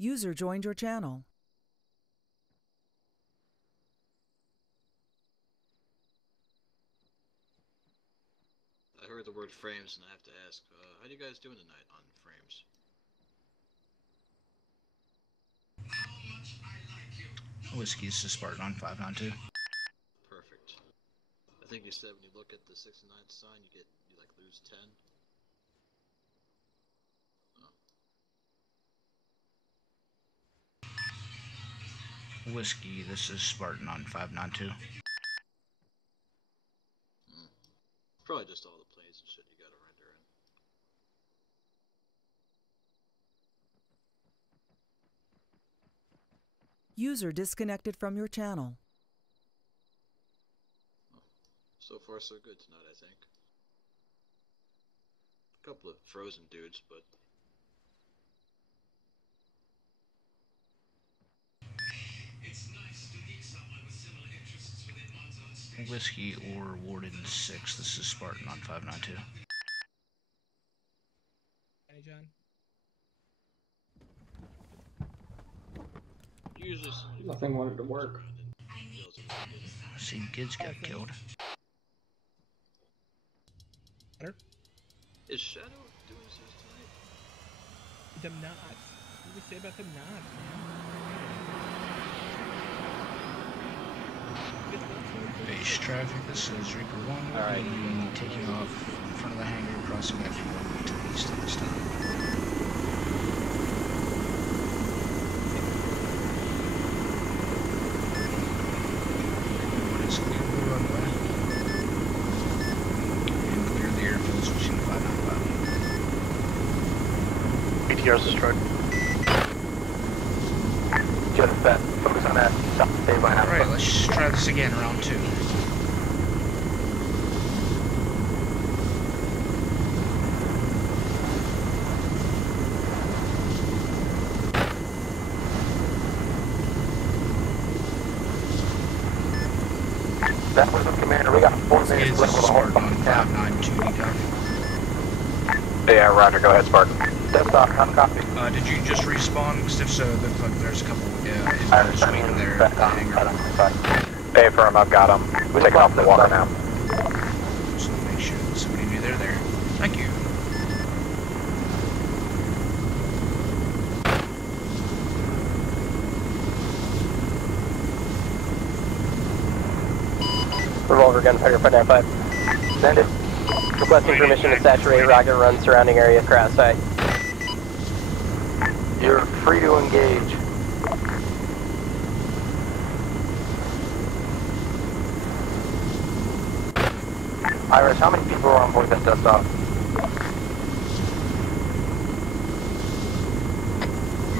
User joined your channel. I heard the word frames and I have to ask, how are you guys doing tonight on frames? Whiskey, this is Spartan on 592. Perfect. I think you said when you look at the 69 sign, you like lose 10. Whiskey, this is Spartan on 592. Probably just all the planes and shit you gotta render in. User disconnected from your channel. So far so good tonight, I think. A couple of frozen dudes, but... Whiskey or Warden 6, this is Spartan on 592. Hey, John. Usually Nothing wanted to work. See, kids got killed. Is Shadow doing this tonight? Them not. What do we say about them not? Base traffic, this is Reaper 1. We're going to be taking off in front of the hangar, crossing that field to the east of this time. Everyone is clear of the runway. And clear the airfield, switching to 595. BTR's destroyed. Just that. Focus on that. Alright, let's try this again, round 2. That was the commander. We got 4 minutes left with the whole fucking town. 592, copy. Yeah, roger. Go ahead, Spartan. Desktop, have a copy. Did you just respawn? Because if so, it looks like there's a couple inbounds waiting there at the hangar. Pay for him, I've got him. We're taking off the water now. So make sure that somebody knew they're there. Thank you. Revolver gunfighter 595. Send it. Requesting permission to saturate rocket run surrounding area cross site. You're free to engage. Iris, how many people are on board that dust off?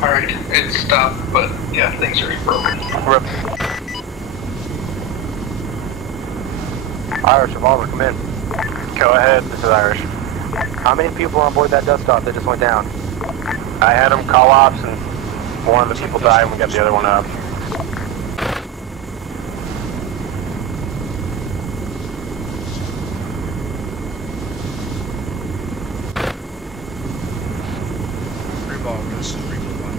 Alright, it stopped, but yeah, things are broken. Rip. Irish, Revolver, come in. Go ahead, this is Irish. How many people are on board that dust off that just went down? I had him call ops and one of the people died and we got the other one up. Revolver, this is Reaper 1.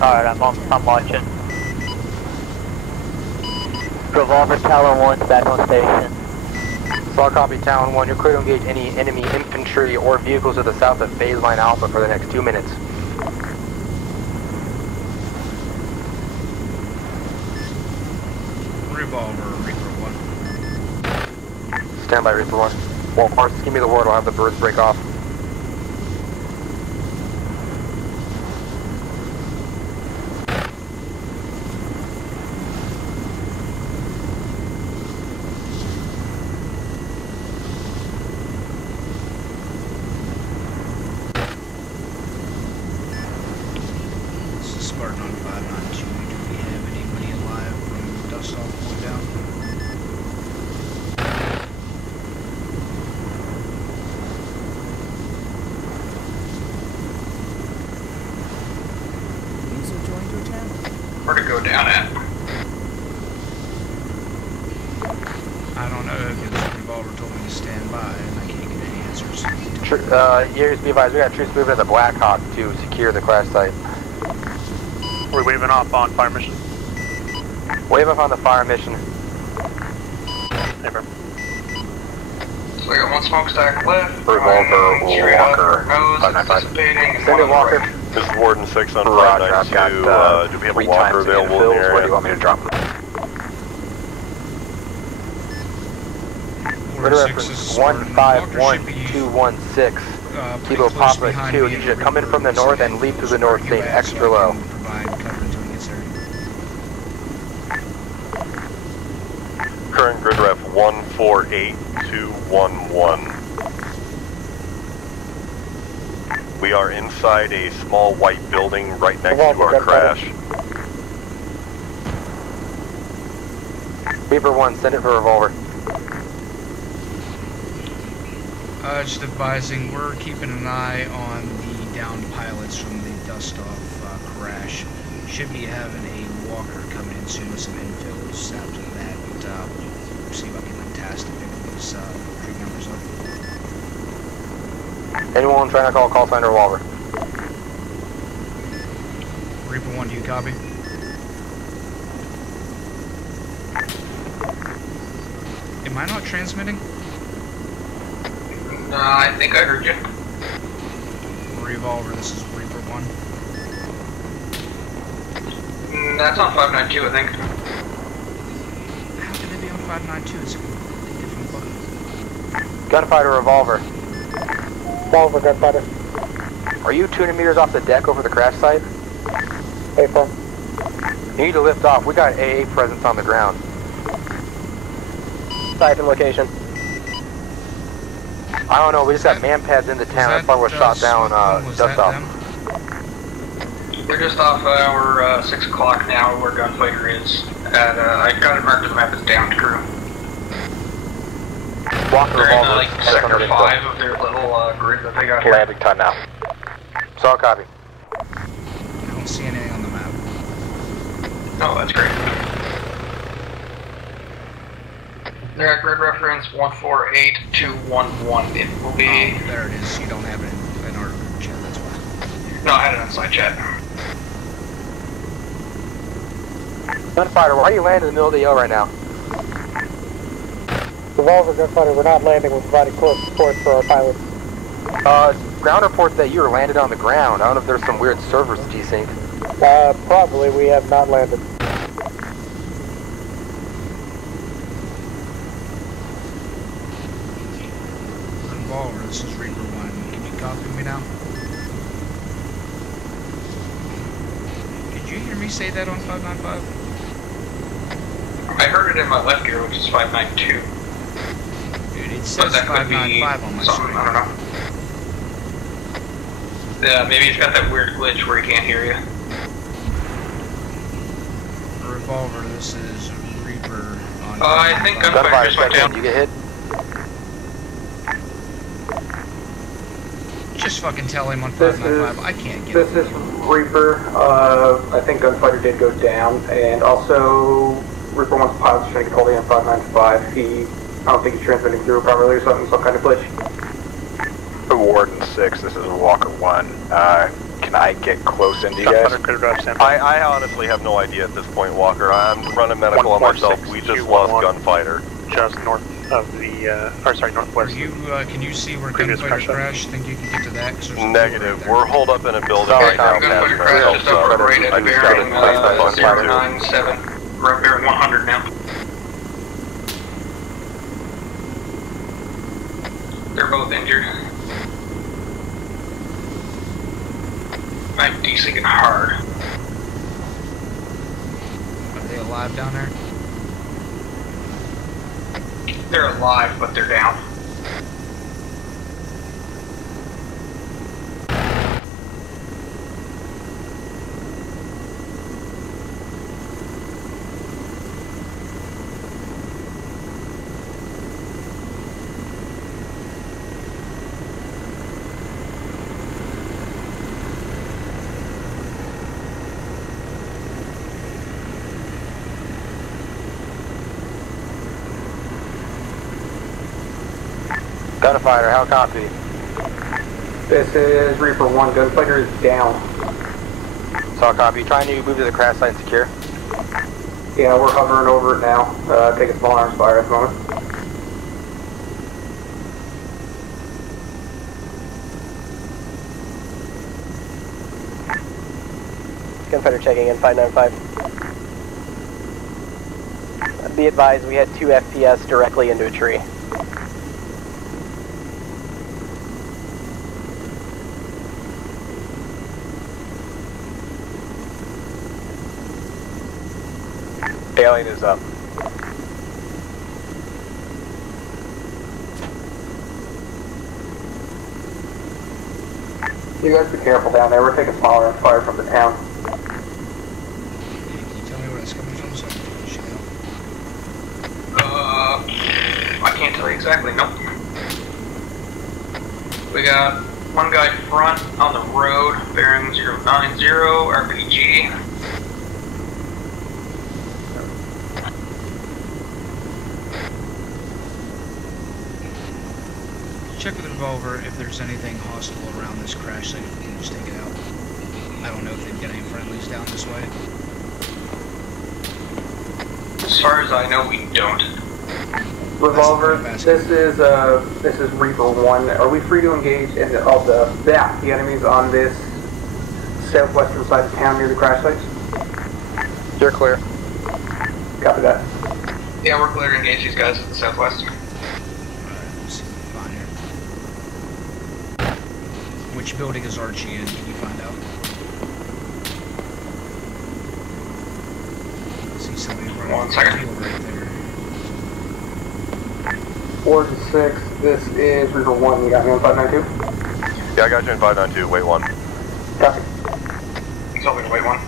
Alright, I'm watching. Revolver Talon 1's back on station. Saw copy Talon 1. You're clear to engage any enemy infantry or vehicles to the south of phase line Alpha for the next 2 minutes. Revolver, Reaper 1. Stand by, Reaper 1. Well, Mars, give me the word. I'll have the birds break off. Spartan on 592. Do we have anybody alive from dust off going down? User joined your channel. Where to go down at? I don't know, because Revolver told me to stand by and I can't get any answers. Years, be advised, we got troops moving to the Blackout to secure the crash site. We're waving off on fire mission. Wave off on the fire mission. Never. So we got one smokestack left. Revolver, Straight up, Walker, nose, 595. dissipating, and Send one it, on the Walker. right. This is Warden 6 on Roger, I've 592. got Do we have a 3 walker times the available in infills. the Where do area? you want me to drop them? Good reference 151216. Kilo Papa 2. You should come in from the north and leave through the north, staying extra low. Provide cover until he gets there. Current grid ref 148211. We are inside a small white building right next to our crash. Reaper 1, send it for Revolver. Just advising, we're keeping an eye on the downed pilots from the dust-off crash. Should be having a walker coming in soon with some infills after that. We'll see if I can get them tasked to pick these crew members up. Anyone trying to call sign or revolver? Reaper 1, do you copy? Am I not transmitting? I think I heard you. Revolver, this is Reaper 1. That's on 592, I think. How can they be on 592? It's a completely different button. Gunfighter, revolver. Revolver, gunfighter. Are you 200 meters off the deck over the crash site? April. You need to lift off. We got AA presence on the ground. Siphon location. I don't know, we just got man pads into town. That's why we're shot down, dust off. They're just off our 6 o'clock now, where Gunfighter is. At, I got it marked on the map as downed crew. They're in like sector 5 of their little grid that they got here. Landing time now. So I'll copy. I don't see anything on the map. Oh, that's great. They're at grid reference 148211. It will be... Oh, there it is. You don't have it in our group chat, that's why. No, I had it on side chat. Gunfighter, why are you landing in the middle of the L right now? Revolver, gunfighter, we're not landing. We're providing close support for our pilots. Ground reports that you were landed on the ground. I don't know if there's some weird servers desync. Probably. We have not landed. Revolver, this is Reaper 1. Can you copy me now? Did you hear me say that on 595? I heard it in my left ear, which is 592. Dude, it says 595 on my screen. I don't know. Yeah, maybe it's got that weird glitch where he can't hear you. Revolver, this is Reaper on... I think Gunfighter just went down. You get hit? Just fucking tell him on 595. I can't get This is Reaper. I think Gunfighter did go down, and also Reaper 1's pilot's trying to control the M595. I don't think he's transmitting through properly or something, some kind of glitch. Warden 6, this is Walker 1. Can I get close into you guys? I honestly have no idea at this point, Walker. I'm running medical on myself. We just lost Gunfighter. Just north of the, northwest. Can you see where Gunfighter crashed? Think you can get to that? Negative. We're holed up in a building right now. Gunfighter crashed just over right at bearing 097. We're at bearing 100 now. They're both injured. I'm desync hard. Are they alive down there? They're alive, but they're down. Gunfighter, how copy? This is Reaper 1. Gunfighter is down. So I'll copy. Trying to move to the crash site and secure? Yeah, we're hovering over it now. Take a small arms fire at the moment. Gunfighter checking in, 595. Be advised, we had 2 FPS directly into a tree. Alien is up. You guys be careful down there. We're taking smaller arms fire from the town. Can you tell me where that's coming from so I can shit out? I can't tell you exactly, nope. We got one guy front on the road, bearing 090, RPG. check with the Revolver if there's anything hostile around this crash site, if we can just take it out. I don't know if they've got any friendlies down this way. As far as I know, we don't. Revolver, this is Reaper 1. Are we free to engage in all the enemies on this southwestern side of town near the crash sites? You're clear. Copy that. Yeah, we're clear to engage these guys at the southwest. Which building is Archie in? Can you find out? See somebody running. 1 second. Right there. 4 to 6, this is Reaper 1, you got me on 592? Yeah, I got you in 592, wait 1. Copy. He's helping to wait 1.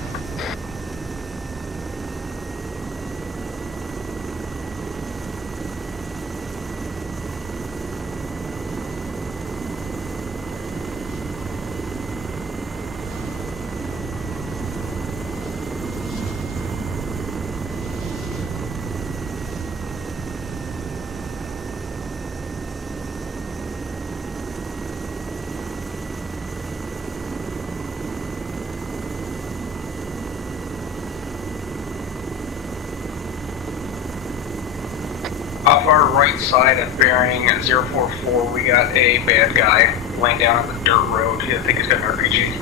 Off our right side at bearing 044, we got a bad guy laying down on the dirt road. I think he's got an RPG.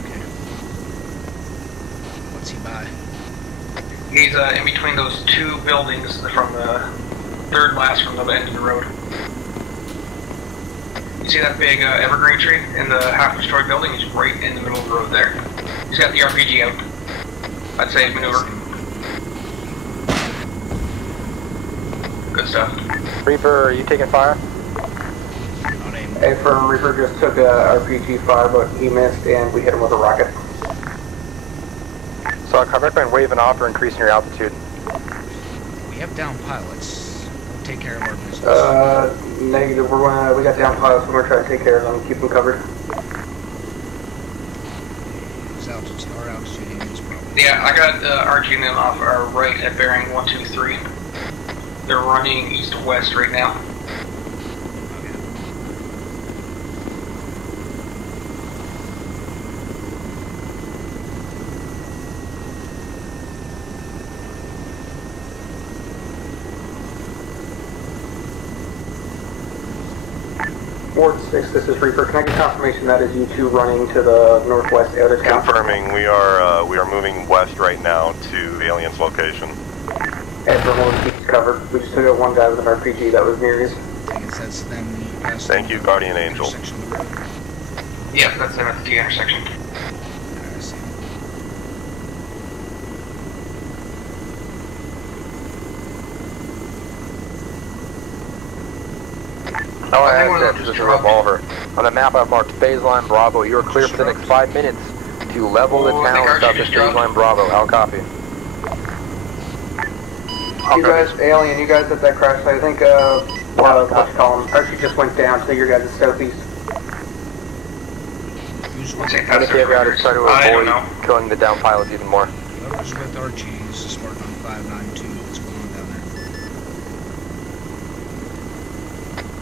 Okay. What's he by? He's in between those two buildings from the third last from the end of the road. You see that big evergreen tree in the half-destroyed building? He's right in the middle of the road there. He's got the RPG out. I'd say maneuver. Good stuff. Reaper, are you taking fire? Hey, firm, Reaper just took a RPG fire, but he missed and we hit him with a rocket. So I recommend waving off or increasing your altitude. We have down pilots. We'll take care of our business. Negative. We got down pilots and we're trying to take care of them, keep them covered. Our altitude is probably. Yeah, I got RG them off our right at bearing 123. They're running east-west right now. Ward 6, this is Reaper. Can I get confirmation that is you two running to the northwest out of town? Confirming, we are moving west right now to Alien's location. Everyone keeps covered. We just took out one guy with an RPG that was near us. Thank you, Guardian Angel. Yeah, that's them at the T intersection. Oh, I have this is a Revolver. On the map I've marked phase line Bravo. You are clear for the next 5 minutes to level the town south of phase line Bravo. I'll copy. You guys, Alien, you guys at that crash site, I think, what you call him, Archie just went down to your guys' southeast. I think you got to try to avoid killing the down pilots even more. Whoever's with Archie is just marked on 592. What's going on down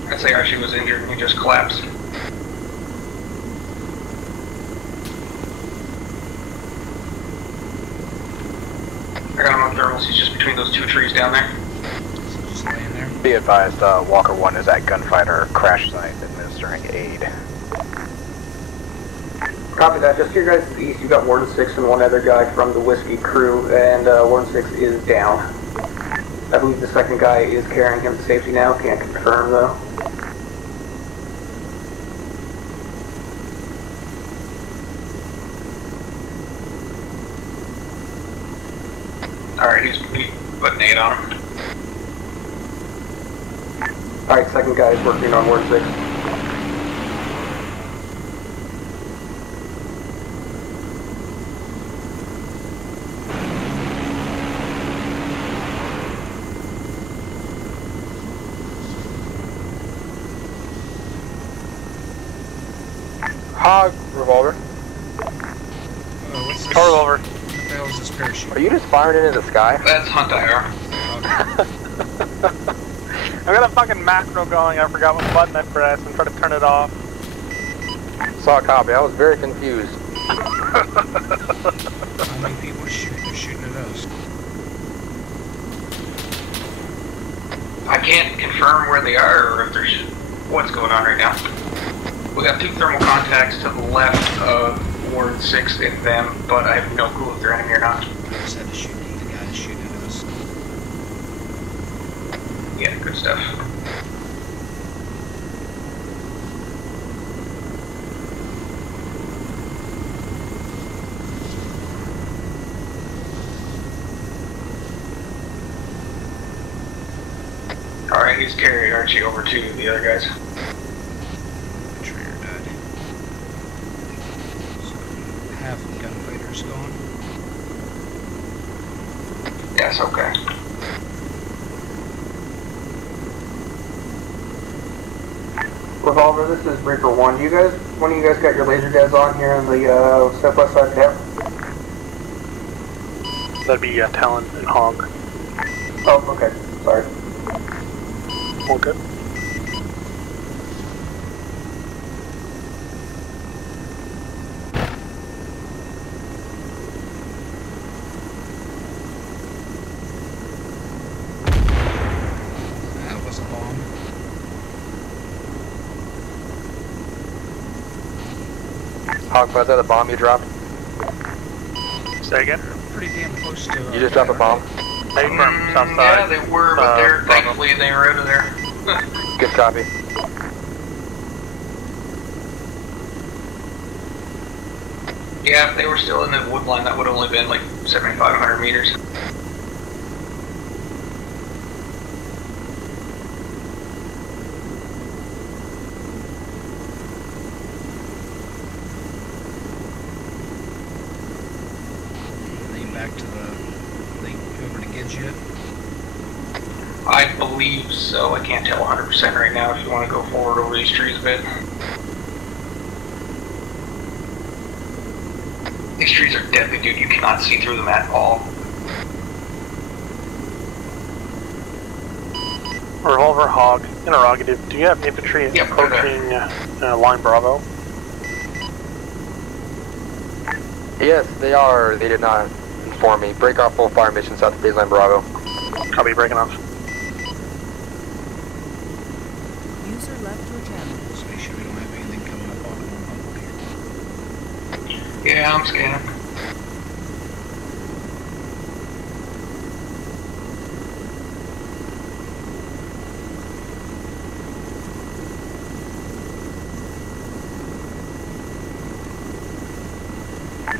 there? I'd say Archie was injured and he just collapsed. I got him on thermals, he's just between those two trees down there. Just laying there? Be advised, Walker 1 is at gunfighter crash site administering aid. Copy that. Just to your guys' east, you got Warden 6 and one other guy from the Whiskey crew, and Warden 6 is down. I believe the second guy is carrying him to safety now, can't confirm though. Alright, he's putting 8 on him. Alright, second guy is working on Warden 6. Hog Revolver. What's this? Car Revolver. What the hell is this parachute? Are you just firing into the sky? That's Hunt IR. I've got a fucking macro going, I forgot what button I pressed and tried to turn it off. Saw a copy, I was very confused. How many people are shooting at us? I can't confirm where they are or if there's what's going on right now. We got 2 thermal contacts to the left of Ward 6 and them, but I have no clue if they're enemy or not. I just had to shoot the guy that's shooting at us. Yeah, good stuff. Alright, he's carried Archie over to the other guys. Trainer died. So, half the gunfighters gone. Yes, okay. Revolver, this is Reaper 1. You guys, one of you guys got your laser guys on here on the southwest side of town? That'd be Talon and Hog. Oh, okay. Sorry. All good. That was a bomb. Hog, was that a bomb you dropped? Say again? Pretty damn close to... You just dropped a bomb? They from south side. Yeah, they were, but thankfully they were out of there. Good copy. Yeah, if they were still in the wood line, that would have only been like 7,500 meters. Back to the thing over to Gidge yet? I believe so. I can't tell 100% right now if you want to go forward over these trees a bit. These trees are deadly, dude. You cannot see through them at all. Revolver, Hog, interrogative. Do you have infantry approaching line Bravo? Yes, they are. They did not inform me. Break off full fire mission south of baseline Bravo. I'll be breaking off. User left your channel. Just make sure we don't have anything coming up on here. Yeah, I'm scanning.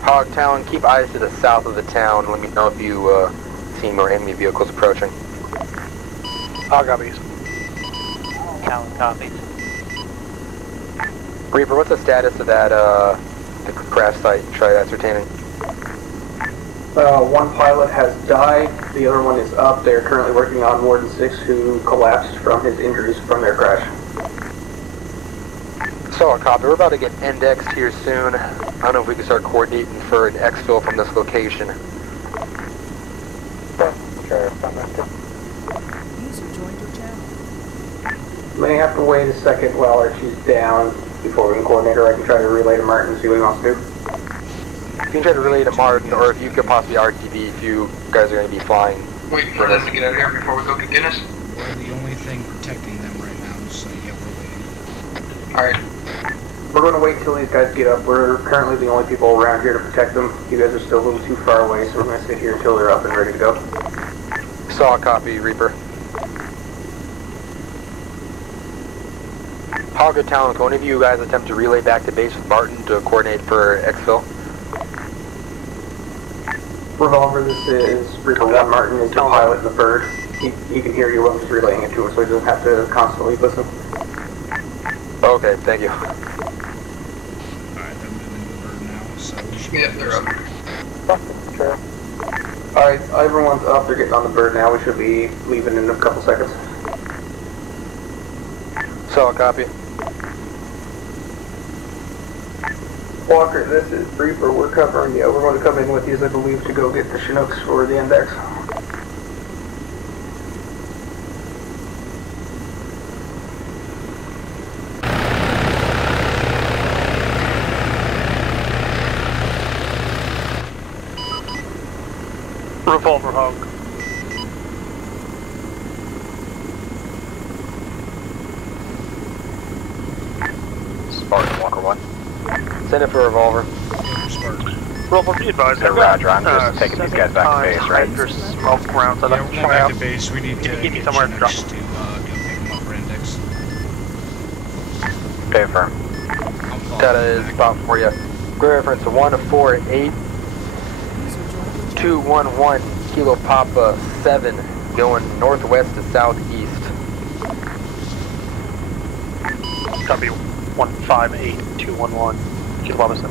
Hog Town, keep eyes to the south of the town. Let me know if you see more enemy vehicles approaching. Hog copies. Talon copies. Reaper, what's the status of that the crash site? Try ascertaining. One pilot has died. The other one is up. They're currently working on Warden 6, who collapsed from his injuries from their crash. So, a copy. We're about to get indexed here soon. I don't know if we can start coordinating for an exfil from this location. User joined your channel. May have to wait a second while Archie's down before we can coordinate, or I can try to relay to Martin and see what he wants to do. You can try to relay to Martin, or if you could possibly RTB if you guys are going to be flying. Wait for them to get out of here before we go get Guinness. We're the only thing protecting them right now, so yeah, we're waiting. Alright. We're going to wait until these guys get up. We're currently the only people around here to protect them. You guys are still a little too far away, so we're going to sit here until they're up and ready to go. Saw a copy, Reaper. Hog of Town, can one of you guys attempt to relay back to base with Martin to coordinate for exfil? Revolver, this is Reaper 1. Martin is the pilot in the bird. He can hear you. I'm just relaying it to him, so he doesn't have to constantly listen. Okay, thank you. Alright, they're moving the bird now, so we should... Yep, they're up. Sure. Alright, everyone's up. They're getting on the bird now. We should be leaving in a couple seconds. Saw a copy. Walker, this is Reaper. We're covering you. We're going to come in with you, I believe, to go get the Chinooks for the index. Revolver hog. Spartan Walker 1. Send it for revolver. Revolver, be advised. Yeah, Roger, I'm just taking these guys back to base, right? There's smoke around, so Yeah, that's we're going back to base. We need to give me get somewhere to drop. Chinooks to go pick them up for index. Okay, firm. Data is spot for you. Grid reference 148-211 Kilo Papa 7 going northwest to southeast. Copy 158-211 Kilo Papa 7.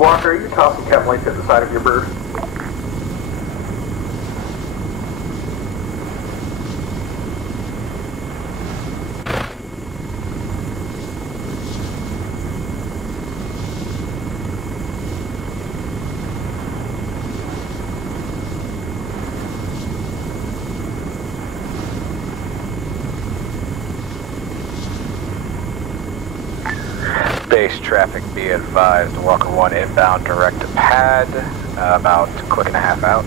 Walker, you tossing chem lights at the side of your bird. Base traffic, be advised. Walker 1 inbound direct to pad, about a click and a half out.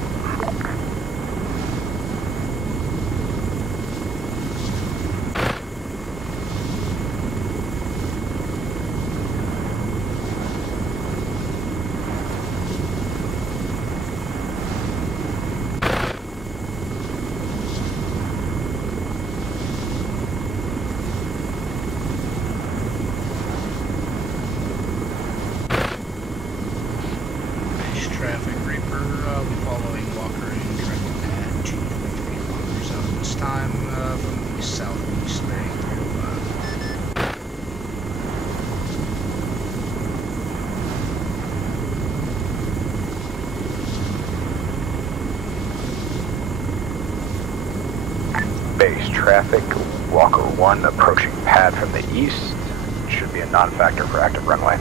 Traffic Reaper, we're following Walker in direct to pad 223 kilometers out this time from the southeast bearing 305. Base traffic, Walker 1 approaching pad from the east. Should be a non-factor for active runway.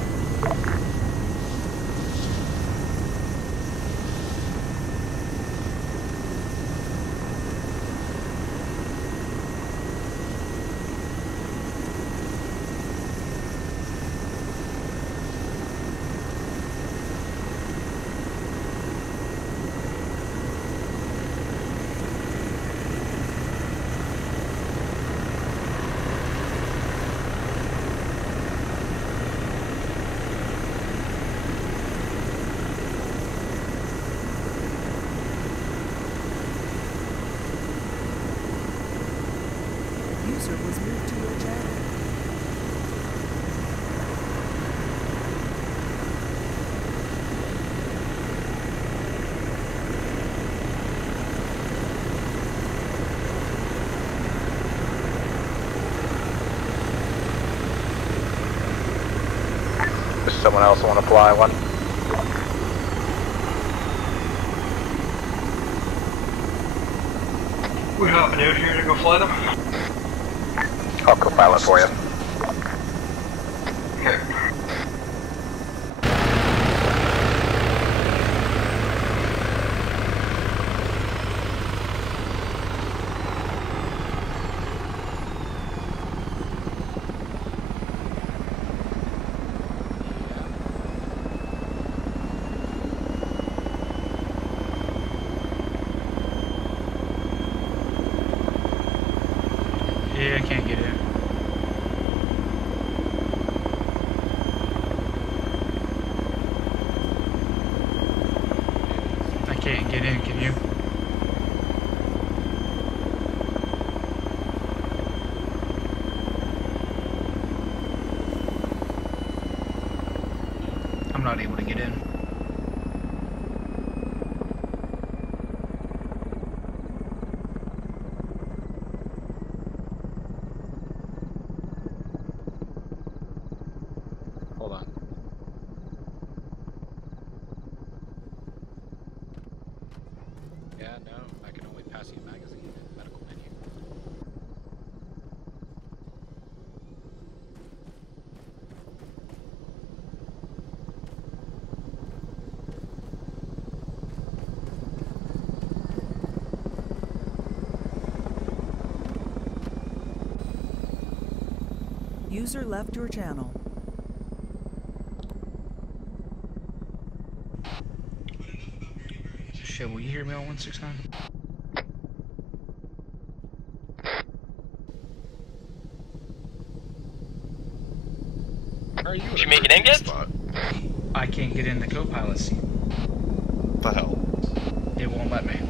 User was moved to your channel. Does someone else want to fly one? We're hopping out here to go fly them. I'll co-pilot for you. Okay. Yeah, I can't get in. User left your channel. Shit, will you hear me on 169? Did you make it in yet? I can't get in the co-pilot seat. What the hell? It won't let me.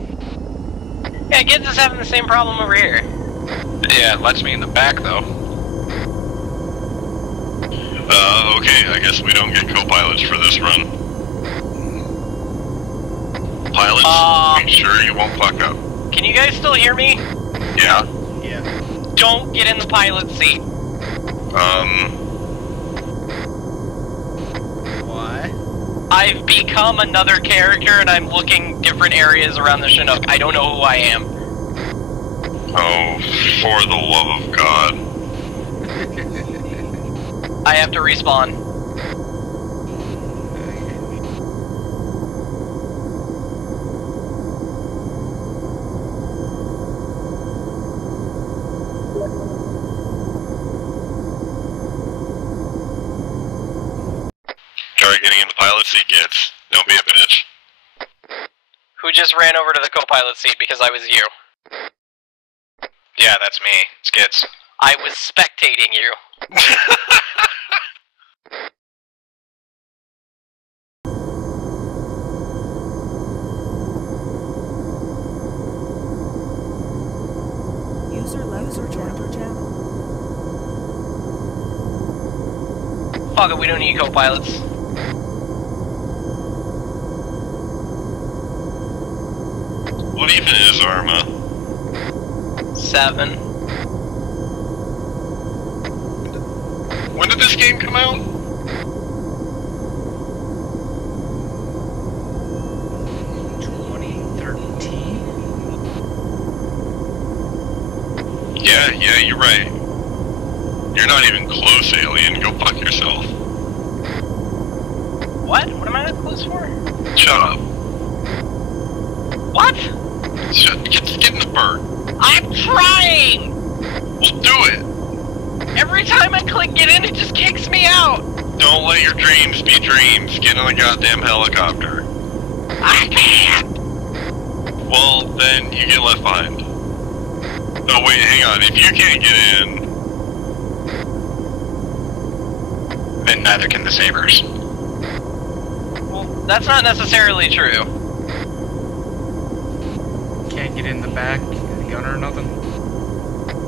Yeah, Gibbs is having the same problem over here. Yeah, it lets me in the back though. Okay, I guess we don't get co-pilots for this run. Pilots, make sure you won't fuck up. Can you guys still hear me? Yeah. Yeah. Don't get in the pilot seat. Why? I've become another character and I'm looking different areas around the Chinook. I don't know who I am. Oh, for the love of God. I have to respawn. Try getting in the pilot seat, kids. Don't be a bitch. Who just ran over to the co-pilot seat because I was you? Yeah, that's me. It's kids. I was spectating you. User left or joined your channel. Fuck it, we don't need co-pilots. What even is Arma? 7. When did this game come out? Yeah, you're right. You're not even close, alien. Go fuck yourself. What? What am I not close for? Shut up. What? Get in the bird. I'm trying! We'll do it. Every time I click get in, it just kicks me out. Don't let your dreams be dreams. Get on the goddamn helicopter. I can't! Well, then you get left behind. Oh wait, hang on. If you can't get in, then neither can the Sabres. Well, that's not necessarily true. Can't get in the back, the gunner or nothing?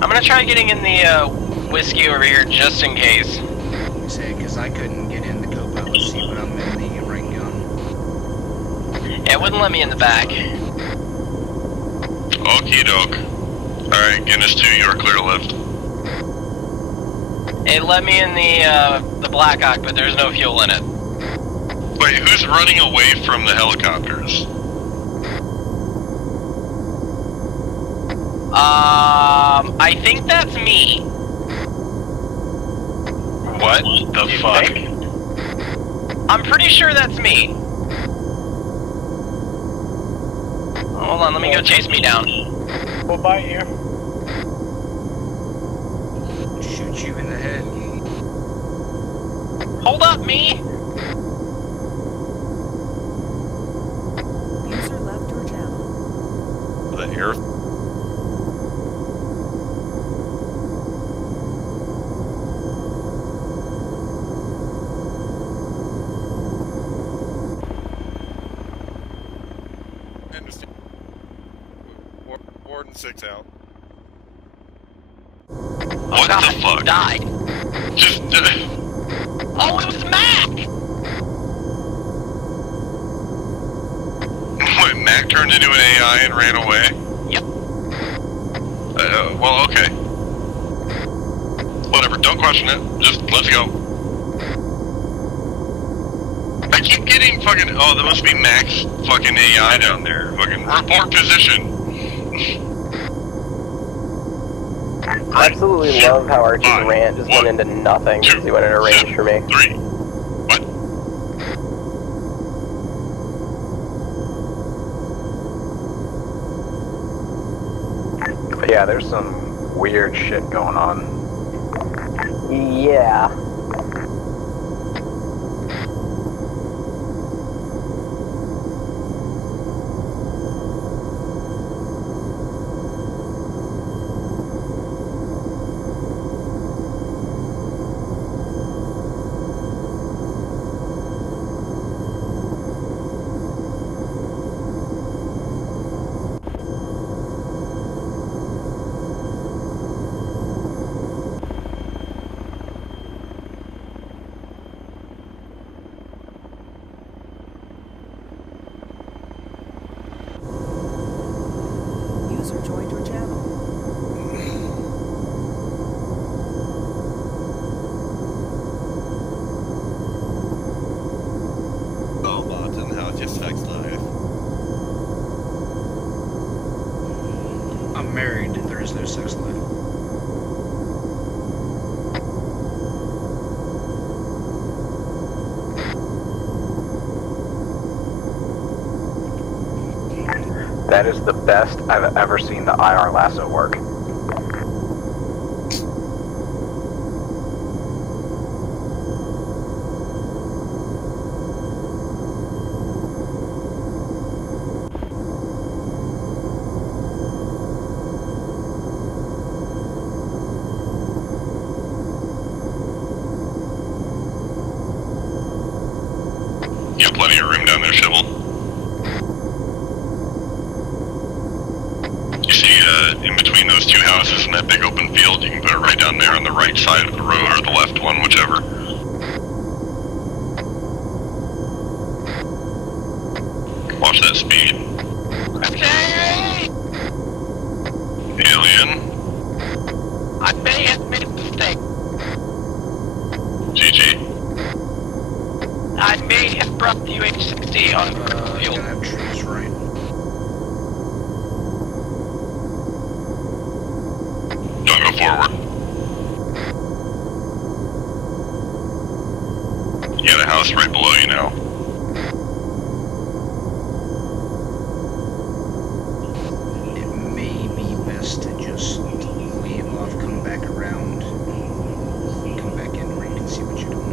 I'm gonna try getting in the whiskey over here just in case. You say, because I couldn't get in the co-pilot seat, but I'm in the right gun. Yeah, it wouldn't let me in the back. okie doke. Alright, Guinness 2, you're clear to lift. It let me in the Blackout, but there's no fuel in it. Wait, who's running away from the helicopters? I think that's me. What the fuck? I'm pretty sure that's me. Hold on, let me go chase me down. We'll bite you. Shoot you in the head. Hold up, me! User left your channel. The air. Warden 6 out. What the fuck? Died. Just. Oh, it was Mac! What, Mac turned into an AI and ran away? Yep. Well, okay. Whatever, don't question it. Just, let's go. I keep getting fucking. Oh, there must be Mac's fucking AI down there. Fucking report position. I absolutely love how Archie's rant just went into nothing because he went into range for me. 3. What? But yeah, there's some weird shit going on. Yeah. User joined your channel. Oh, Martin, how's your sex life? I'm married. There is no sex life. That is the best I've ever seen the IR lasso work. You got plenty of room down there, Shovel. You see, in between those two houses in that big open field, you can put it right down there on the right side of the road, or the left one, whichever. Watch that speed. Okay! Alien? I may have made a mistake. GG. I may have brought the UH-60 on the field. Gotta have trees right. Don't go forward. You got a house right below you now. It may be best to just leave off, come back around, come back in where you can see what you're doing.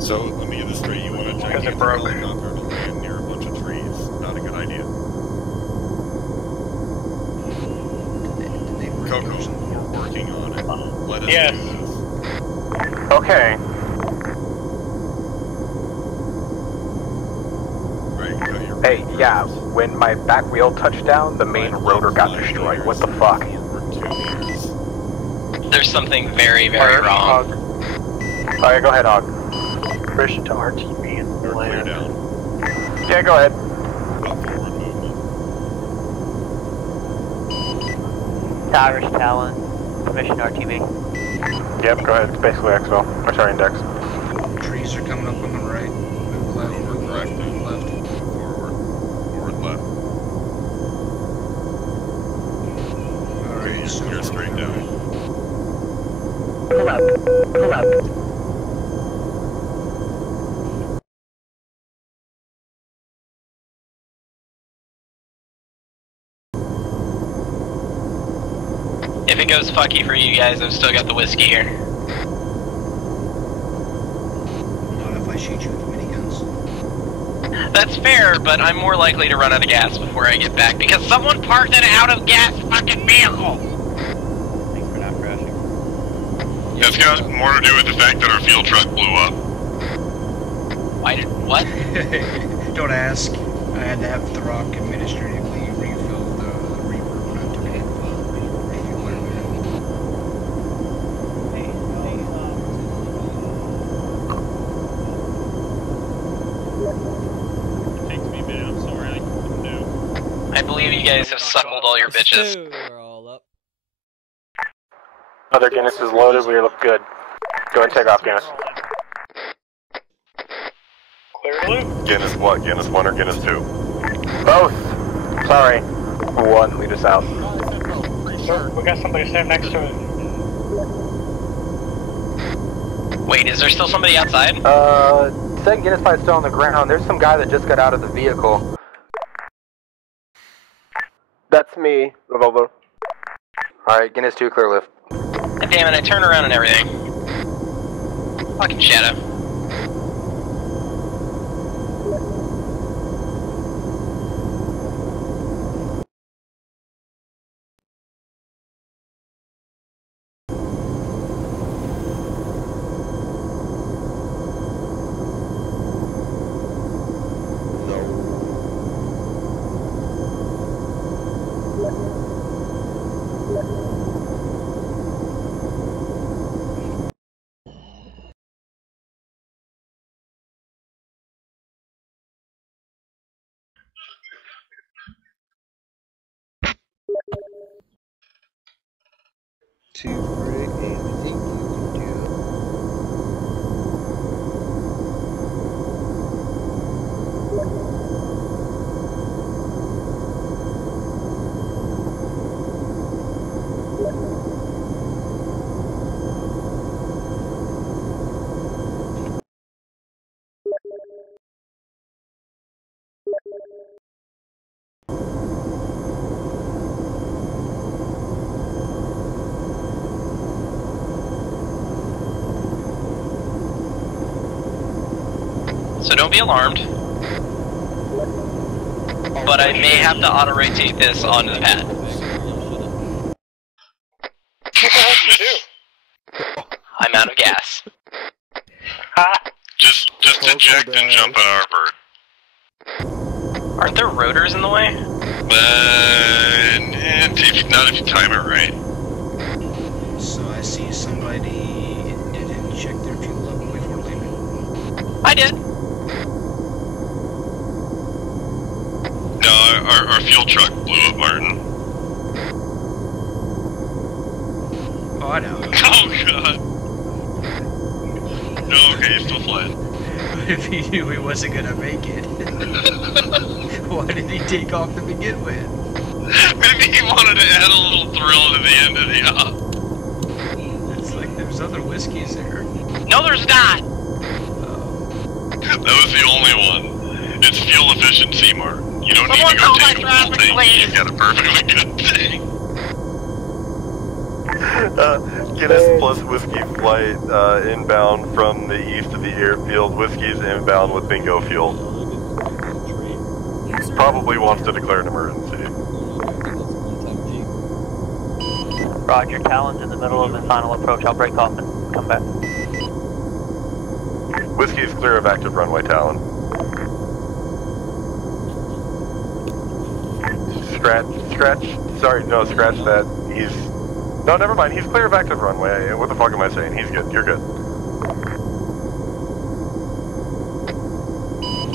So, let me get this straight. You want to Because gigantic it broke. helicopter to land near a bunch of trees. Not a good idea. Coco, we're working on it. Let us Yes. do this. Okay. Right, cut your Hey, yeah, when my back wheel touched down, the main rotor got destroyed. What the fuck? There's something very, very wrong. Okay, go ahead, Hog. Push to RTB and land. Yeah, go ahead. Irish Talon, permission RTB. Yep, go ahead. It's basically Exfil. Or sorry, Index. Trees are coming up on the right. Move left, move right, move left. Forward left. Alright, so you're straight down. Pull up. Pull up. If it goes fucky for you guys, I've still got the whiskey here. Not if I shoot you with miniguns. That's fair, but I'm more likely to run out of gas before I get back because someone parked an out of gas fucking vehicle. Thanks for not It's got more to do with the fact that our fuel truck blew up. Why did what? Don't ask. I had to have the rock administratively refill the Reaper when I took it in for refueling. Takes me a minute, I'm sorry, I couldn't do. I believe you guys have suckled all your bitches. We're all up. Other Guinness is loaded, we look good. Go and take off, Guinness. Clear to loop. Guinness what? Guinness 1 or Guinness 2? Both! Sorry. 1, lead us out. Sir, we got somebody standing next to it. Wait, is there still somebody outside? Second Guinness fight's still on the ground. There's some guy that just got out of the vehicle. That's me, Revolver. Alright, Guinness 2, clear lift. God damn it, I turned around and everything. Fucking Shadow. To break anything you can do. So don't be alarmed. But I may have to auto-rotate this onto the pad. What the hell did you do? I'm out of gas. Just eject and jump on our bird. Aren't there rotors in the way? Not if you time it right. So I see somebody didn't check their fuel level before leaving. I did. No, our fuel truck blew up, Martin. Oh, I know. Oh, God. No, okay, he's still flying. If he knew he wasn't gonna make it, why did he take off to begin with? Maybe he wanted to add a little thrill to the end of the op. It's like there's other whiskeys there. No, there's not! That was the only one. It's fuel efficiency, Mark. You don't need to go take a full tank. You've got a perfectly good thing. Guinness plus Whiskey Flight inbound from the east of the airfield. Whiskey's inbound with bingo fuel. Probably wants to declare an emergency. Roger, Talon's in the middle of his final approach. I'll break off and come back. Whiskey's clear of active runway, Talon. Sorry, no, scratch that. No, never mind, he's clear of active runway. What the fuck am I saying? He's good, you're good.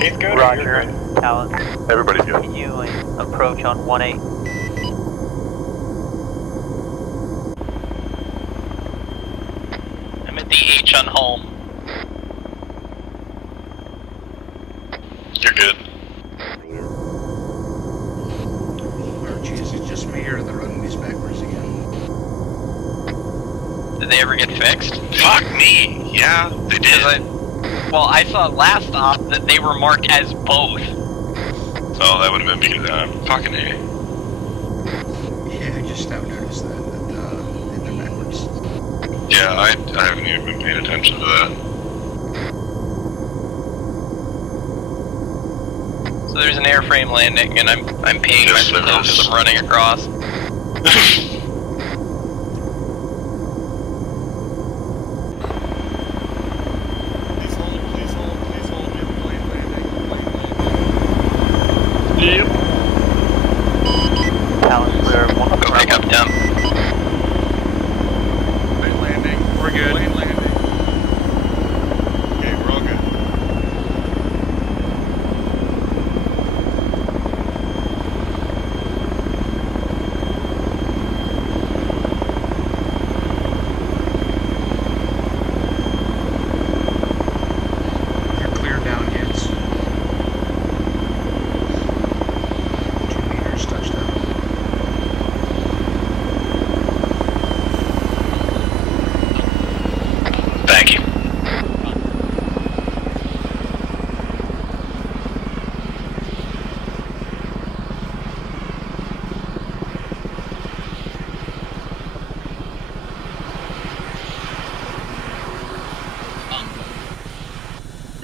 He's good. Roger, Talon. Everybody's good. Continuing approach on 1-8. I'm at the H on home. You're good. Archie, is it just me or are the runways backwards again? Did they ever get fixed? Fuck me! Yeah, they did. Well, I saw last stop that they were marked as both. Oh, that would have been because I'm fucking A. Yeah, I just now noticed that they're backwards. Yeah, I haven't even been paying attention to that. So there's an airframe landing, and I'm peeing myself because I'm running across.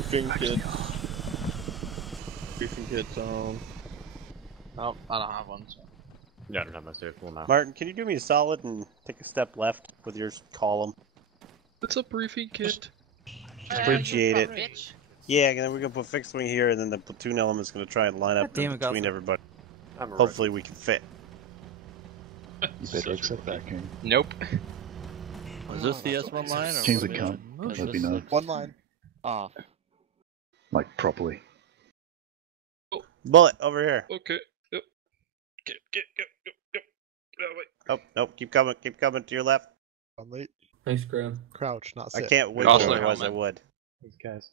Briefing kit. Briefing kit's on. Oh, I don't have one. So. Yeah, I don't have my vehicle now. Martin, can you do me a solid and take a step left with your column? It's a briefing kit. Appreciate it. Bitch. Yeah, and then we're gonna put fixed wing here, and then the platoon element's gonna try and line up between everybody. Hopefully we can fit. You better accept that, King. Nope. Is this the S1 line? Or King's account. Let me know. One line. Off. Like, properly. Bullet, over here. Okay. Yep. Get. Oh, nope, keep coming to your left. I'm late. Thanks, Graham. Crouch, not sit. I can't wait, otherwise I would. These guys.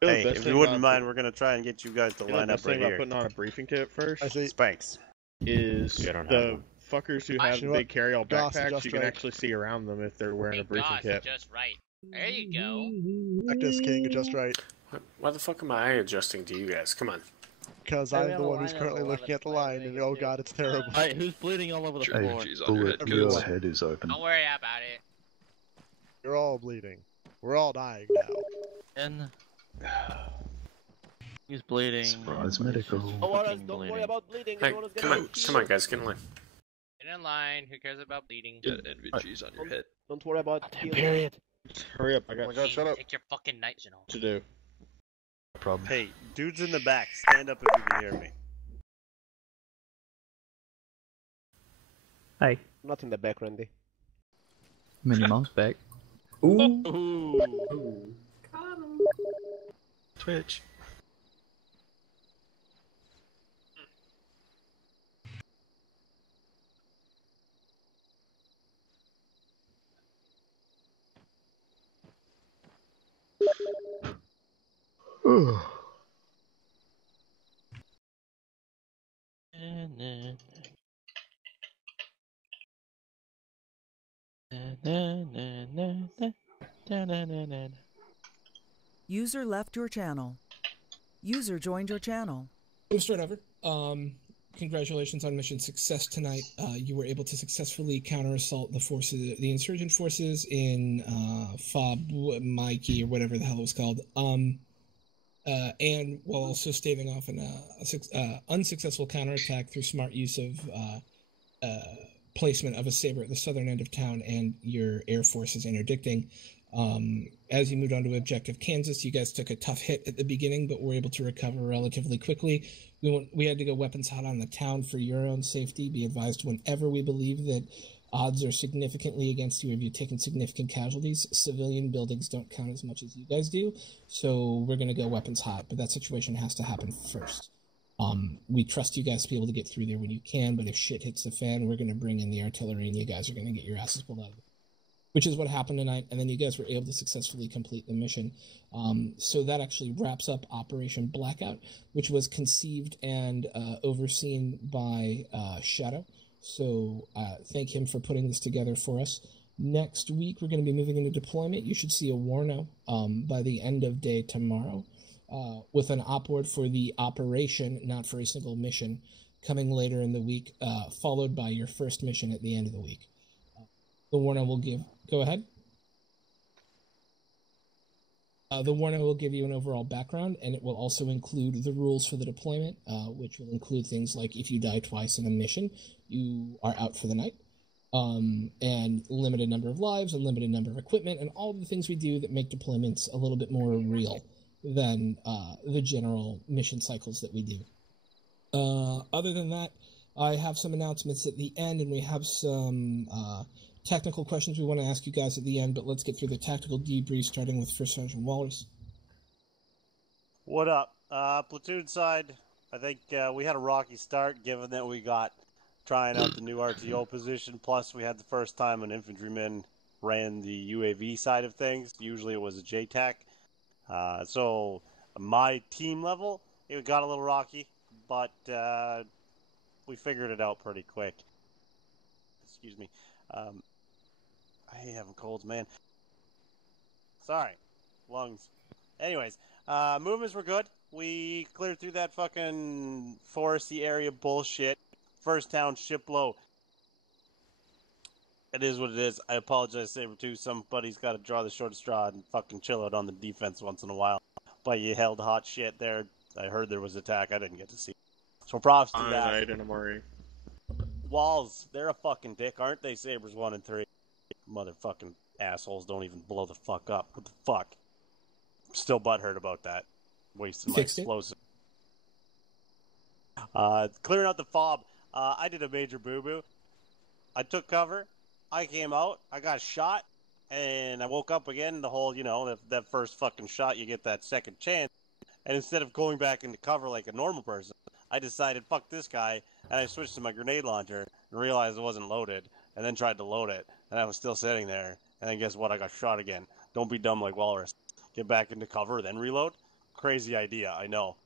Hey, if you wouldn't mind, we're gonna try and get you guys to line up right here. Putting on a briefing kit first. Spanks. Is the fuckers who have they carry all backpacks, you can right. actually see around them if they're wearing a briefing kit. Just right. There you go. Like this, King, adjust right. Why the fuck am I adjusting to you guys? Come on. Because I'm the one who's currently looking at the line, and oh god, it's terrible. Alright, who's bleeding all over the floor? Bullet, your head is open. Don't worry about it. You're all bleeding. We're all dying now. And he's bleeding. Surprise medical. Don't worry about bleeding. Hey, come on, guys, get in line. Get in line. Who cares about bleeding? Get NVGs on your head. Don't worry about period. Hurry up! I got. Oh my god, shut up. Take your fucking night on. To do. Problem. Hey, dudes in the back, stand up if you can hear me. Hi. Not in the back, Randy. Minnie Mom's back. Ooh. Twitch. User left your channel. User joined your channel. We'll start over. Congratulations on mission success tonight. You were able to successfully counter-assault the insurgent forces in FOB Mikey or whatever the hell it was called. And while also staving off an unsuccessful counterattack through smart use of placement of a saber at the southern end of town and your air forces interdicting. As you moved on to Objective Kansas, you guys took a tough hit at the beginning, but were able to recover relatively quickly. We had to go weapons hot on the town for your own safety. Be advised, whenever we believe that odds are significantly against you, if you've taken significant casualties, civilian buildings don't count as much as you guys do, so we're going to go weapons hot, but that situation has to happen first. We trust you guys to be able to get through there when you can, but if shit hits the fan, we're going to bring in the artillery and you guys are going to get your asses pulled out of it. Which is what happened tonight, and then you guys were able to successfully complete the mission. So that actually wraps up Operation Blackout, which was conceived and overseen by Shadow. So thank him for putting this together for us. Next week, we're going to be moving into deployment. You should see a Warno by the end of day tomorrow with an op-word for the operation, not for a single mission, coming later in the week, followed by your first mission at the end of the week. The Warno will give... Go ahead. The Warno will give you an overall background, and it will also include the rules for the deployment, which will include things like if you die twice in a mission, you are out for the night, and limited number of lives, and limited number of equipment, and all the things we do that make deployments a little bit more real than the general mission cycles that we do. Other than that, I have some announcements at the end, and we have some technical questions we want to ask you guys at the end, but let's get through the tactical debrief, starting with First Sergeant Walrus. What up? Platoon side, I think we had a rocky start, given that we got trying out the new RTO position, plus we had the first time an infantryman ran the UAV side of things. Usually it was a JTAC. So my team level, it got a little rocky, but we figured it out pretty quick. Excuse me. I hate having colds, man. Sorry. Lungs. Anyways, movements were good. We cleared through that fucking foresty area bullshit. First town, Shiplow. It is what it is. I apologize, Saber 2. Somebody's got to draw the short straw and fucking chill out on the defense once in a while. But you held hot shit there. I heard there was attack. I didn't get to see. So props to that. Alright, and Amari. Walls, they're a fucking dick, aren't they? Sabres 1 and 3. Motherfucking assholes don't even blow the fuck up. What the fuck? Still butthurt about that. Wasting my explosive. Clearing out the fob. I did a major boo-boo. I took cover. I came out. I got shot. And I woke up again. The whole, that first fucking shot, you get that second chance. And instead of going back into cover like a normal person, I decided, fuck this guy. And I switched to my grenade launcher and realized it wasn't loaded. And then tried to load it. And I was still sitting there. And then guess what? I got shot again. Don't be dumb like Walrus. Get back into cover, then reload. Crazy idea, I know.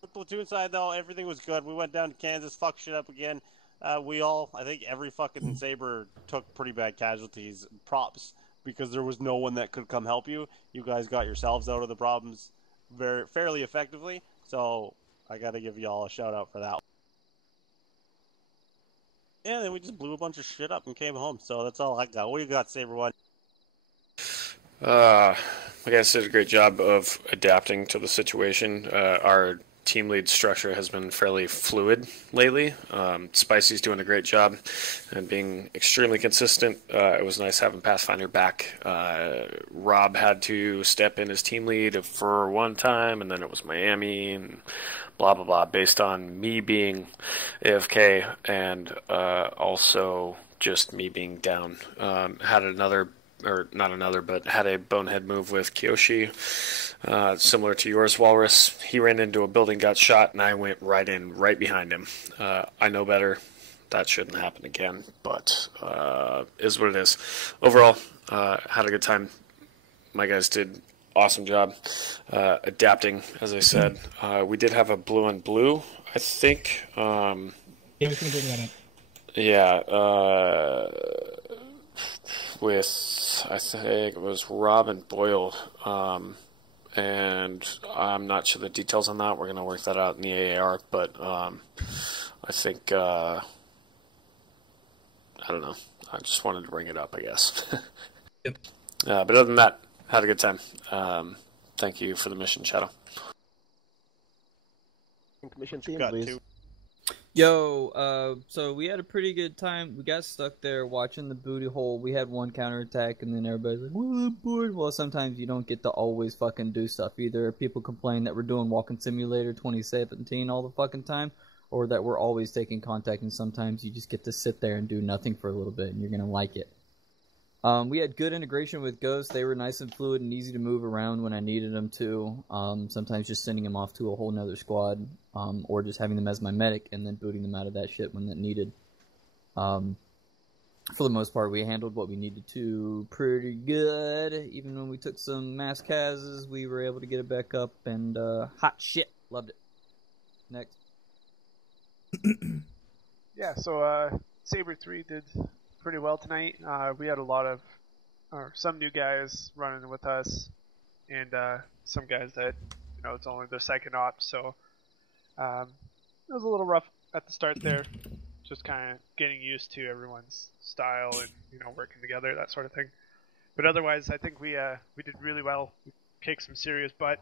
The platoon side, though, everything was good. We went down to Kansas, fucked shit up again. I think every fucking Sabre took pretty bad casualties. Props, because there was no one that could come help you. You guys got yourselves out of the problems fairly effectively. So I got to give y'all a shout out for that. Yeah, then we just blew a bunch of shit up and came home. So that's all I got. What do you got, Sabre One? My guys did a great job of adapting to the situation. Our team lead structure has been fairly fluid lately. Spicy's doing a great job and being extremely consistent. It was nice having Pathfinder back. Rob had to step in as team lead for one time, and then it was Miami and blah, blah, blah, based on me being AFK and also just me being down. Had a bonehead move with Kiyoshi, similar to yours, Walrus. He ran into a building, got shot, and I went right behind him. I know better. That shouldn't happen again, but is what it is. Overall, had a good time. My guys did awesome job adapting, as I said. We did have a blue on blue, I think. Yeah, I was going to bring that up. Yeah, with, I think it was Rob and Boyle, and I'm not sure the details on that. We're going to work that out in the AAR, but I think, I don't know. I just wanted to bring it up, I guess. Yep. But other than that, had a good time. Thank you for the mission, Shadow. Mission team, please. Yo, so we had a pretty good time. We got stuck there watching the booty hole. We had one counterattack, and then everybody's like, well, I'm bored. Well, sometimes you don't get to always fucking do stuff. Either people complain that we're doing Walking Simulator 2017 all the fucking time, or that we're always taking contact, and sometimes you just get to sit there and do nothing for a little bit, and you're going to like it. We had good integration with Ghosts. They were nice and fluid and easy to move around when I needed them to. Sometimes just sending them off to a whole nother squad, or just having them as my medic and then booting them out of that shit when that needed. For the most part, we handled what we needed to pretty good. Even when we took some mass cases, we were able to get it back up, and hot shit. Loved it. Next. Yeah, so Sabre 3 did pretty well tonight. We had some new guys running with us, and some guys that, it's only their second op, so it was a little rough at the start there, just kind of getting used to everyone's style and, working together, that sort of thing. But otherwise, I think we did really well. We kicked some serious butt.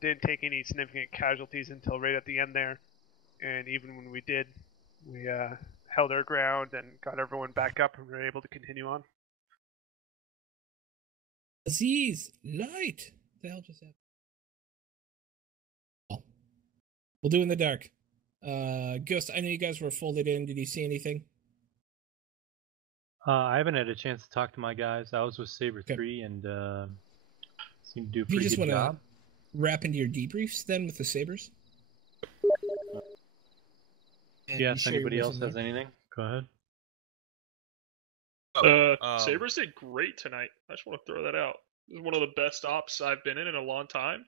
Didn't take any significant casualties until right at the end there, and even when we did, we held our ground and got everyone back up, and we were able to continue on. Aziz, light! What the hell just happened? Oh. We'll do in the dark. Ghost, I know you guys were folded in. Did you see anything? I haven't had a chance to talk to my guys. I was with Sabre 3 and seemed to do a pretty good job. Wrap into your debriefs then with the Sabres? Yeah, if anybody else has anything, go ahead. Sabres did great tonight. I just want to throw that out. This is one of the best ops I've been in a long time.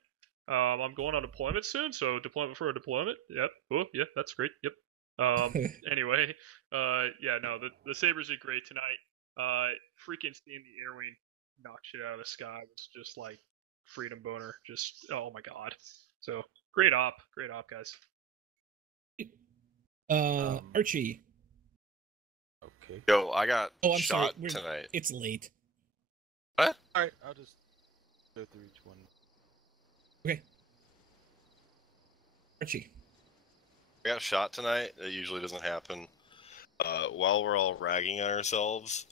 I'm going on deployment soon, so deployment for a deployment. Yep. Oh, yeah, that's great. Yep. Anyway, the Sabres did great tonight. Freaking seeing the air wing knock shit out of the sky was just like freedom boner. Just, oh my god. So, great op, guys. Archie. Okay. Yo, I got I'm shot sorry. tonight. It's late. What? Alright, I'll just go through each one. Okay. Archie. I got shot tonight. That usually doesn't happen. While we're all ragging on ourselves,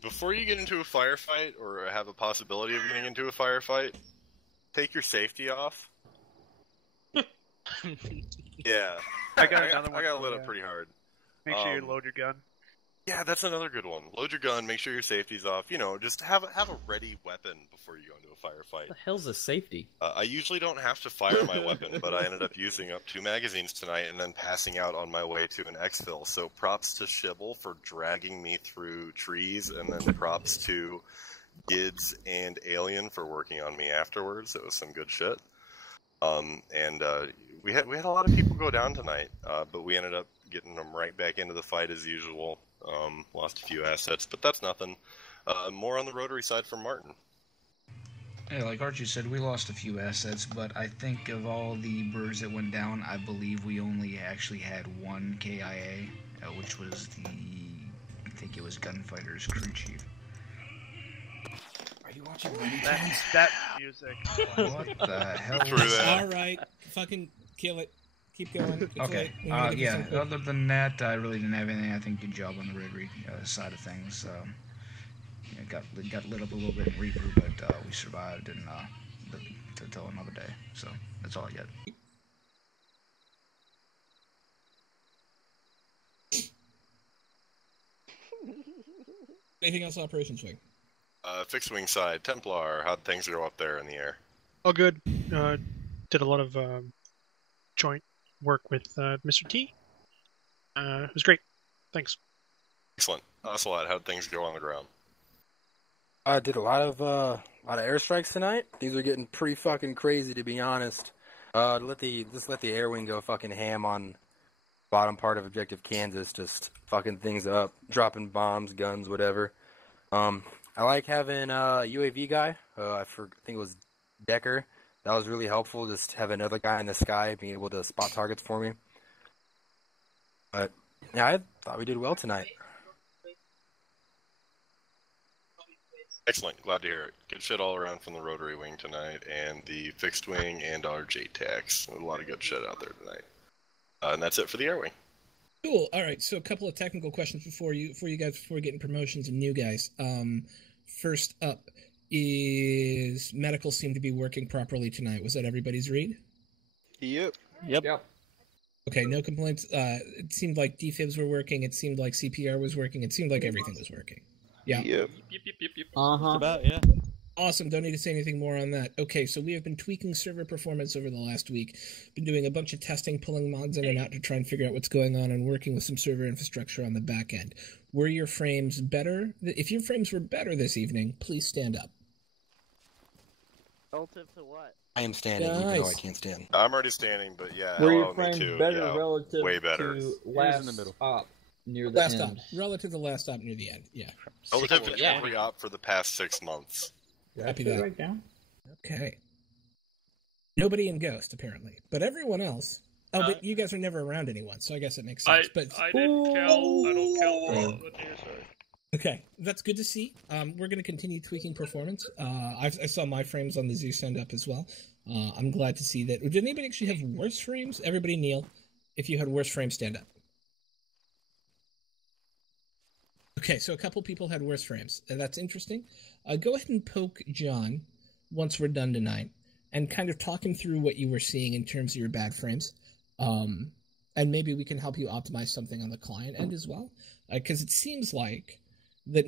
before you get into a firefight or have a possibility of getting into a firefight, take your safety off. Yeah. I got lit up pretty hard. Make sure you load your gun. Yeah, that's another good one. Load your gun, make sure your safety's off. You know, just have a ready weapon before you go into a firefight. What the hell's a safety? I usually don't have to fire my weapon, but I ended up using up 2 magazines tonight and then passing out on my way to an exfil. So props to Shibble for dragging me through trees, and then props to Gids and Alien for working on me afterwards. It was some good shit. We had a lot of people go down tonight, but we ended up getting them right back into the fight as usual. Lost a few assets, but that's nothing. More on the rotary side from Martin. Yeah, like Archie said, we lost a few assets, but I think of all the birds that went down, I believe we only actually had 1 KIA, which was I think it was Gunfighter's crew chief. Are you watching that music? What the hell? Alright, fucking kill it. Keep going. It's Okay. late. Yeah. Other than that, I really didn't have anything. I think good job on the rotary side of things. Got lit up a little bit in Reaper, but we survived and till another day. So that's all I got. Anything else on Operations Wing? Fixed wing side, Templar. How'd things go up there in the air? All good. Did a lot of joint work with Mr. T. It was great. Thanks. Excellent. Ocelot, how'd things go on the ground? I did a lot of airstrikes tonight. These are getting pretty fucking crazy, to be honest. Let the air wing go fucking ham on bottom part of Objective Kansas, just fucking things up, dropping bombs, guns, whatever. I like having a UAV guy. I think it was Decker. That was really helpful, just have another guy in the sky being able to spot targets for me. But yeah, I thought we did well tonight. Excellent. Glad to hear it. Good shit all around from the rotary wing tonight, and the fixed wing and our JTACs. A lot of good shit out there tonight. And that's it for the air wing. Cool. All right. So a couple of technical questions before we get into promotions and new guys. First up, is medical seem to be working properly tonight? Was that everybody's read? Yep. Okay, no complaints. It seemed like defibs were working. It seemed like CPR was working. It seemed like everything was working. Yeah. Yep. Uh-huh. About, yeah. Awesome. Don't need to say anything more on that. Okay, so we have been tweaking server performance over the last week. Been doing a bunch of testing, pulling mods in and out to try and figure out what's going on and working with some server infrastructure on the back end. Were your frames better? If your frames were better this evening, please stand up. Relative to what? I am standing, even though I can't stand. I'm already standing, but yeah, Were your me frames too. better Yeah, relative way better. to last op near the Last end? op. Relative to last op near the end, yeah. Relative to every op for the past 6 months. Copy that. Right down. Okay. Nobody in Ghost, apparently. But everyone else... Oh, but you guys are never around anyone, so I guess it makes sense. I didn't count. I don't count the near side. Okay, that's good to see. We're going to continue tweaking performance. I saw my frames on the Zoo send up as well. I'm glad to see that. Did anybody actually have worse frames? Everybody kneel. If you had worse frames, stand up. Okay, so a couple people had worse frames. That's interesting. Go ahead and poke John once we're done tonight and kind of talk him through what you were seeing in terms of your bad frames. And maybe we can help you optimize something on the client end as well. Because it seems like that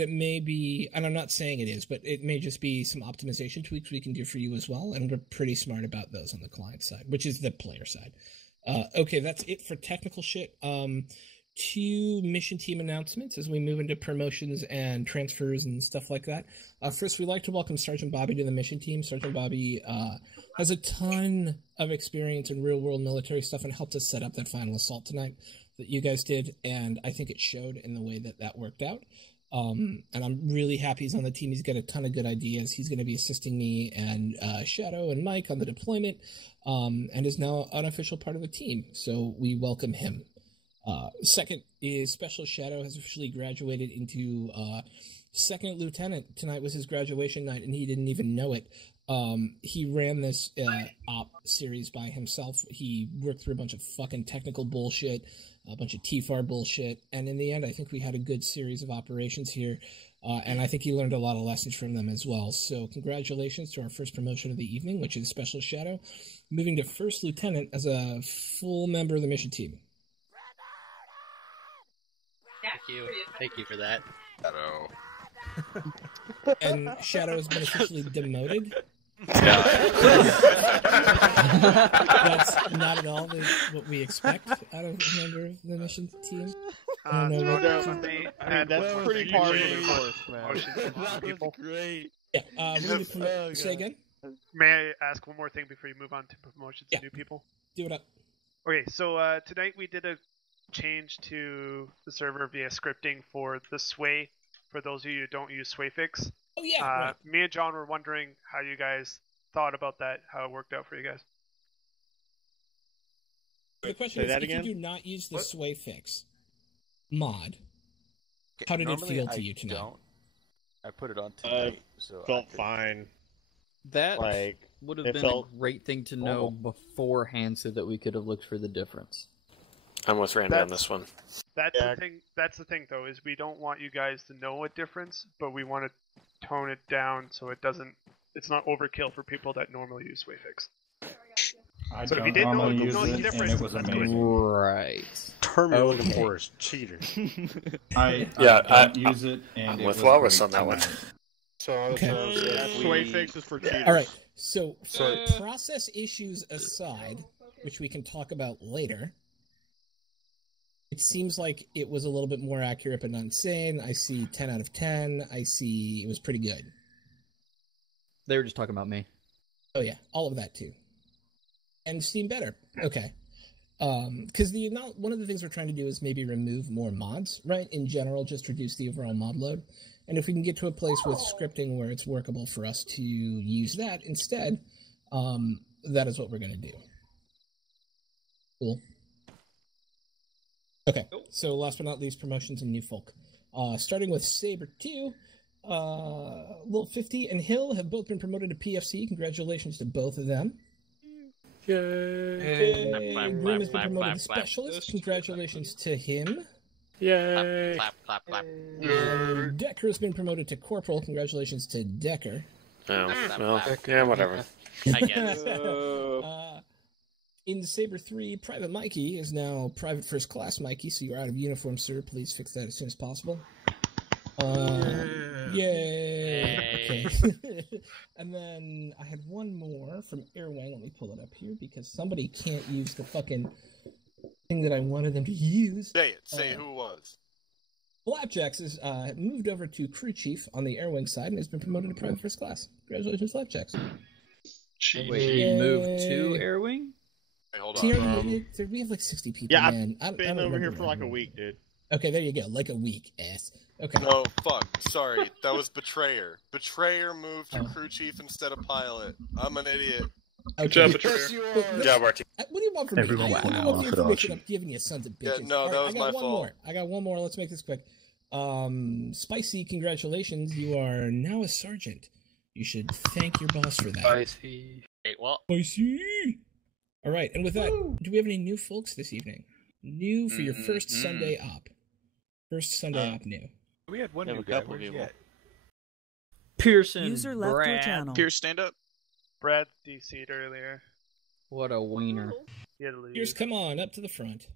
it may be, and I'm not saying it is, but it may just be some optimization tweaks we can do for you as well, and we're pretty smart about those on the client side, which is the player side. Okay, that's it for technical shit. 2 mission team announcements as we move into promotions and transfers and stuff like that. First, we'd like to welcome Sergeant Bobby to the mission team. Sergeant Bobby has a ton of experience in real-world military stuff and helped us set up that final assault tonight that you guys did, and I think it showed in the way that worked out. And I'm really happy he's on the team. He's got a ton of good ideas. He's going to be assisting me and Shadow and Mike on the deployment, and is now an official part of the team. So we welcome him. Second is Special Shadow has officially graduated into second lieutenant. Tonight was his graduation night, and he didn't even know it. He ran this op series by himself. He worked through a bunch of fucking technical bullshit, a bunch of TFAR bullshit, and in the end, I think we had a good series of operations here, and I think he learned a lot of lessons from them as well. So congratulations to our first promotion of the evening, which is Special Shadow, moving to first lieutenant as a full member of the mission team. Thank you for that. Shadow. And Shadow has been officially demoted. That's not at all what we expect out of a member of the mission team. That's pretty par for the course, man. That was great. Yeah, say again? May I ask one more thing before you move on to promotions and new people? Do it up. Okay, so tonight we did a change to the server via scripting for the Sway. For those of you who don't use SwayFix. Oh yeah. Right. Me and John were wondering how you guys thought about that, how it worked out for you guys. The question is, if you do not use the SwayFix mod, how did it feel to you tonight? I put it on tonight, so felt fine. That would have been a great thing to know beforehand, so that we could have looked for the difference. I'm with Randy on this one. That's the thing. That's the thing, though, is we don't want you guys to know a difference, but we want to tone it down so it doesn't. It's not overkill for people that normally use SwayFix. So if you didn't know the difference, it was amazing. Right. Term you're looking for is cheater. I use it, and I'm it with was Walrus great on that one. SwayFix is for cheaters. All right. So process issues aside, which we can talk about later. It seems like it was a little bit more accurate, but not insane. I see 10 out of 10. I see it was pretty good. They were just talking about me. Oh yeah, all of that too. And Steam better. Okay. Because one of the things we're trying to do is maybe remove more mods, right? In general, just reduce the overall mod load. And if we can get to a place with scripting where it's workable for us to use that instead, that is what we're going to do. Cool. Okay, so last but not least, promotions and new folk. Starting with Saber 2, Lil 50 and Hill have both been promoted to PFC. Congratulations to both of them. Yay! Grim has been promoted to Specialist. Congratulations to him. Yay! And Decker has been promoted to Corporal. Congratulations to Decker. Oh, well, yeah, whatever. I guess. In Saber 3, Private Mikey is now Private First Class Mikey, so you're out of uniform, sir. Please fix that as soon as possible. Yay! Okay. And then I had one more from Airwang. Let me pull it up here, because somebody can't use the fucking thing that I wanted them to use. Say it. Say who it was. Flapjacks has moved over to Crew Chief on the Airwing side and has been promoted to Private First Class. Congratulations, Flapjacks. Wait, he moved to Airwing? Hey, hold See, on. we have like 60 people, Yeah, man. I've been over here for like a week, dude. Okay, there you go. Like a week, ass. Okay. No, fuck. Sorry. That was Betrayer. Betrayer moved to crew chief instead of pilot. I'm an idiot. Okay. Good job, Betrayer. Good job, Marty. What do you want from me? Everyone I don't want the information I'm giving you, sons of bitches. Yeah, no, that was my fault. I got one more. Let's make this quick. Spicy, congratulations. You are now a sergeant. You should thank your boss for that. Spicy. Hey, well. Spicy. All right, and with that, do we have any new folks this evening? New for your first Sunday op. First Sunday op new. We had one new guy. Where's he at? Pearson. User left your Brad. channel. Pierce, stand up. Brad DC'd earlier. What a wiener. He had to leave. Here's come on up to the front.